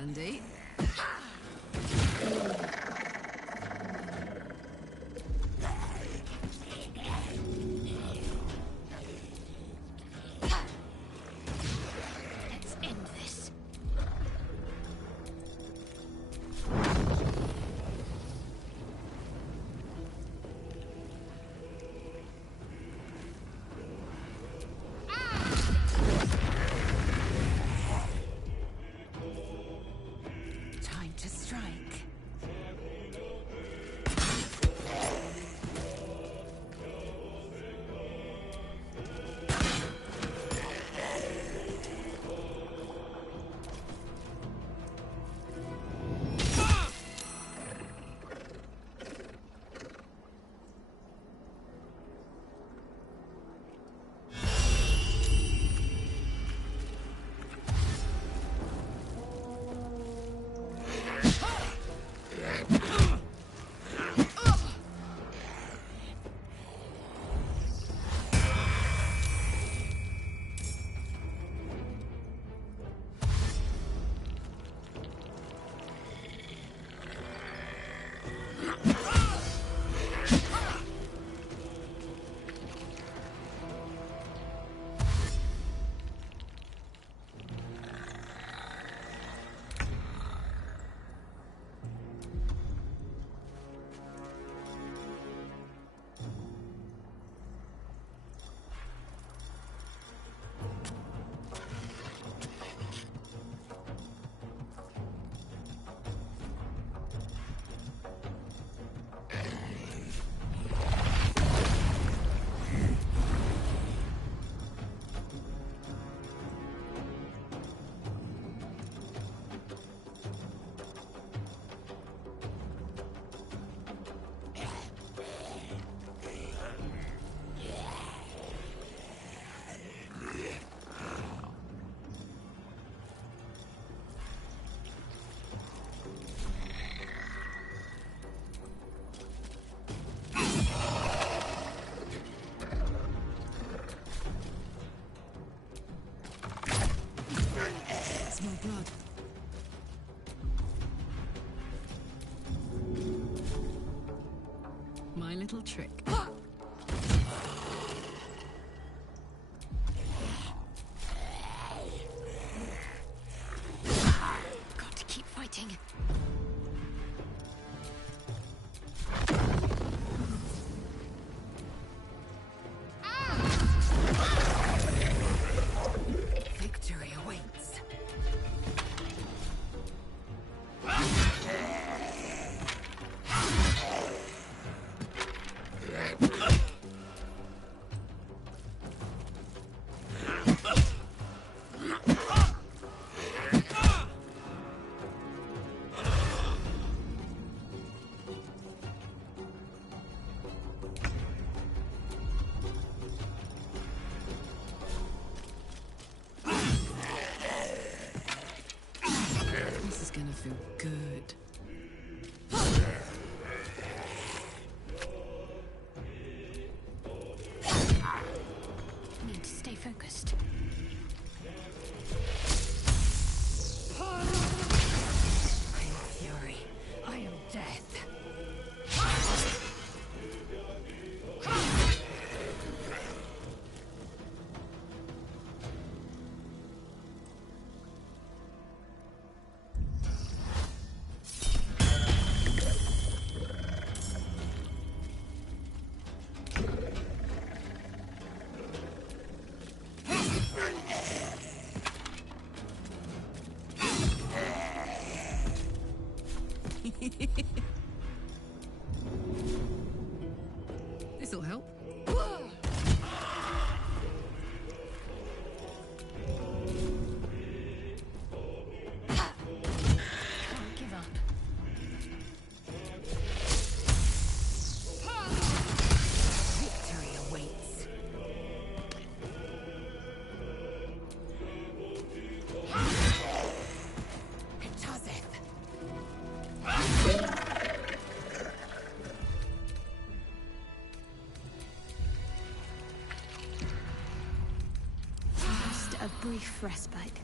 handy. Let's end this. Time to strike. Smell blood. My little trick. Got to keep fighting. Victory awaits. This is gonna feel good. Need to stay focused. I am fury. I am death. This'll help. Can't give up. Victory awaits. Just a brief respite.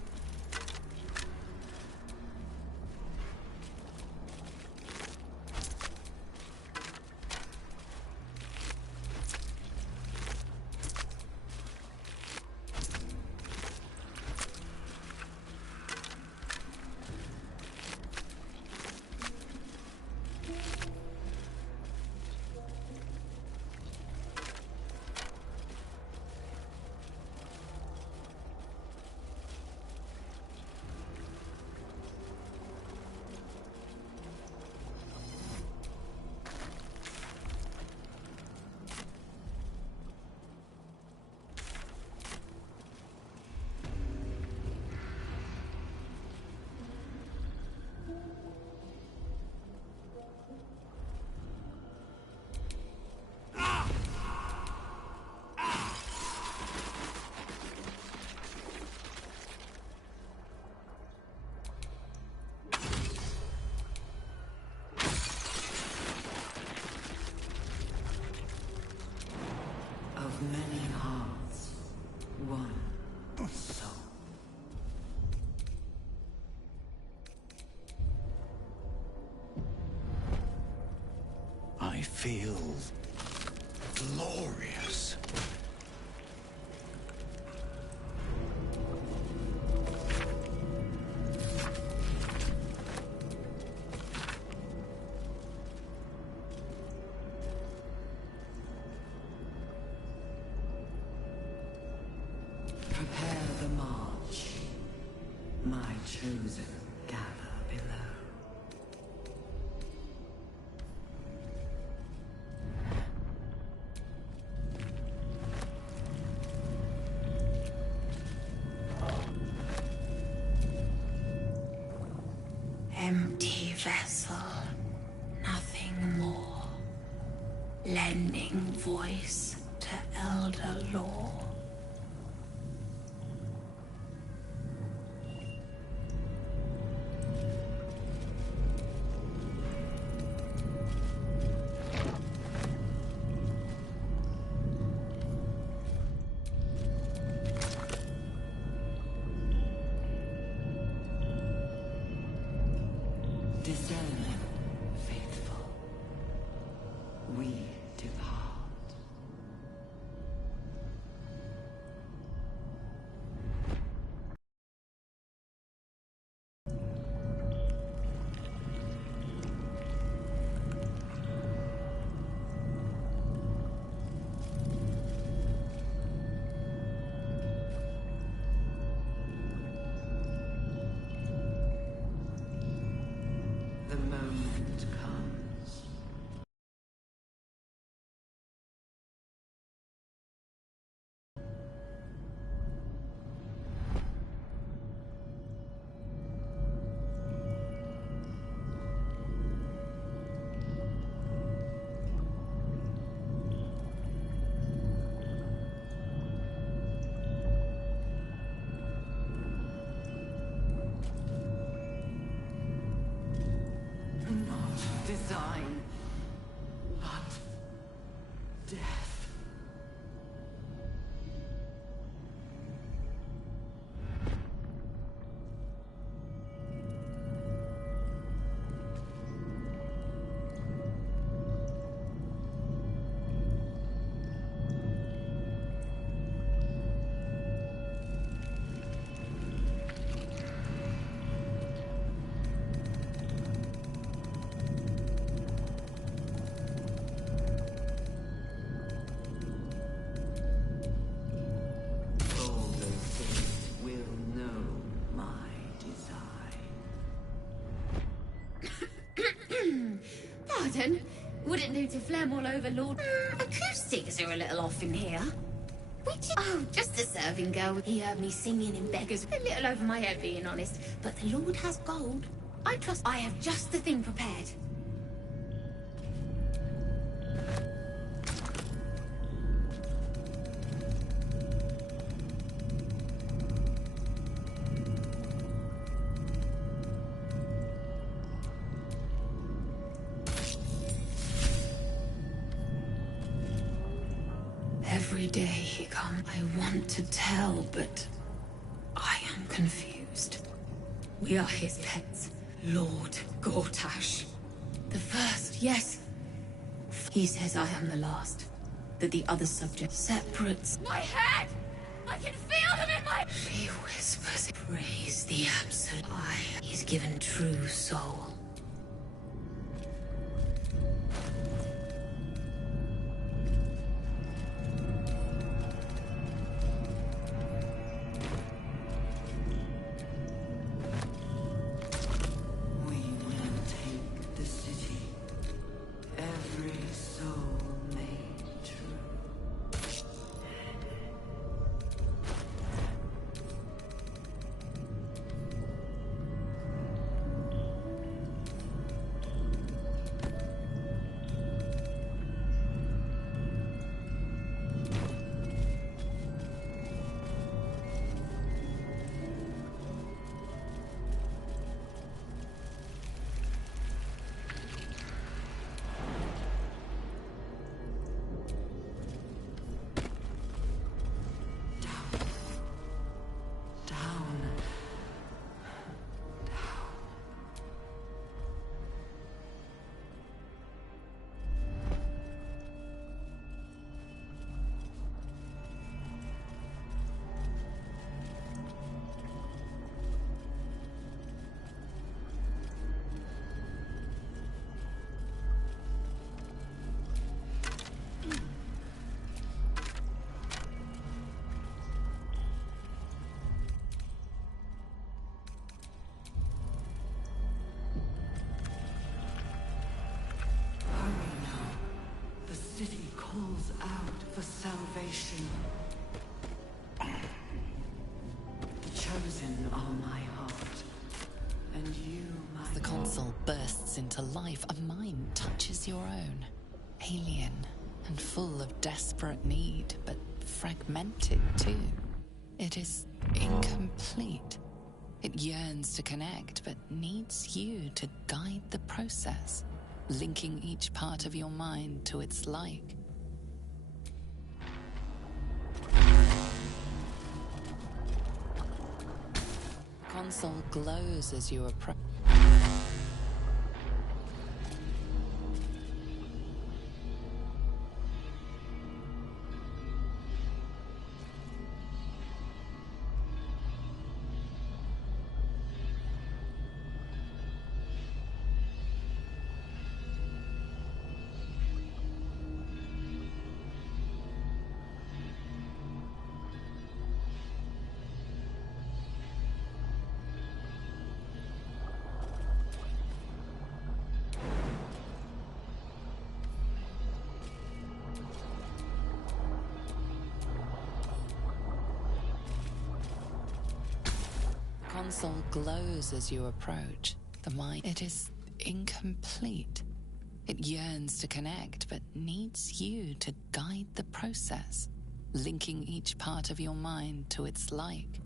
I feel glorious. Prepare the march. My chosen gather below. Empty vessel, nothing more. Lending voice to elder law. Discern, faithful. We depart. The moment comes. Not design, but death. All those things will know my design. Pardon? Wouldn't do to phlegm all over Lord. Acoustics are a little off in here. Which? Oh, just a serving girl. He heard me singing in beggars. A little over my head, being honest. But the Lord has gold. I trust I have just the thing prepared. Every day he comes. I want to tell, but I am confused. We are his pets. Lord Gortash. The first, yes. He says I am the last. That the other subjects separate. My head! I can feel them in my... She whispers, praise the absolute. He's given true soul. We will take the city. Every soul made true. calls out for salvation. The chosen are my heart, and you my... As the console bursts into life, a mind touches your own. Alien and full of desperate need, but fragmented too. It is incomplete. It yearns to connect, but needs you to guide the process, linking each part of your mind to its like. The console glows as you approach. The console glows as you approach. The mind, it is incomplete. It yearns to connect, but needs you to guide the process, linking each part of your mind to its like.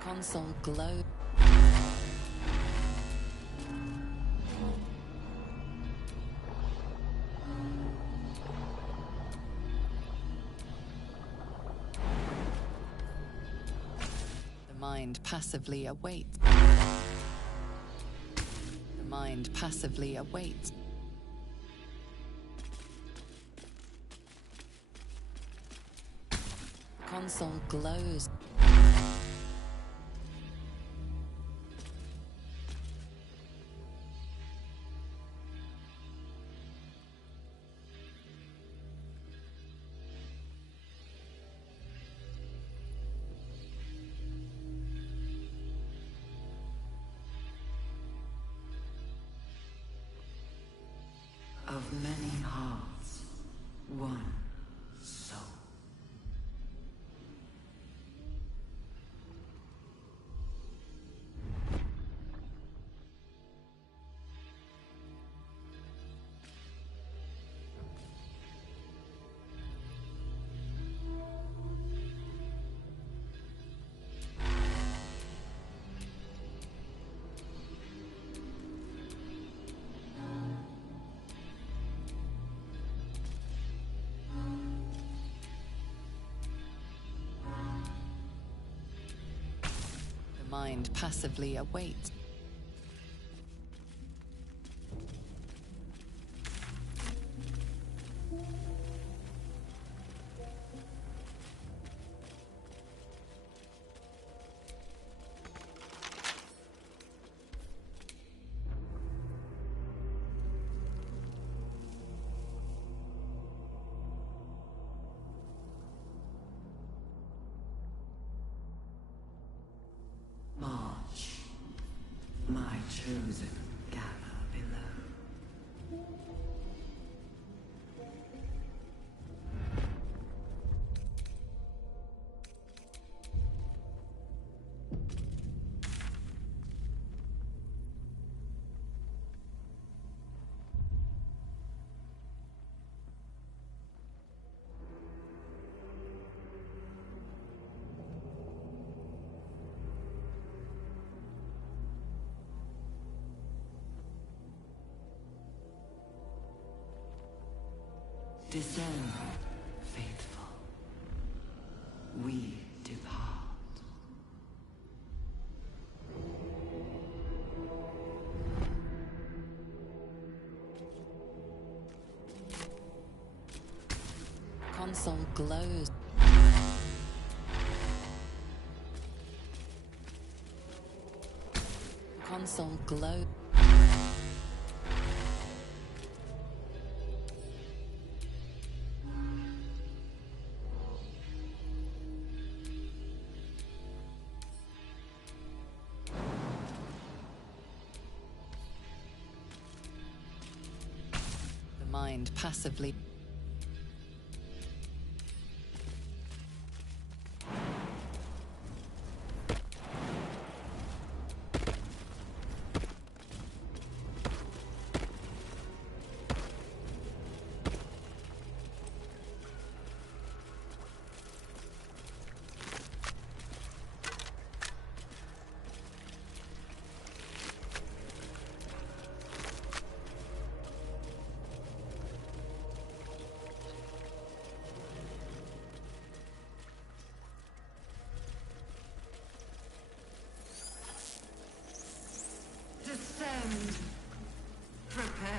Console glow. The mind passively awaits. The mind passively awaits. The console glows. Of many hearts, one soul. The mind passively awaits. March, my chosen, gather below. Descend, faithful. We depart. Console glows. Console glows. mind passively. Descend. Prepare.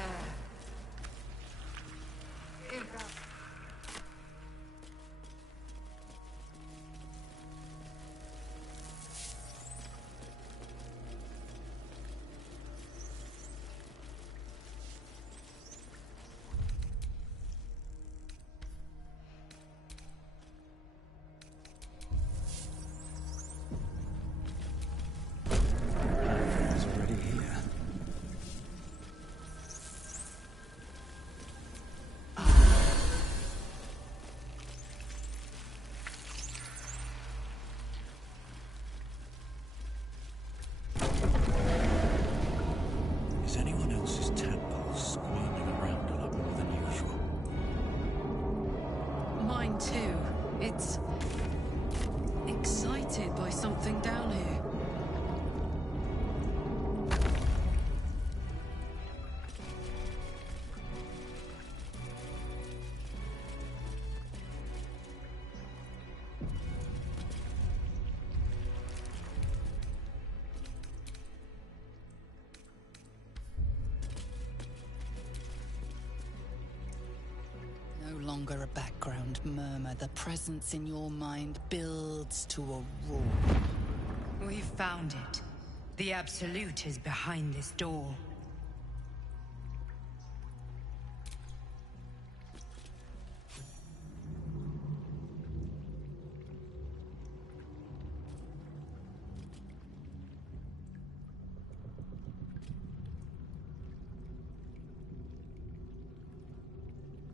It's already here. Is anyone else's tadpole squirming around a lot more than usual? Mine too. It's excited by something down here. No longer a background murmur. The presence in your mind builds to a roar. We've found it. The Absolute is behind this door.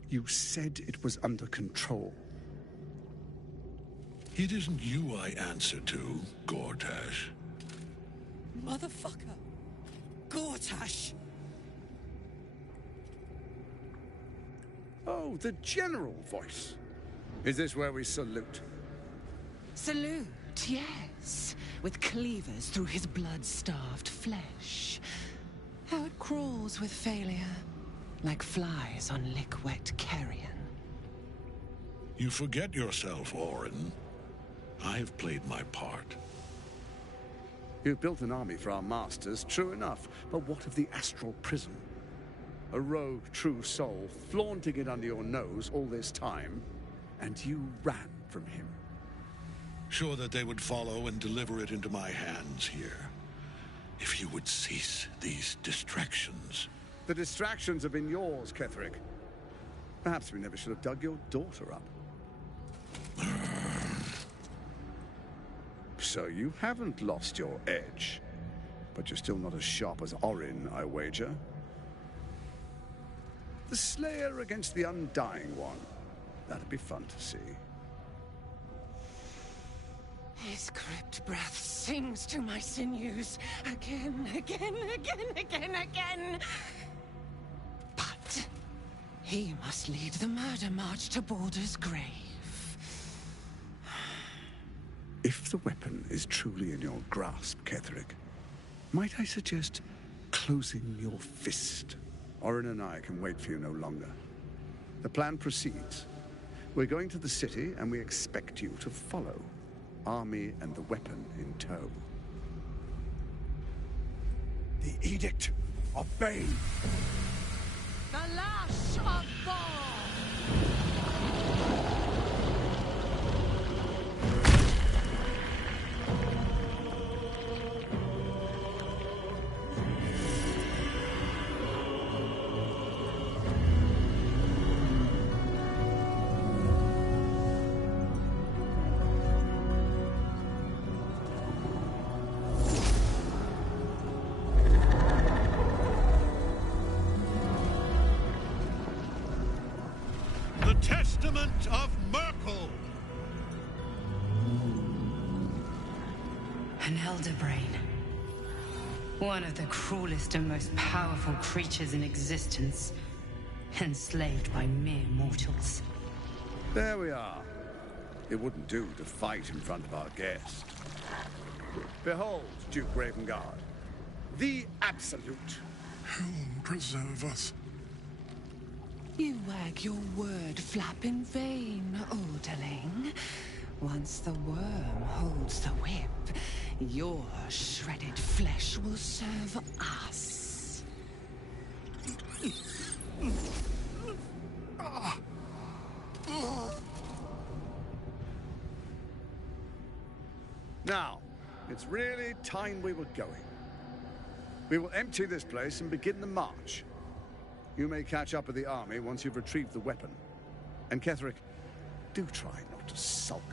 You said it was under control. It isn't you I answer to, Gortash. Motherfucker! Gortash! Oh, the general voice. Is this where we salute? Salute, yes. With cleavers through his blood-starved flesh. How it crawls with failure. Like flies on lick-wet carrion. You forget yourself, Orin. I have played my part. You've built an army for our masters, true enough. But what of the astral prison? A rogue true soul, flaunting it under your nose all this time, and you ran from him. Sure that they would follow and deliver it into my hands here. If you would cease these distractions. The distractions have been yours, Ketherick. Perhaps we never should have dug your daughter up. So you haven't lost your edge. But you're still not as sharp as Orin, I wager. The Slayer against the Undying One. That'd be fun to see. His crypt breath sings to my sinews. Again, again, again, again, again. But he must lead the murder march to Baldur's grave. If the weapon is truly in your grasp, Ketherick, might I suggest closing your fist? Orin and I can wait for you no longer. The plan proceeds. We're going to the city, and we expect you to follow. Army and the weapon in tow. The Edict of Bane. The lash of Baal! Elder Brain. One of the cruelest and most powerful creatures in existence, enslaved by mere mortals. There we are. It wouldn't do to fight in front of our guest. Behold, Duke Ravengard, the Absolute. Whom preserve us? You wag your word flap in vain, Alderling. Once the worm holds the whip, your shredded flesh will serve us. Now, it's really time we were going. We will empty this place and begin the march. You may catch up with the army once you've retrieved the weapon. And Ketherick, do try not to sulk.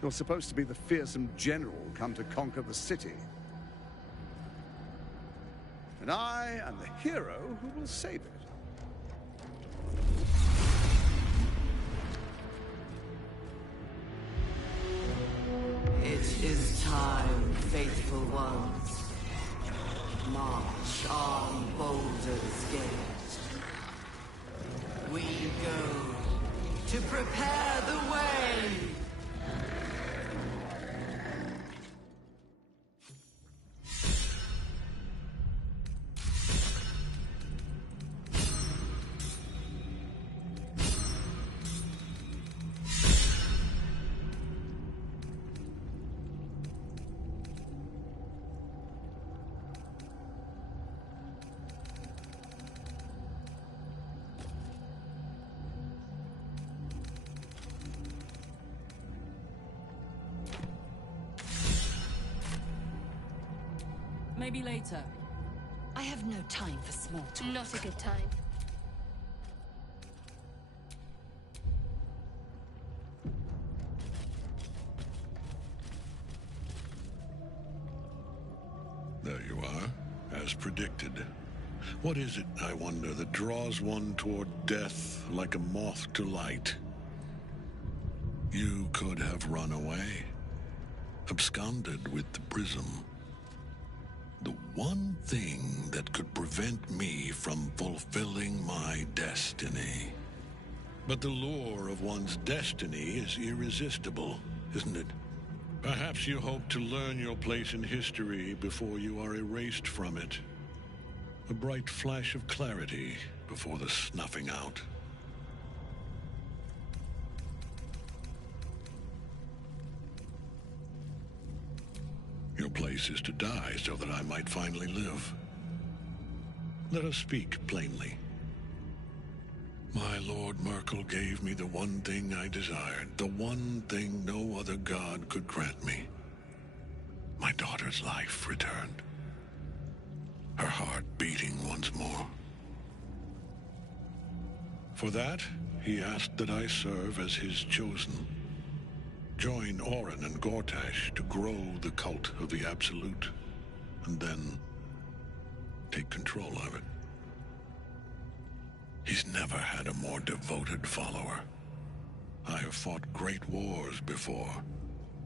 You're supposed to be the fearsome general come to conquer the city. And I am the hero who will save it. It is time, faithful ones. March on Baldur's Gate. We go to prepare the way. Maybe later. I have no time for small talk. Not a good time. There you are, as predicted. What is it, I wonder, that draws one toward death like a moth to light? You could have run away, absconded with the prism. The one thing that could prevent me from fulfilling my destiny. But the lure of one's destiny is irresistible, isn't it? Perhaps you hope to learn your place in history before you are erased from it. A bright flash of clarity before the snuffing out. Your place is to die so that I might finally live. Let us speak plainly. My Lord Merkel gave me the one thing I desired, the one thing no other god could grant me. My daughter's life returned. Her heart beating once more. For that, he asked that I serve as his chosen. Join Orin and Gortash to grow the cult of the Absolute, and then take control of it. He's never had a more devoted follower. I have fought great wars before,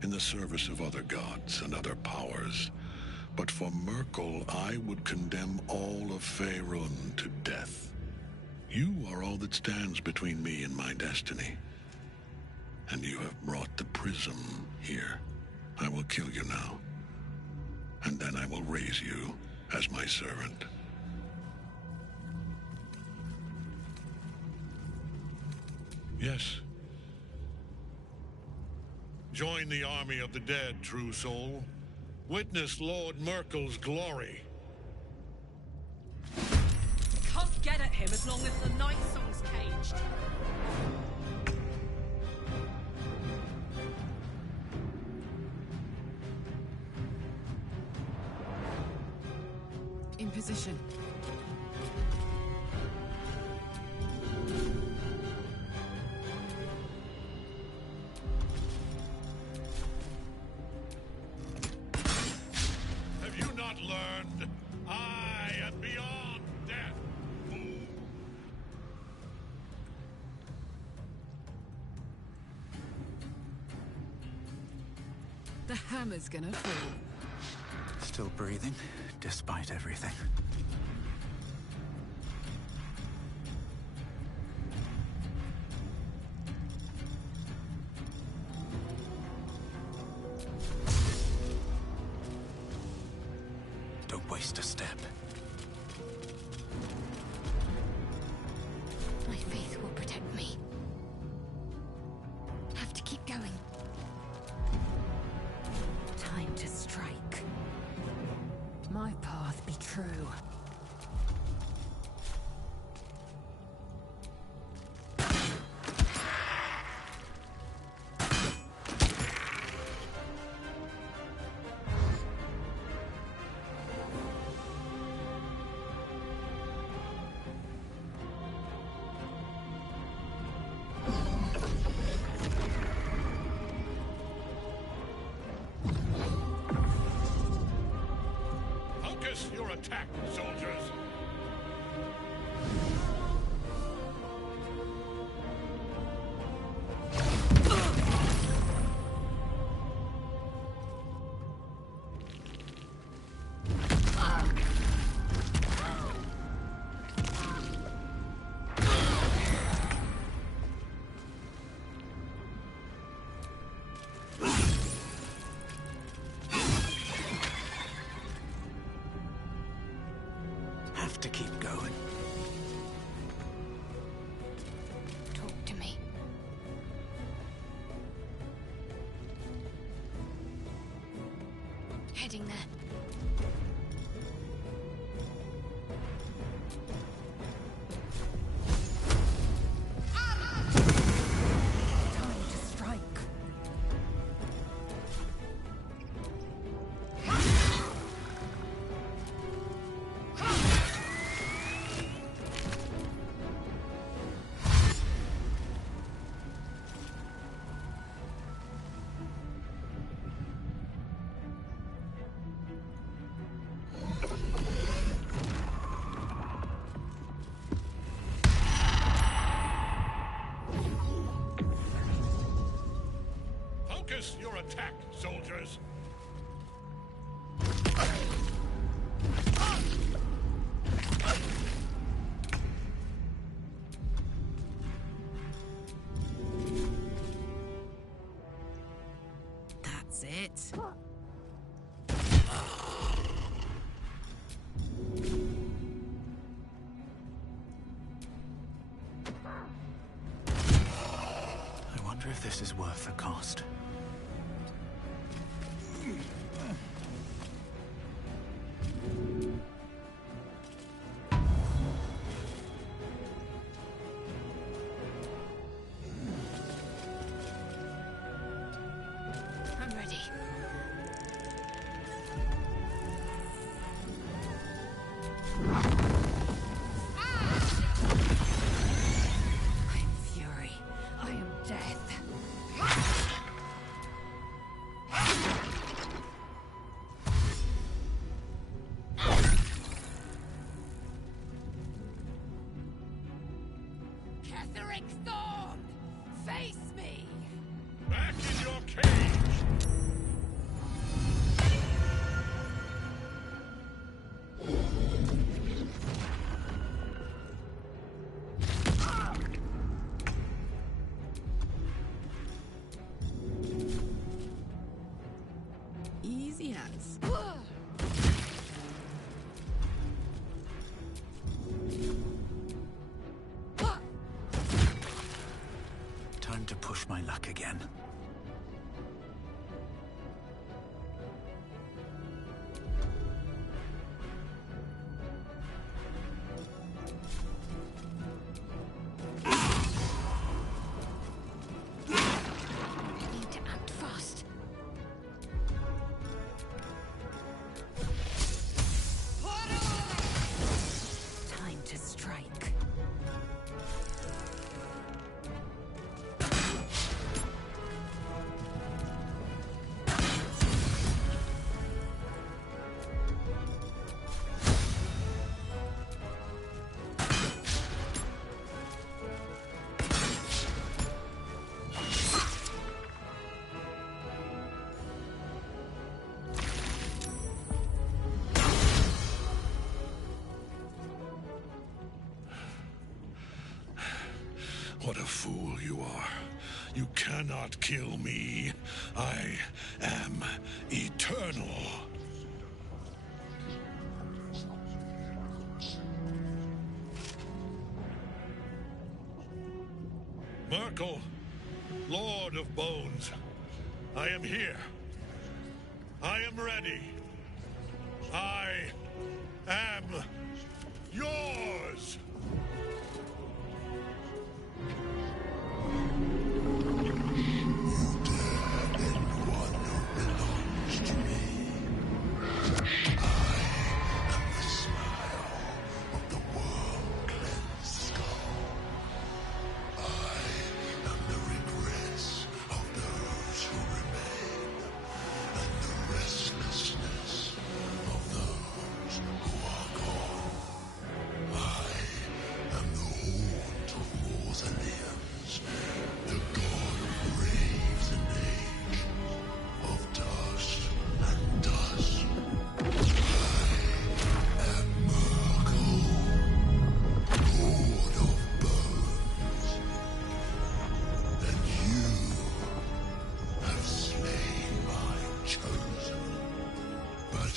in the service of other gods and other powers, but for Merkel, I would condemn all of Faerun to death. You are all that stands between me and my destiny. And you have brought the prism here. I will kill you now. And then I will raise you as my servant. Yes. Join the army of the dead, true soul. Witness Lord Merkel's glory. Can't get at him as long as the Night Song's caged. In position. Have you not learned? I am beyond death. The hammer's gonna fall. Still breathing, despite everything. Don't waste a step. My faith will protect me. Have to keep going. Time to strike. My path be true. Focus your attack, soldiers! Have to keep going. Talk to me. Heading there. Time to strike. Focus your attack, soldiers! That's it. I wonder if this is worth the cost. I'm ready. I am fury. I am death. Ketheric Thorn! Face me! Back in your cage! Easy as. Time to push my luck again. Need to act fast. Time to strike. What a fool you are. You cannot kill me. I am eternal. Merkel, Lord of Bones, I am here. I am ready. I am yours.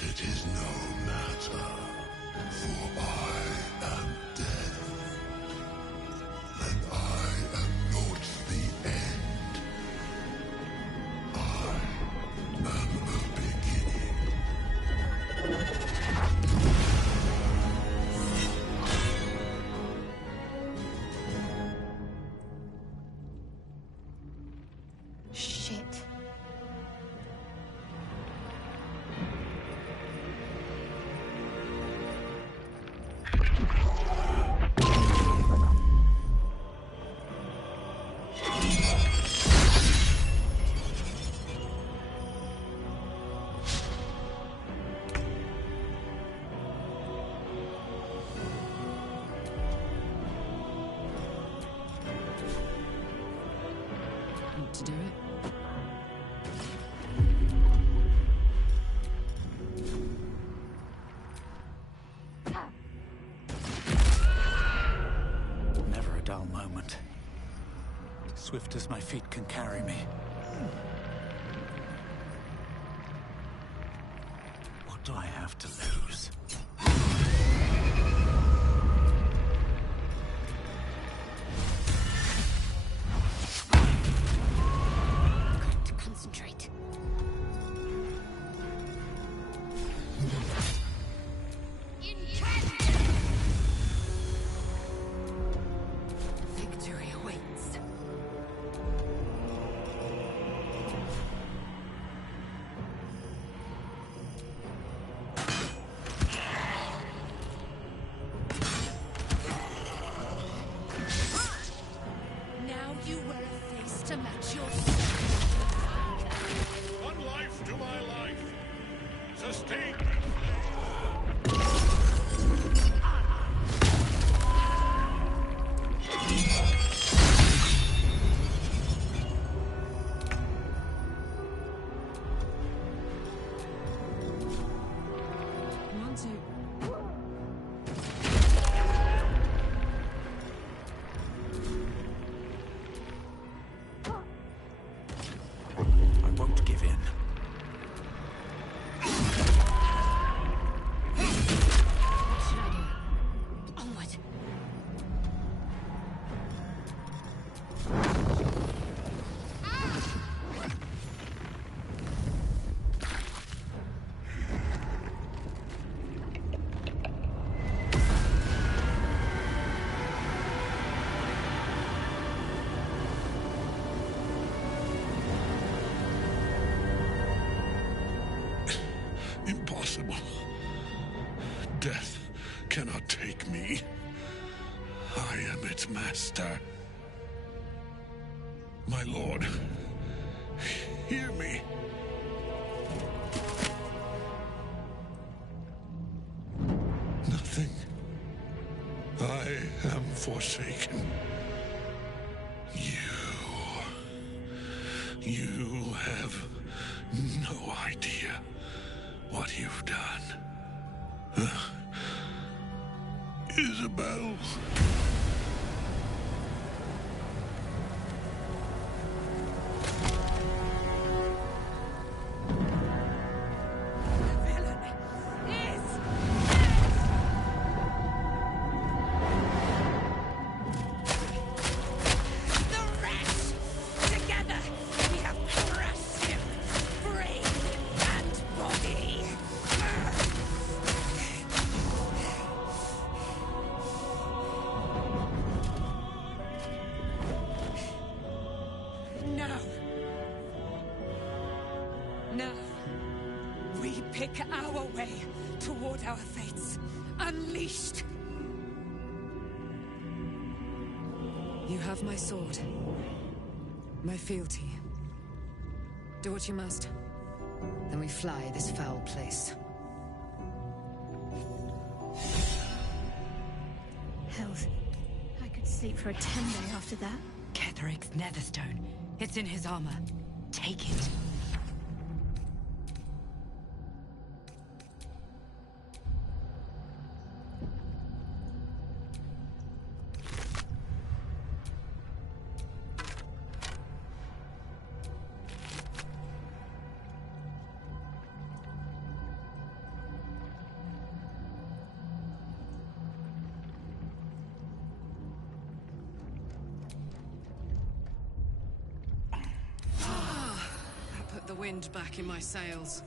It is no matter, for I am death, and I am not the end. I am the beginning. Shit. To do it. Never a dull moment. Swift as my feet can carry me. What do I have to lose? Concentrate. Victory awaits. Now you wear a face to match your One life to my life. Sustain. Want to? I won't give in. What should I do? Onward. Impossible. Death cannot take me. I am its master. My lord, hear me. Nothing. I am forsaken. You have no idea what you've done. Isabel. pick our way toward our fates. Unleashed! You have my sword. My fealty. Do what you must. Then we fly this foul place. Health. I could sleep for a 10-day after that. Ketheric's netherstone. It's in his armor. Take it. The wind back in my sails.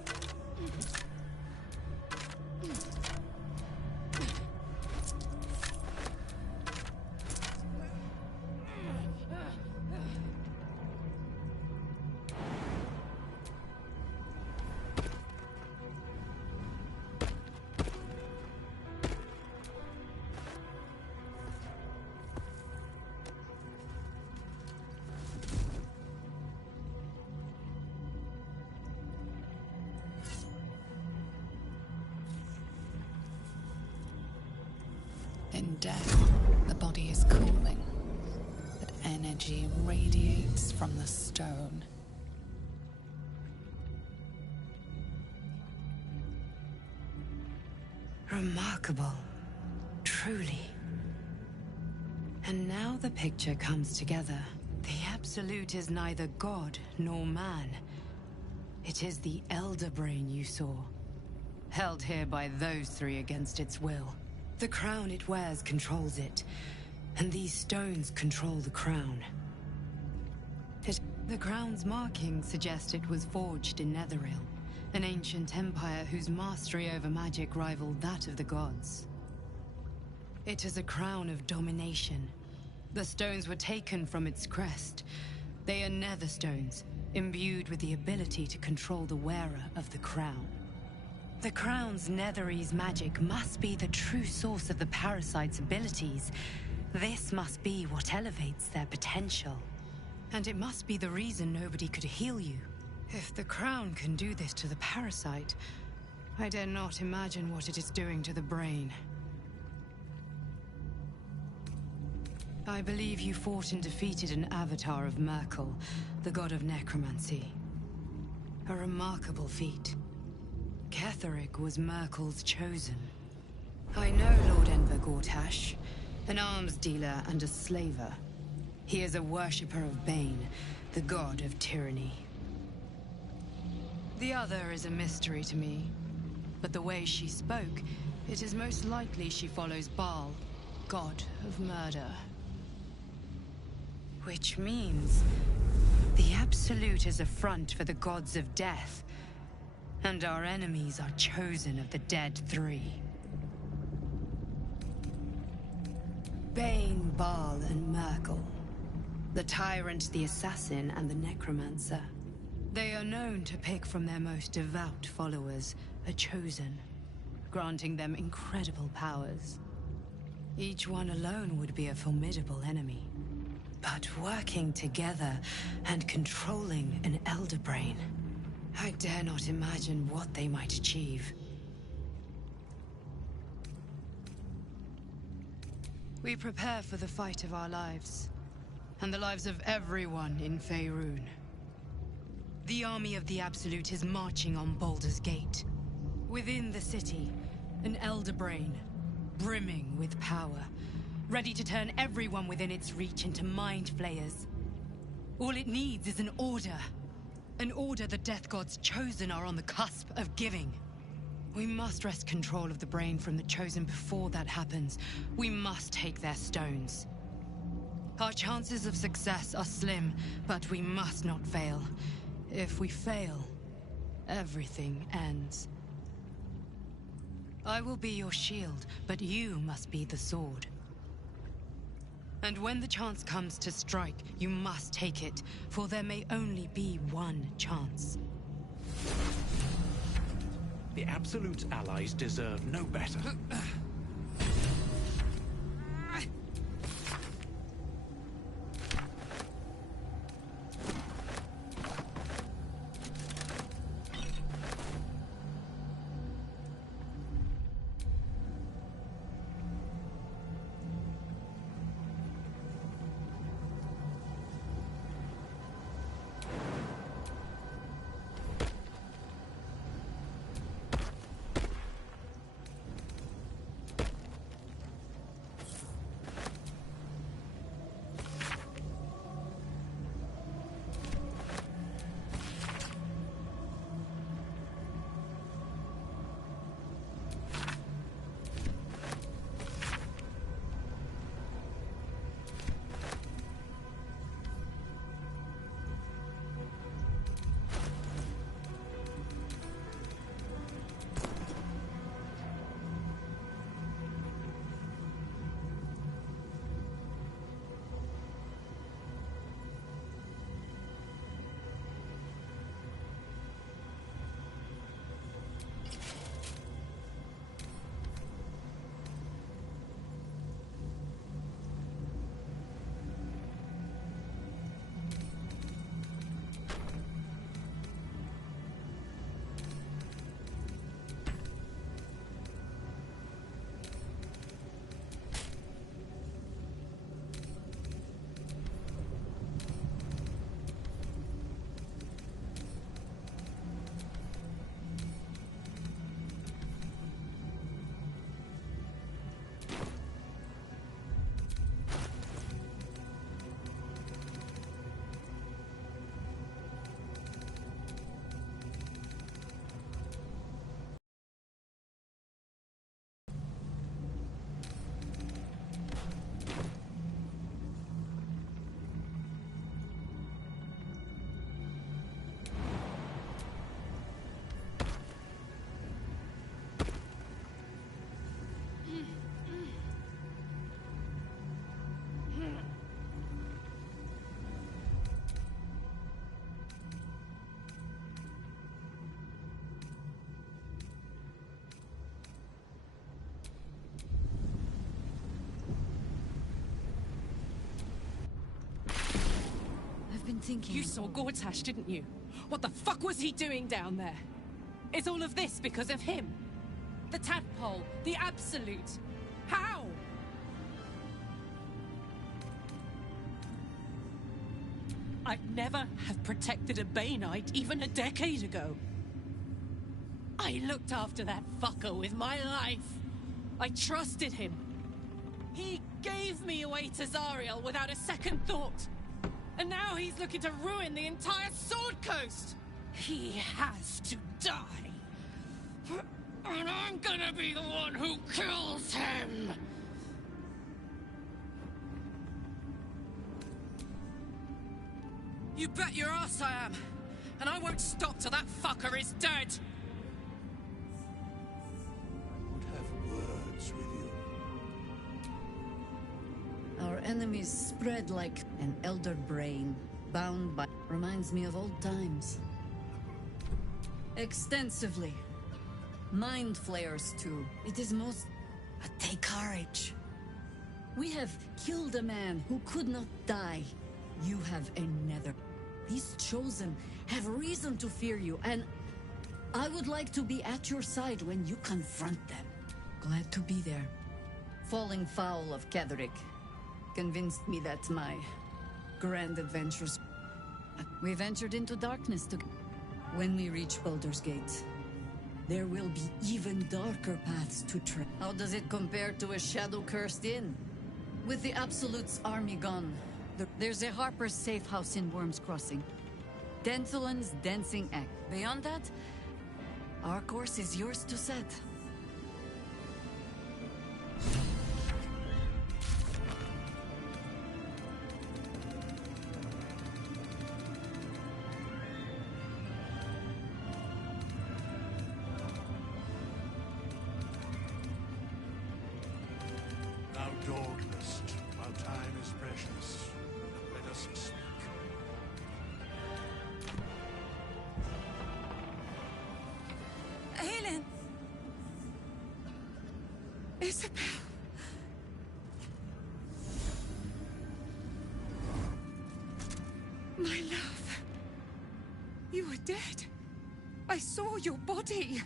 In death, the body is cooling, but energy radiates from the stone. Remarkable. Truly. And now the picture comes together. The Absolute is neither god nor man. It is the Elder Brain you saw, held here by those three against its will. The crown it wears controls it, and these stones control the crown. The crown's markings suggest it was forged in Netheril, an ancient empire whose mastery over magic rivaled that of the gods. It is a crown of domination. The stones were taken from its crest. They are nether stones, imbued with the ability to control the wearer of the crown. The crown's Netherese magic must be the true source of the parasite's abilities. This must be what elevates their potential. And it must be the reason nobody could heal you. If the crown can do this to the parasite, I dare not imagine what it is doing to the brain. I believe you fought and defeated an avatar of Merkel, the god of necromancy. A remarkable feat. Ketheric was Merkel's chosen. I know Lord Enver Gortash, an arms dealer and a slaver. He is a worshipper of Bane, the god of tyranny. The other is a mystery to me, but the way she spoke, it is most likely she follows Baal, god of murder. Which means the Absolute is a front for the gods of death. And our enemies are chosen of the dead three. Bane, Baal, and Merkel. The tyrant, the assassin, and the necromancer. They are known to pick from their most devout followers a chosen, granting them incredible powers. Each one alone would be a formidable enemy. But working together and controlling an Elder Brain, I dare not imagine what they might achieve. We prepare for the fight of our lives, and the lives of everyone in Faerun. The army of the Absolute is marching on Baldur's Gate. Within the city, an Elder Brain, brimming with power, ready to turn everyone within its reach into mind flayers. All it needs is an order. An order the Death Gods chosen are on the cusp of giving. We must wrest control of the brain from the chosen before that happens. We must take their stones. Our chances of success are slim, but we must not fail. If we fail, everything ends. I will be your shield, but you must be the sword. And when the chance comes to strike, you must take it, for there may only be one chance. The Absolute's allies deserve no better. Thinking. You saw Gortash, didn't you? What the fuck was he doing down there? Is all of this because of him? The tadpole, the Absolute. How? I'd never have protected a Bainite even a decade ago. I looked after that fucker with my life. I trusted him. He gave me away to Zariel without a second thought. And now he's looking to ruin the entire Sword Coast! He has to die! And I'm gonna be the one who kills him! You bet your ass I am! And I won't stop till that fucker is dead! I would have words with you. Our enemies spread like an elder brain, bound by... Reminds me of old times. Extensively. Mind flayers, too. It is most... But take courage. We have killed a man who could not die. You have another. These Chosen have reason to fear you, and I would like to be at your side when you confront them. Glad to be there. Falling foul of Ketheric convinced me that my grand adventures... We ventured into darkness together. When we reach Baldur's Gate, there will be even darker paths to tread. How does it compare to a shadow-cursed inn? With the Absolute's army gone, there's a Harper's safe house in Worm's Crossing. Denthalen's dancing act. Beyond that, our course is yours to set. Now, Dogmist, while time is precious, let us speak. Helen! Isabel. My love. You were dead. I saw your body.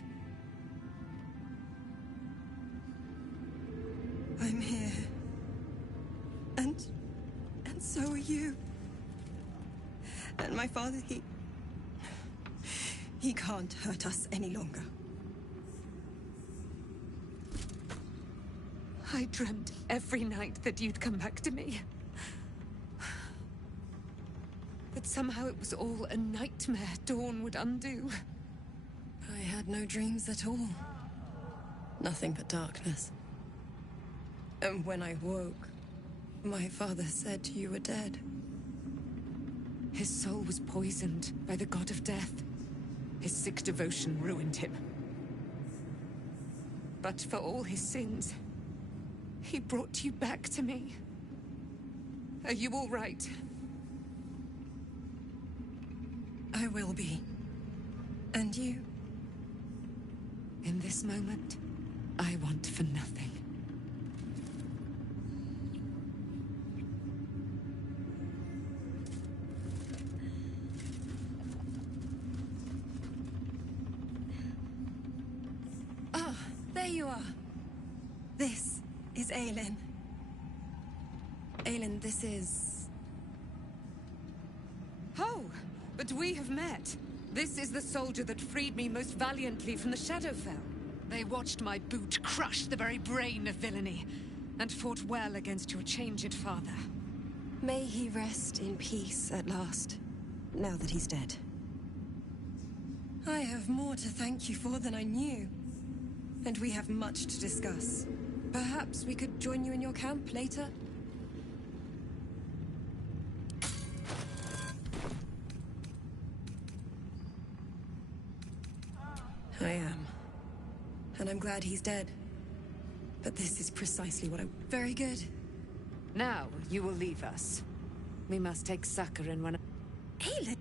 I'm here. And so are you. And my father, he can't hurt us any longer. I dreamt every night that you'd come back to me. But somehow it was all a nightmare Dawn would undo. I had no dreams at all. Nothing but darkness. And when I woke, my father said you were dead. His soul was poisoned by the god of death. His sick devotion ruined him. But for all his sins, he brought you back to me. Are you all right? I will be. And you? In this moment, I want for nothing. Ah, there you are. This is Aelin. Aelin, this is... Oh, but we have met. This is the soldier that freed me most valiantly from the Shadowfell. They watched my boot crush the very brain of villainy, and fought well against your changed father. May he rest in peace at last, now that he's dead. I have more to thank you for than I knew, and we have much to discuss. Perhaps we could join you in your camp later? I am. And I'm glad he's dead. But this is precisely what I... Very good. Now, you will leave us. We must take succor in one... Aelin!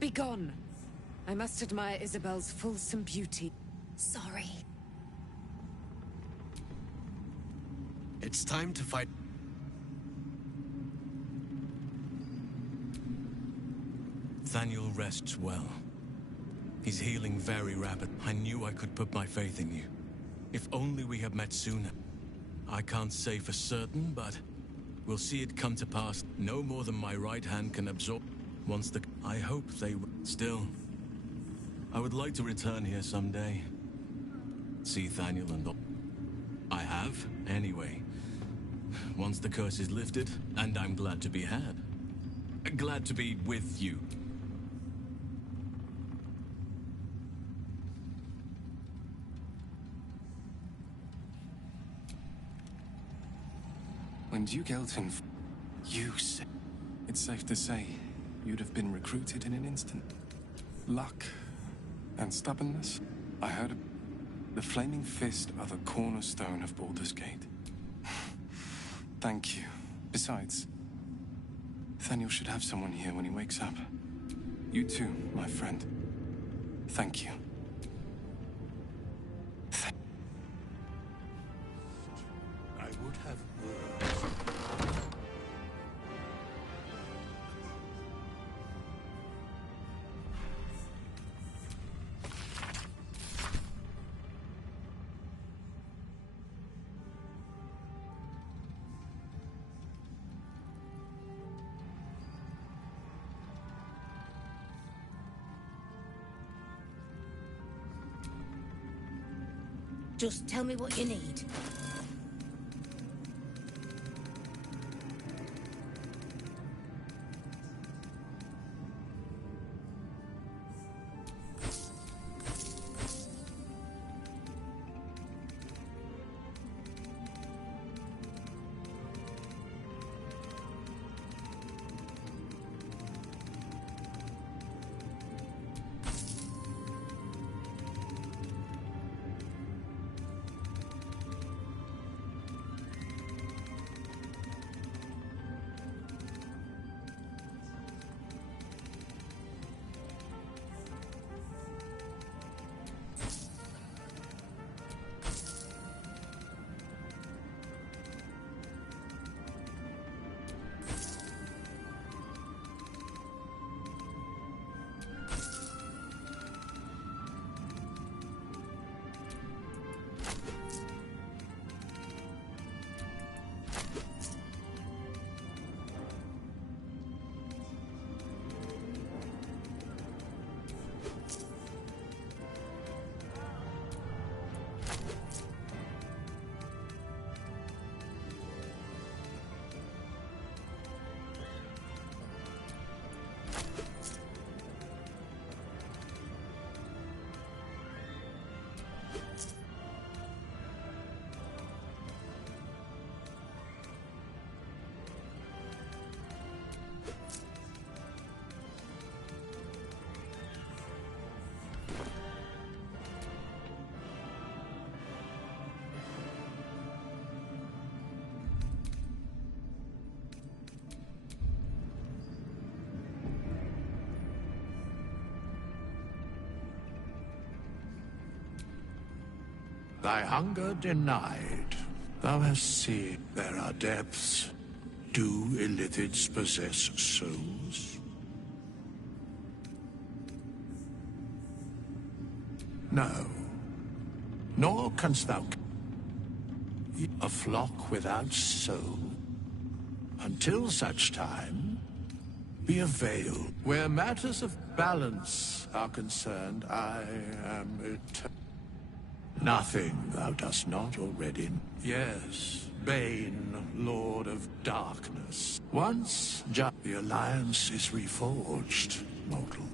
Be gone. I must admire Isabel's fulsome beauty. Sorry. It's time to fight. Thaniel rests well. He's healing very rapid. I knew I could put my faith in you. If only we had met sooner. I can't say for certain, but we'll see it come to pass. No more than my right hand can absorb. Once the... I hope they... Still, I would like to return here someday. See Thaniel and... I have, anyway. Once the curse is lifted, and I'm glad to be had. Glad to be with you. When Duke Elton... You said... It's safe to say, you'd have been recruited in an instant. Luck and stubbornness. I heard the Flaming Fist are the cornerstone of Baldur's Gate. Thank you. Besides, Thaniel should have someone here when he wakes up. You too, my friend. Thank you. I would have words. Just tell me what you need. Thy hunger denied. Thou hast seen there are depths. Do illithids possess souls? No. Nor canst thou a flock without soul. Until such time, be a veil. Where matters of balance are concerned, I am eternal. Nothing thou dost not already. Yes, Bane, Lord of Darkness. Once the Alliance is reforged, mortal.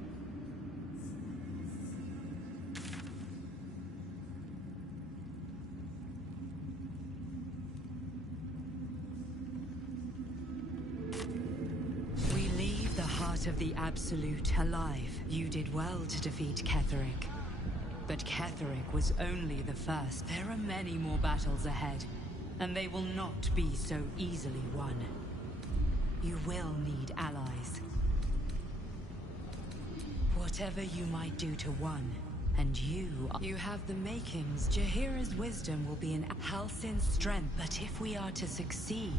We leave the heart of the Absolute alive. You did well to defeat Ketheric. But Ketheric was only the first. There are many more battles ahead, and they will not be so easily won. You will need allies. Whatever you might do to one, and you have the makings. Jaheira's wisdom will be in Halsin's strength, but if we are to succeed,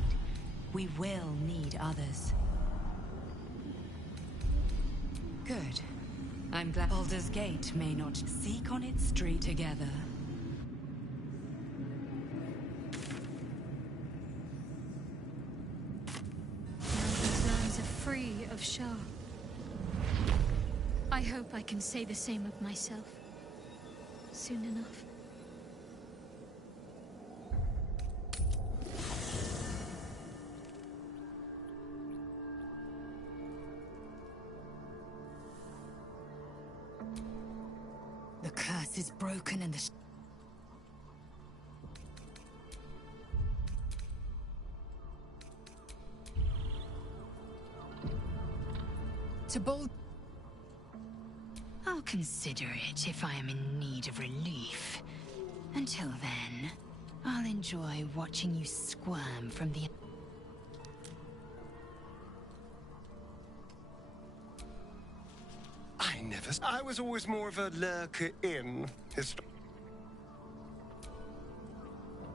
we will need others. Good. I'm glad Baldur's Gate may not seek on its street together. These lands are free of Shah. I hope I can say the same of myself. Soon enough. The curse is broken and the... To bold... I'll consider it if I am in need of relief. Until then, I'll enjoy watching you squirm from the... I was always more of a lurker in history.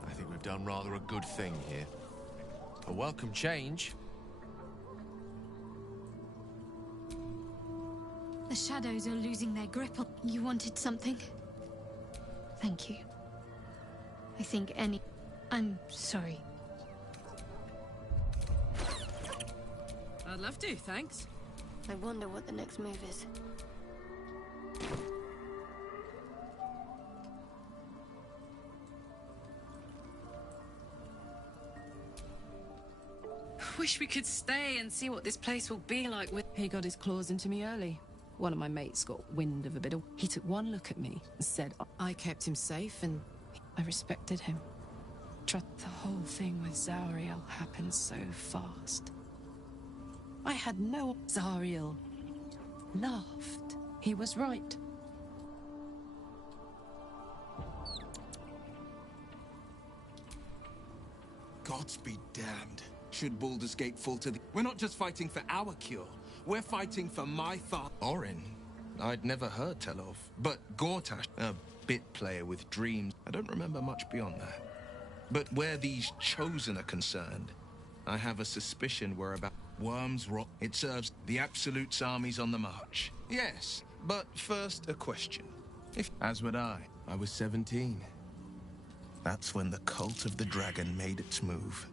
I think we've done rather a good thing here. A welcome change. The shadows are losing their grip on... You wanted something? Thank you. I think any... I'm sorry. I'd love to, thanks. I wonder what the next move is. Wish we could stay and see what this place will be like with... He got his claws into me early. One of my mates got wind of a bit. He took one look at me and said I kept him safe and I respected him. The whole thing with Zariel happened so fast. I had no... Zariel laughed. He was right. Gods be damned. Should Baldur's Gate fall to the... We're not just fighting for our cure. We're fighting for my father. Orin? I'd never heard tell of. But Gortash, a bit player with dreams. I don't remember much beyond that. But where these Chosen are concerned, I have a suspicion we're about... Worms rot. It serves the Absolute's armies on the march. Yes, but first a question. As would I was 17. That's when the cult of the dragon made its move.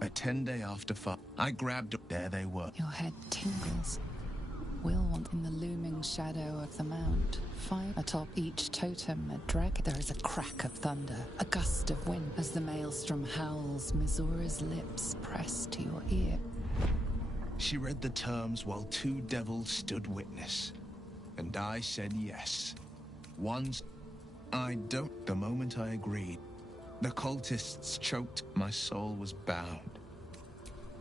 A 10-day after I grabbed... There they were. Your head tingles. Will want in the looming shadow of the mount. 5 atop each totem, a dragon. There is a crack of thunder, a gust of wind. As the maelstrom howls, Mizura's lips press to your ear. She read the terms while 2 devils stood witness. And I said yes. One's... I don't... The moment I agreed, the cultists choked. My soul was bound.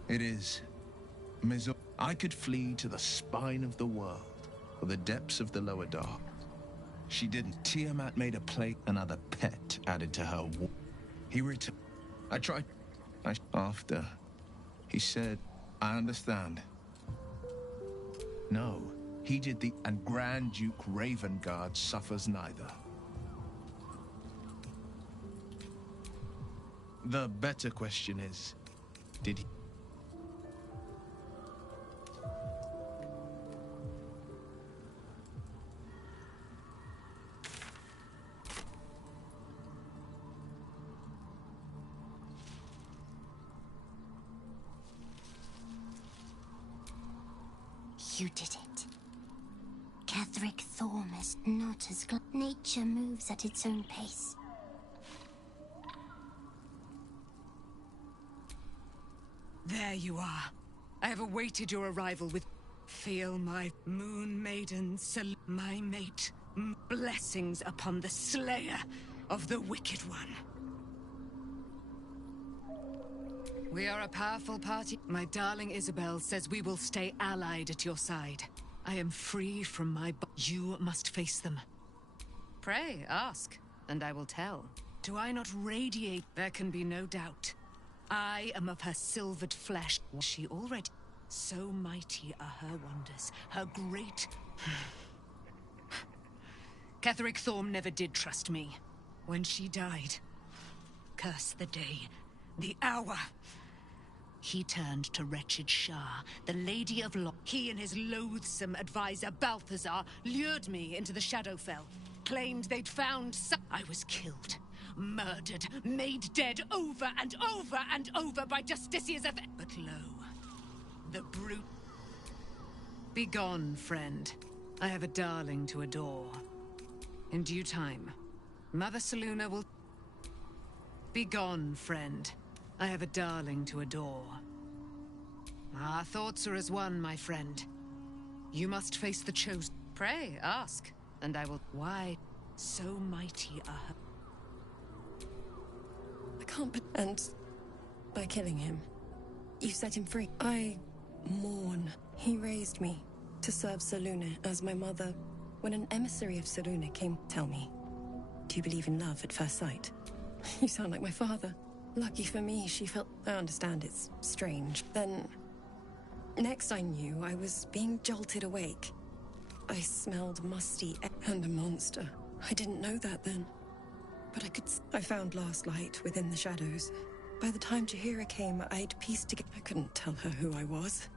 It is... Mizura... I could flee to the spine of the world, or the depths of the lower dark. She didn't. Tiamat made a plate, another pet added to her. He returned. I tried. After. He said, I understand. No, he did the... And Grand Duke Ravengard suffers neither. The better question is, did he... You did it. Ketheric Thorm is not as nature moves at its own pace. There you are. I have awaited your arrival with... Feel my moon maiden, my mate. Blessings upon the slayer of the wicked one. We are a powerful party. My darling Isabel says we will stay allied at your side. I am free from my... You must face them. Pray, ask, and I will tell. Do I not radiate? There can be no doubt. I am of her silvered flesh. She already... So mighty are her wonders, her great... Ketheric Thorm never did trust me. When she died, curse the day, the hour. He turned to wretched Shah, the Lady of Law. He and his loathsome advisor, Balthazar, lured me into the Shadowfell. Claimed they'd found I was killed, murdered, made dead over and over and over by justiciars of... But lo, the brute... Begone, friend. I have a darling to adore. In due time, Mother Selûne will... Begone, friend. I have a darling to adore. Our thoughts are as one, my friend. You must face the chosen. Pray, ask, and I will... Why so mighty are her... I can't... And by killing him, you set him free. I mourn. He raised me to serve Selûne as my mother. When an emissary of Selûne came, tell me, do you believe in love at first sight? You sound like my father. Lucky for me, she felt... I understand it's strange. Then, next I knew, I was being jolted awake. I smelled musty and a monster. I didn't know that then. But I could... I found last light within the shadows. By the time Jaheira came, I'd pieced together... I couldn't tell her who I was.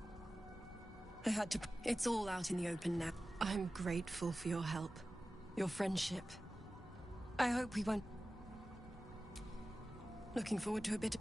I had to... It's all out in the open now. I'm grateful for your help. Your friendship. I hope we won't... Looking forward to a bit of...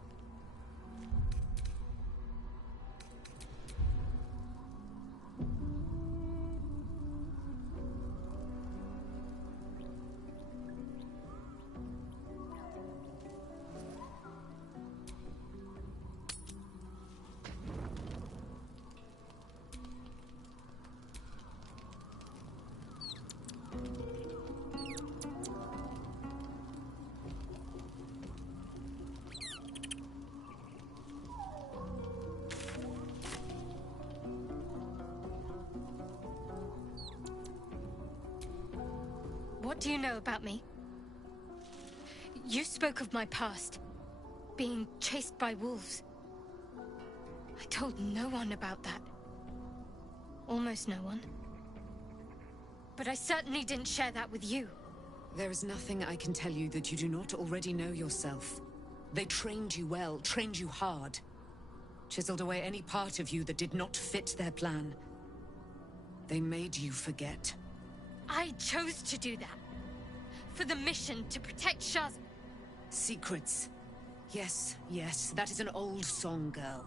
What do you know about me? You spoke of my past, being chased by wolves. I told no one about that. Almost no one. But I certainly didn't share that with you. There is nothing I can tell you that you do not already know yourself. They trained you well, trained you hard. Chiseled away any part of you that did not fit their plan. They made you forget. I chose to do that. For the mission to protect Shah's... Secrets. Yes, yes, that is an old song, girl.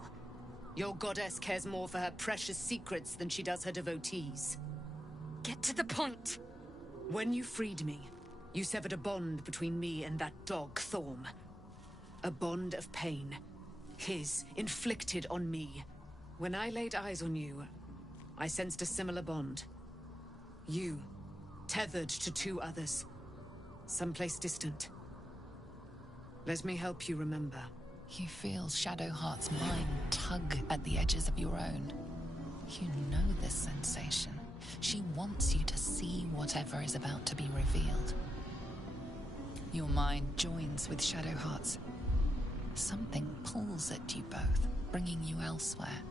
Your goddess cares more for her precious secrets than she does her devotees. Get to the point. When you freed me, you severed a bond between me and that dog, Thorm. A bond of pain. His, inflicted on me. When I laid eyes on you, I sensed a similar bond. You, tethered to two others. Someplace distant. Let me help you remember. You feel Shadowheart's mind tug at the edges of your own. You know this sensation. She wants you to see whatever is about to be revealed. Your mind joins with Shadowheart's. Something pulls at you both, bringing you elsewhere.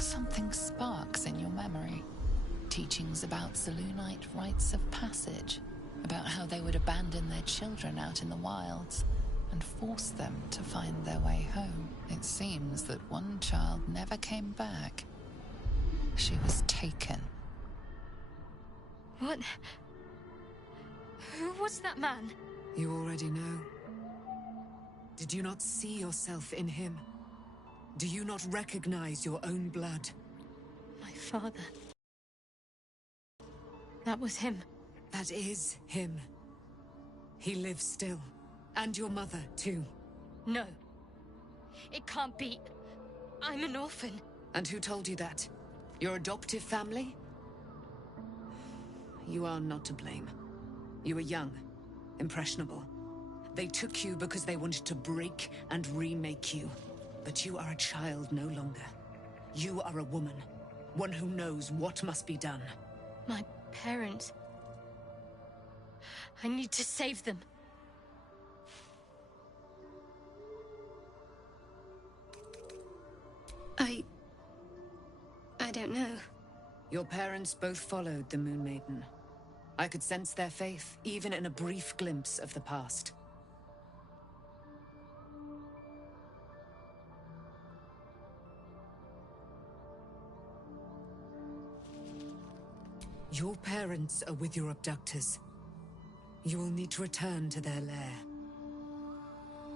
Something sparks in your memory. Teachings about Selûnite rites of passage, about how they would abandon their children out in the wilds and force them to find their way home. It seems that one child never came back. She was taken. What? Who was that man? You already know. Did you not see yourself in him? Do you not recognize your own blood? My father. That was him. That is him. He lives still. And your mother, too. No. It can't be. I'm an orphan. And who told you that? Your adoptive family? You are not to blame. You were young, impressionable. They took you because they wanted to break and remake you. But you are a child no longer. You are a woman. One who knows what must be done. My parents. I need to save them. I don't know. Your parents both followed the Moon Maiden. I could sense their faith, even in a brief glimpse of the past. Your parents are with your abductors. You will need to return to their lair.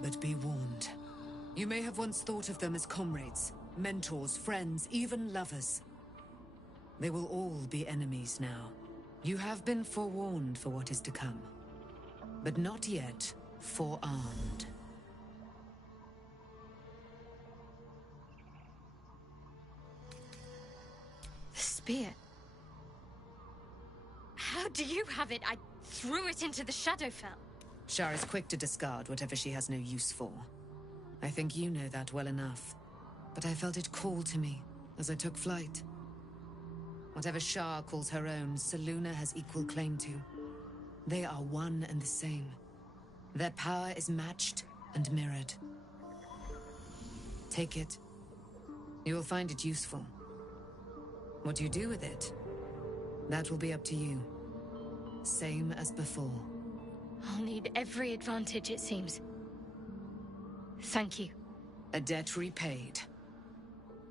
But be warned. You may have once thought of them as comrades, mentors, friends, even lovers. They will all be enemies now. You have been forewarned for what is to come, but not yet forearmed. The spear. How do you have it? I threw it into the Shadowfell. Shar is quick to discard whatever she has no use for. I think you know that well enough. But I felt it call to me as I took flight. Whatever Shar calls her own, Selûne has equal claim to. They are one and the same. Their power is matched and mirrored. Take it. You will find it useful. What you do with it, that will be up to you. Same as before. I'll need every advantage, it seems. Thank you. A debt repaid.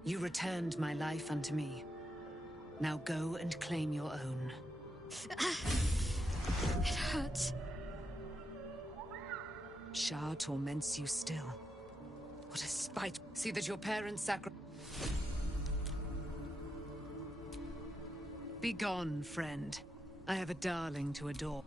You returned my life unto me. Now go and claim your own. It hurts. Shar torments you still. What a spite. See that your parents Be gone, friend. I have a darling to adore.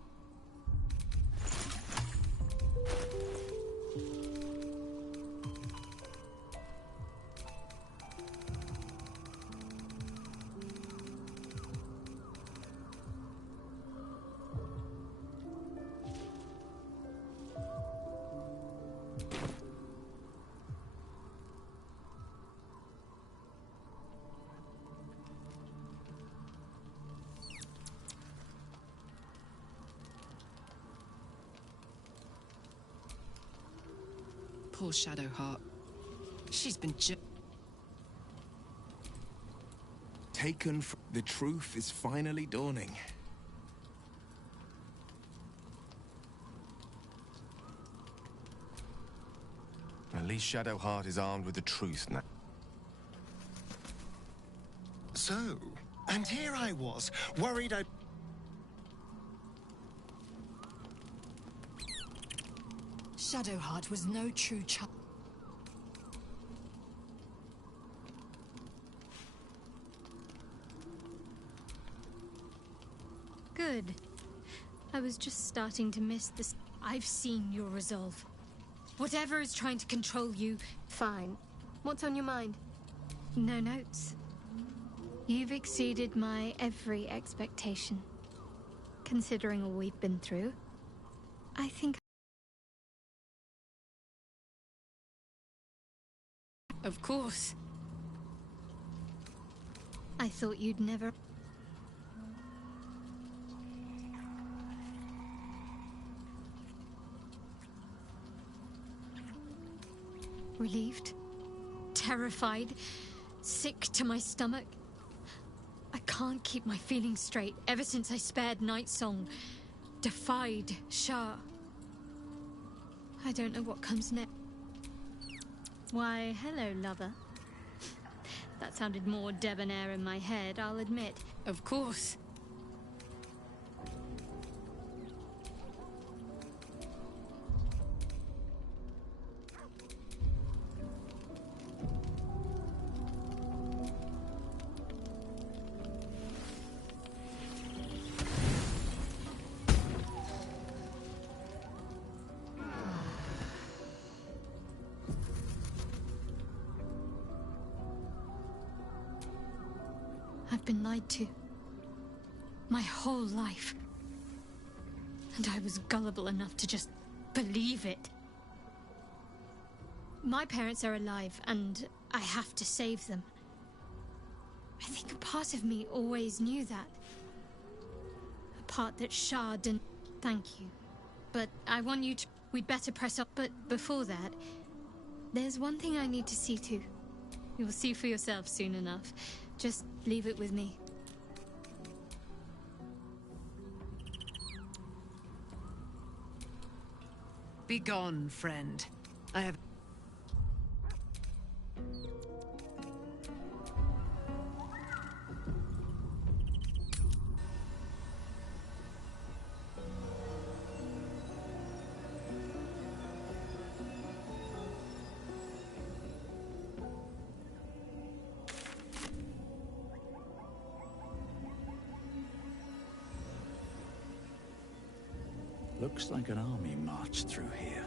Poor Shadowheart. She's been Taken from... The truth is finally dawning. At least Shadowheart is armed with the truth now. So, and here I was, worried I'd... Shadowheart was no true child. Good. I was just starting to miss this. I've seen your resolve. Whatever is trying to control you, fine. What's on your mind? No notes. You've exceeded my every expectation. Considering all we've been through, I think... Of course. I thought you'd never... Relieved? Terrified? sick to my stomach. I can't keep my feelings straight ever since I spared Nightsong, defied Shah. I don't know what comes next. Why, hello, lover. That sounded more debonair in my head, I'll admit. Of course. I've been lied to. My whole life. And I was gullible enough to just believe it. My parents are alive, and I have to save them. I think a part of me always knew that. A part that Shah didn't... Thank you. But I want you to... We'd better press up. But before that, there's one thing I need to see to. You'll see for yourself soon enough. Just leave it with me. Be gone, friend. I have... Looks like an army marched through here.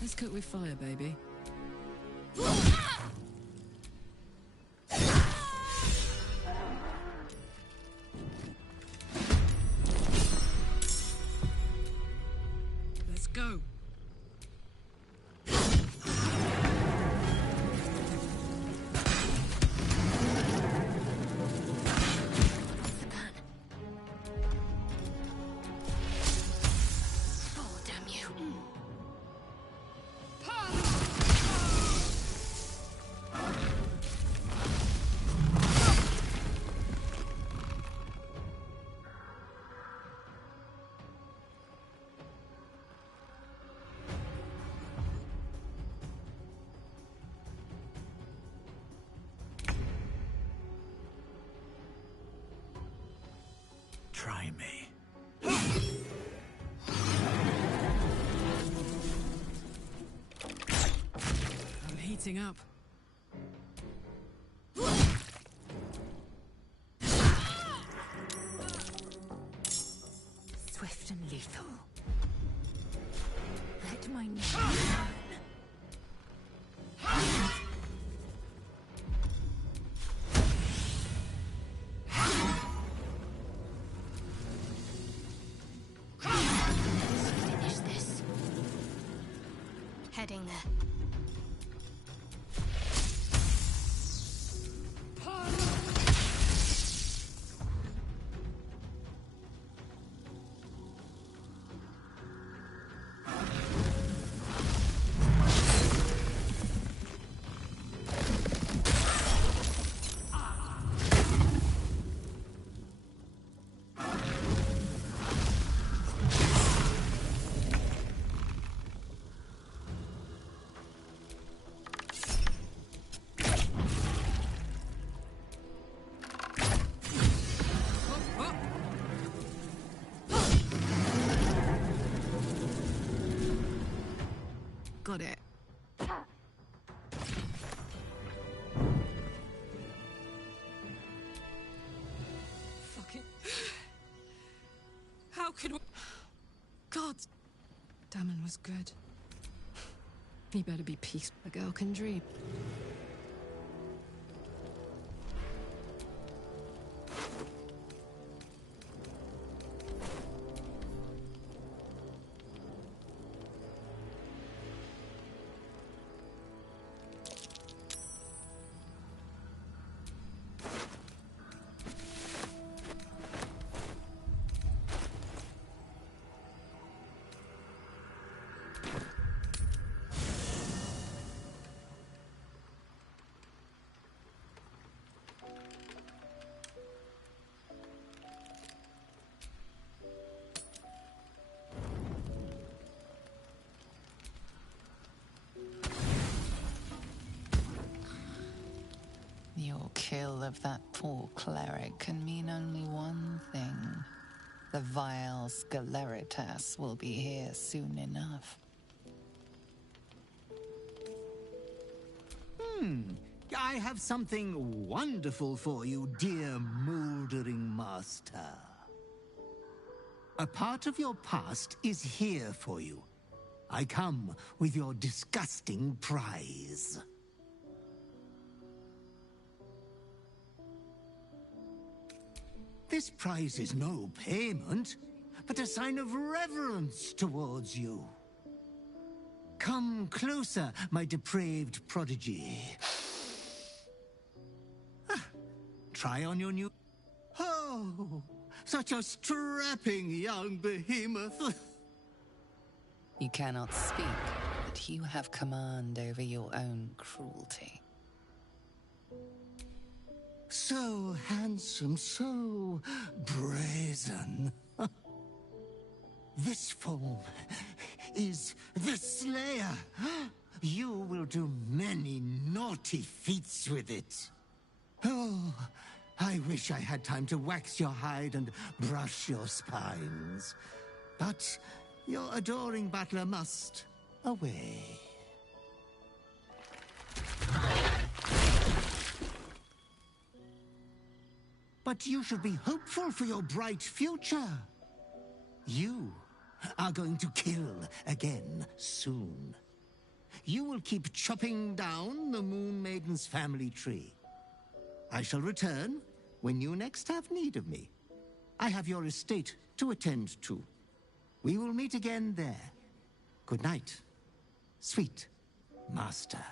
Let's cook with fire, baby. Let's go. Oh, damn you. Try me. heating up. Swift and lethal. Let my name burn. Finish this. Heading there. Got it. Fucking. How could we. God. Damon was good. He better be peaceful. A girl can dream. Your kill of that poor cleric can mean only one thing. The vile Sceleritas will be here soon enough. I have something wonderful for you, dear mouldering master. A part of your past is here for you. I come with your disgusting prize. This prize is no payment, but a sign of reverence towards you. Come closer, my depraved prodigy. Try on your new... Oh, such a strapping young behemoth. You cannot speak, but you have command over your own cruelty. So handsome, so brazen. This form is the Slayer. You will do many naughty feats with it. Oh, I wish I had time to wax your hide and brush your spines. But your adoring butler must away. But you should be hopeful for your bright future. You are going to kill again soon. You will keep chopping down the Moon Maiden's family tree. I shall return when you next have need of me. I have your estate to attend to. We will meet again there. Good night, sweet master.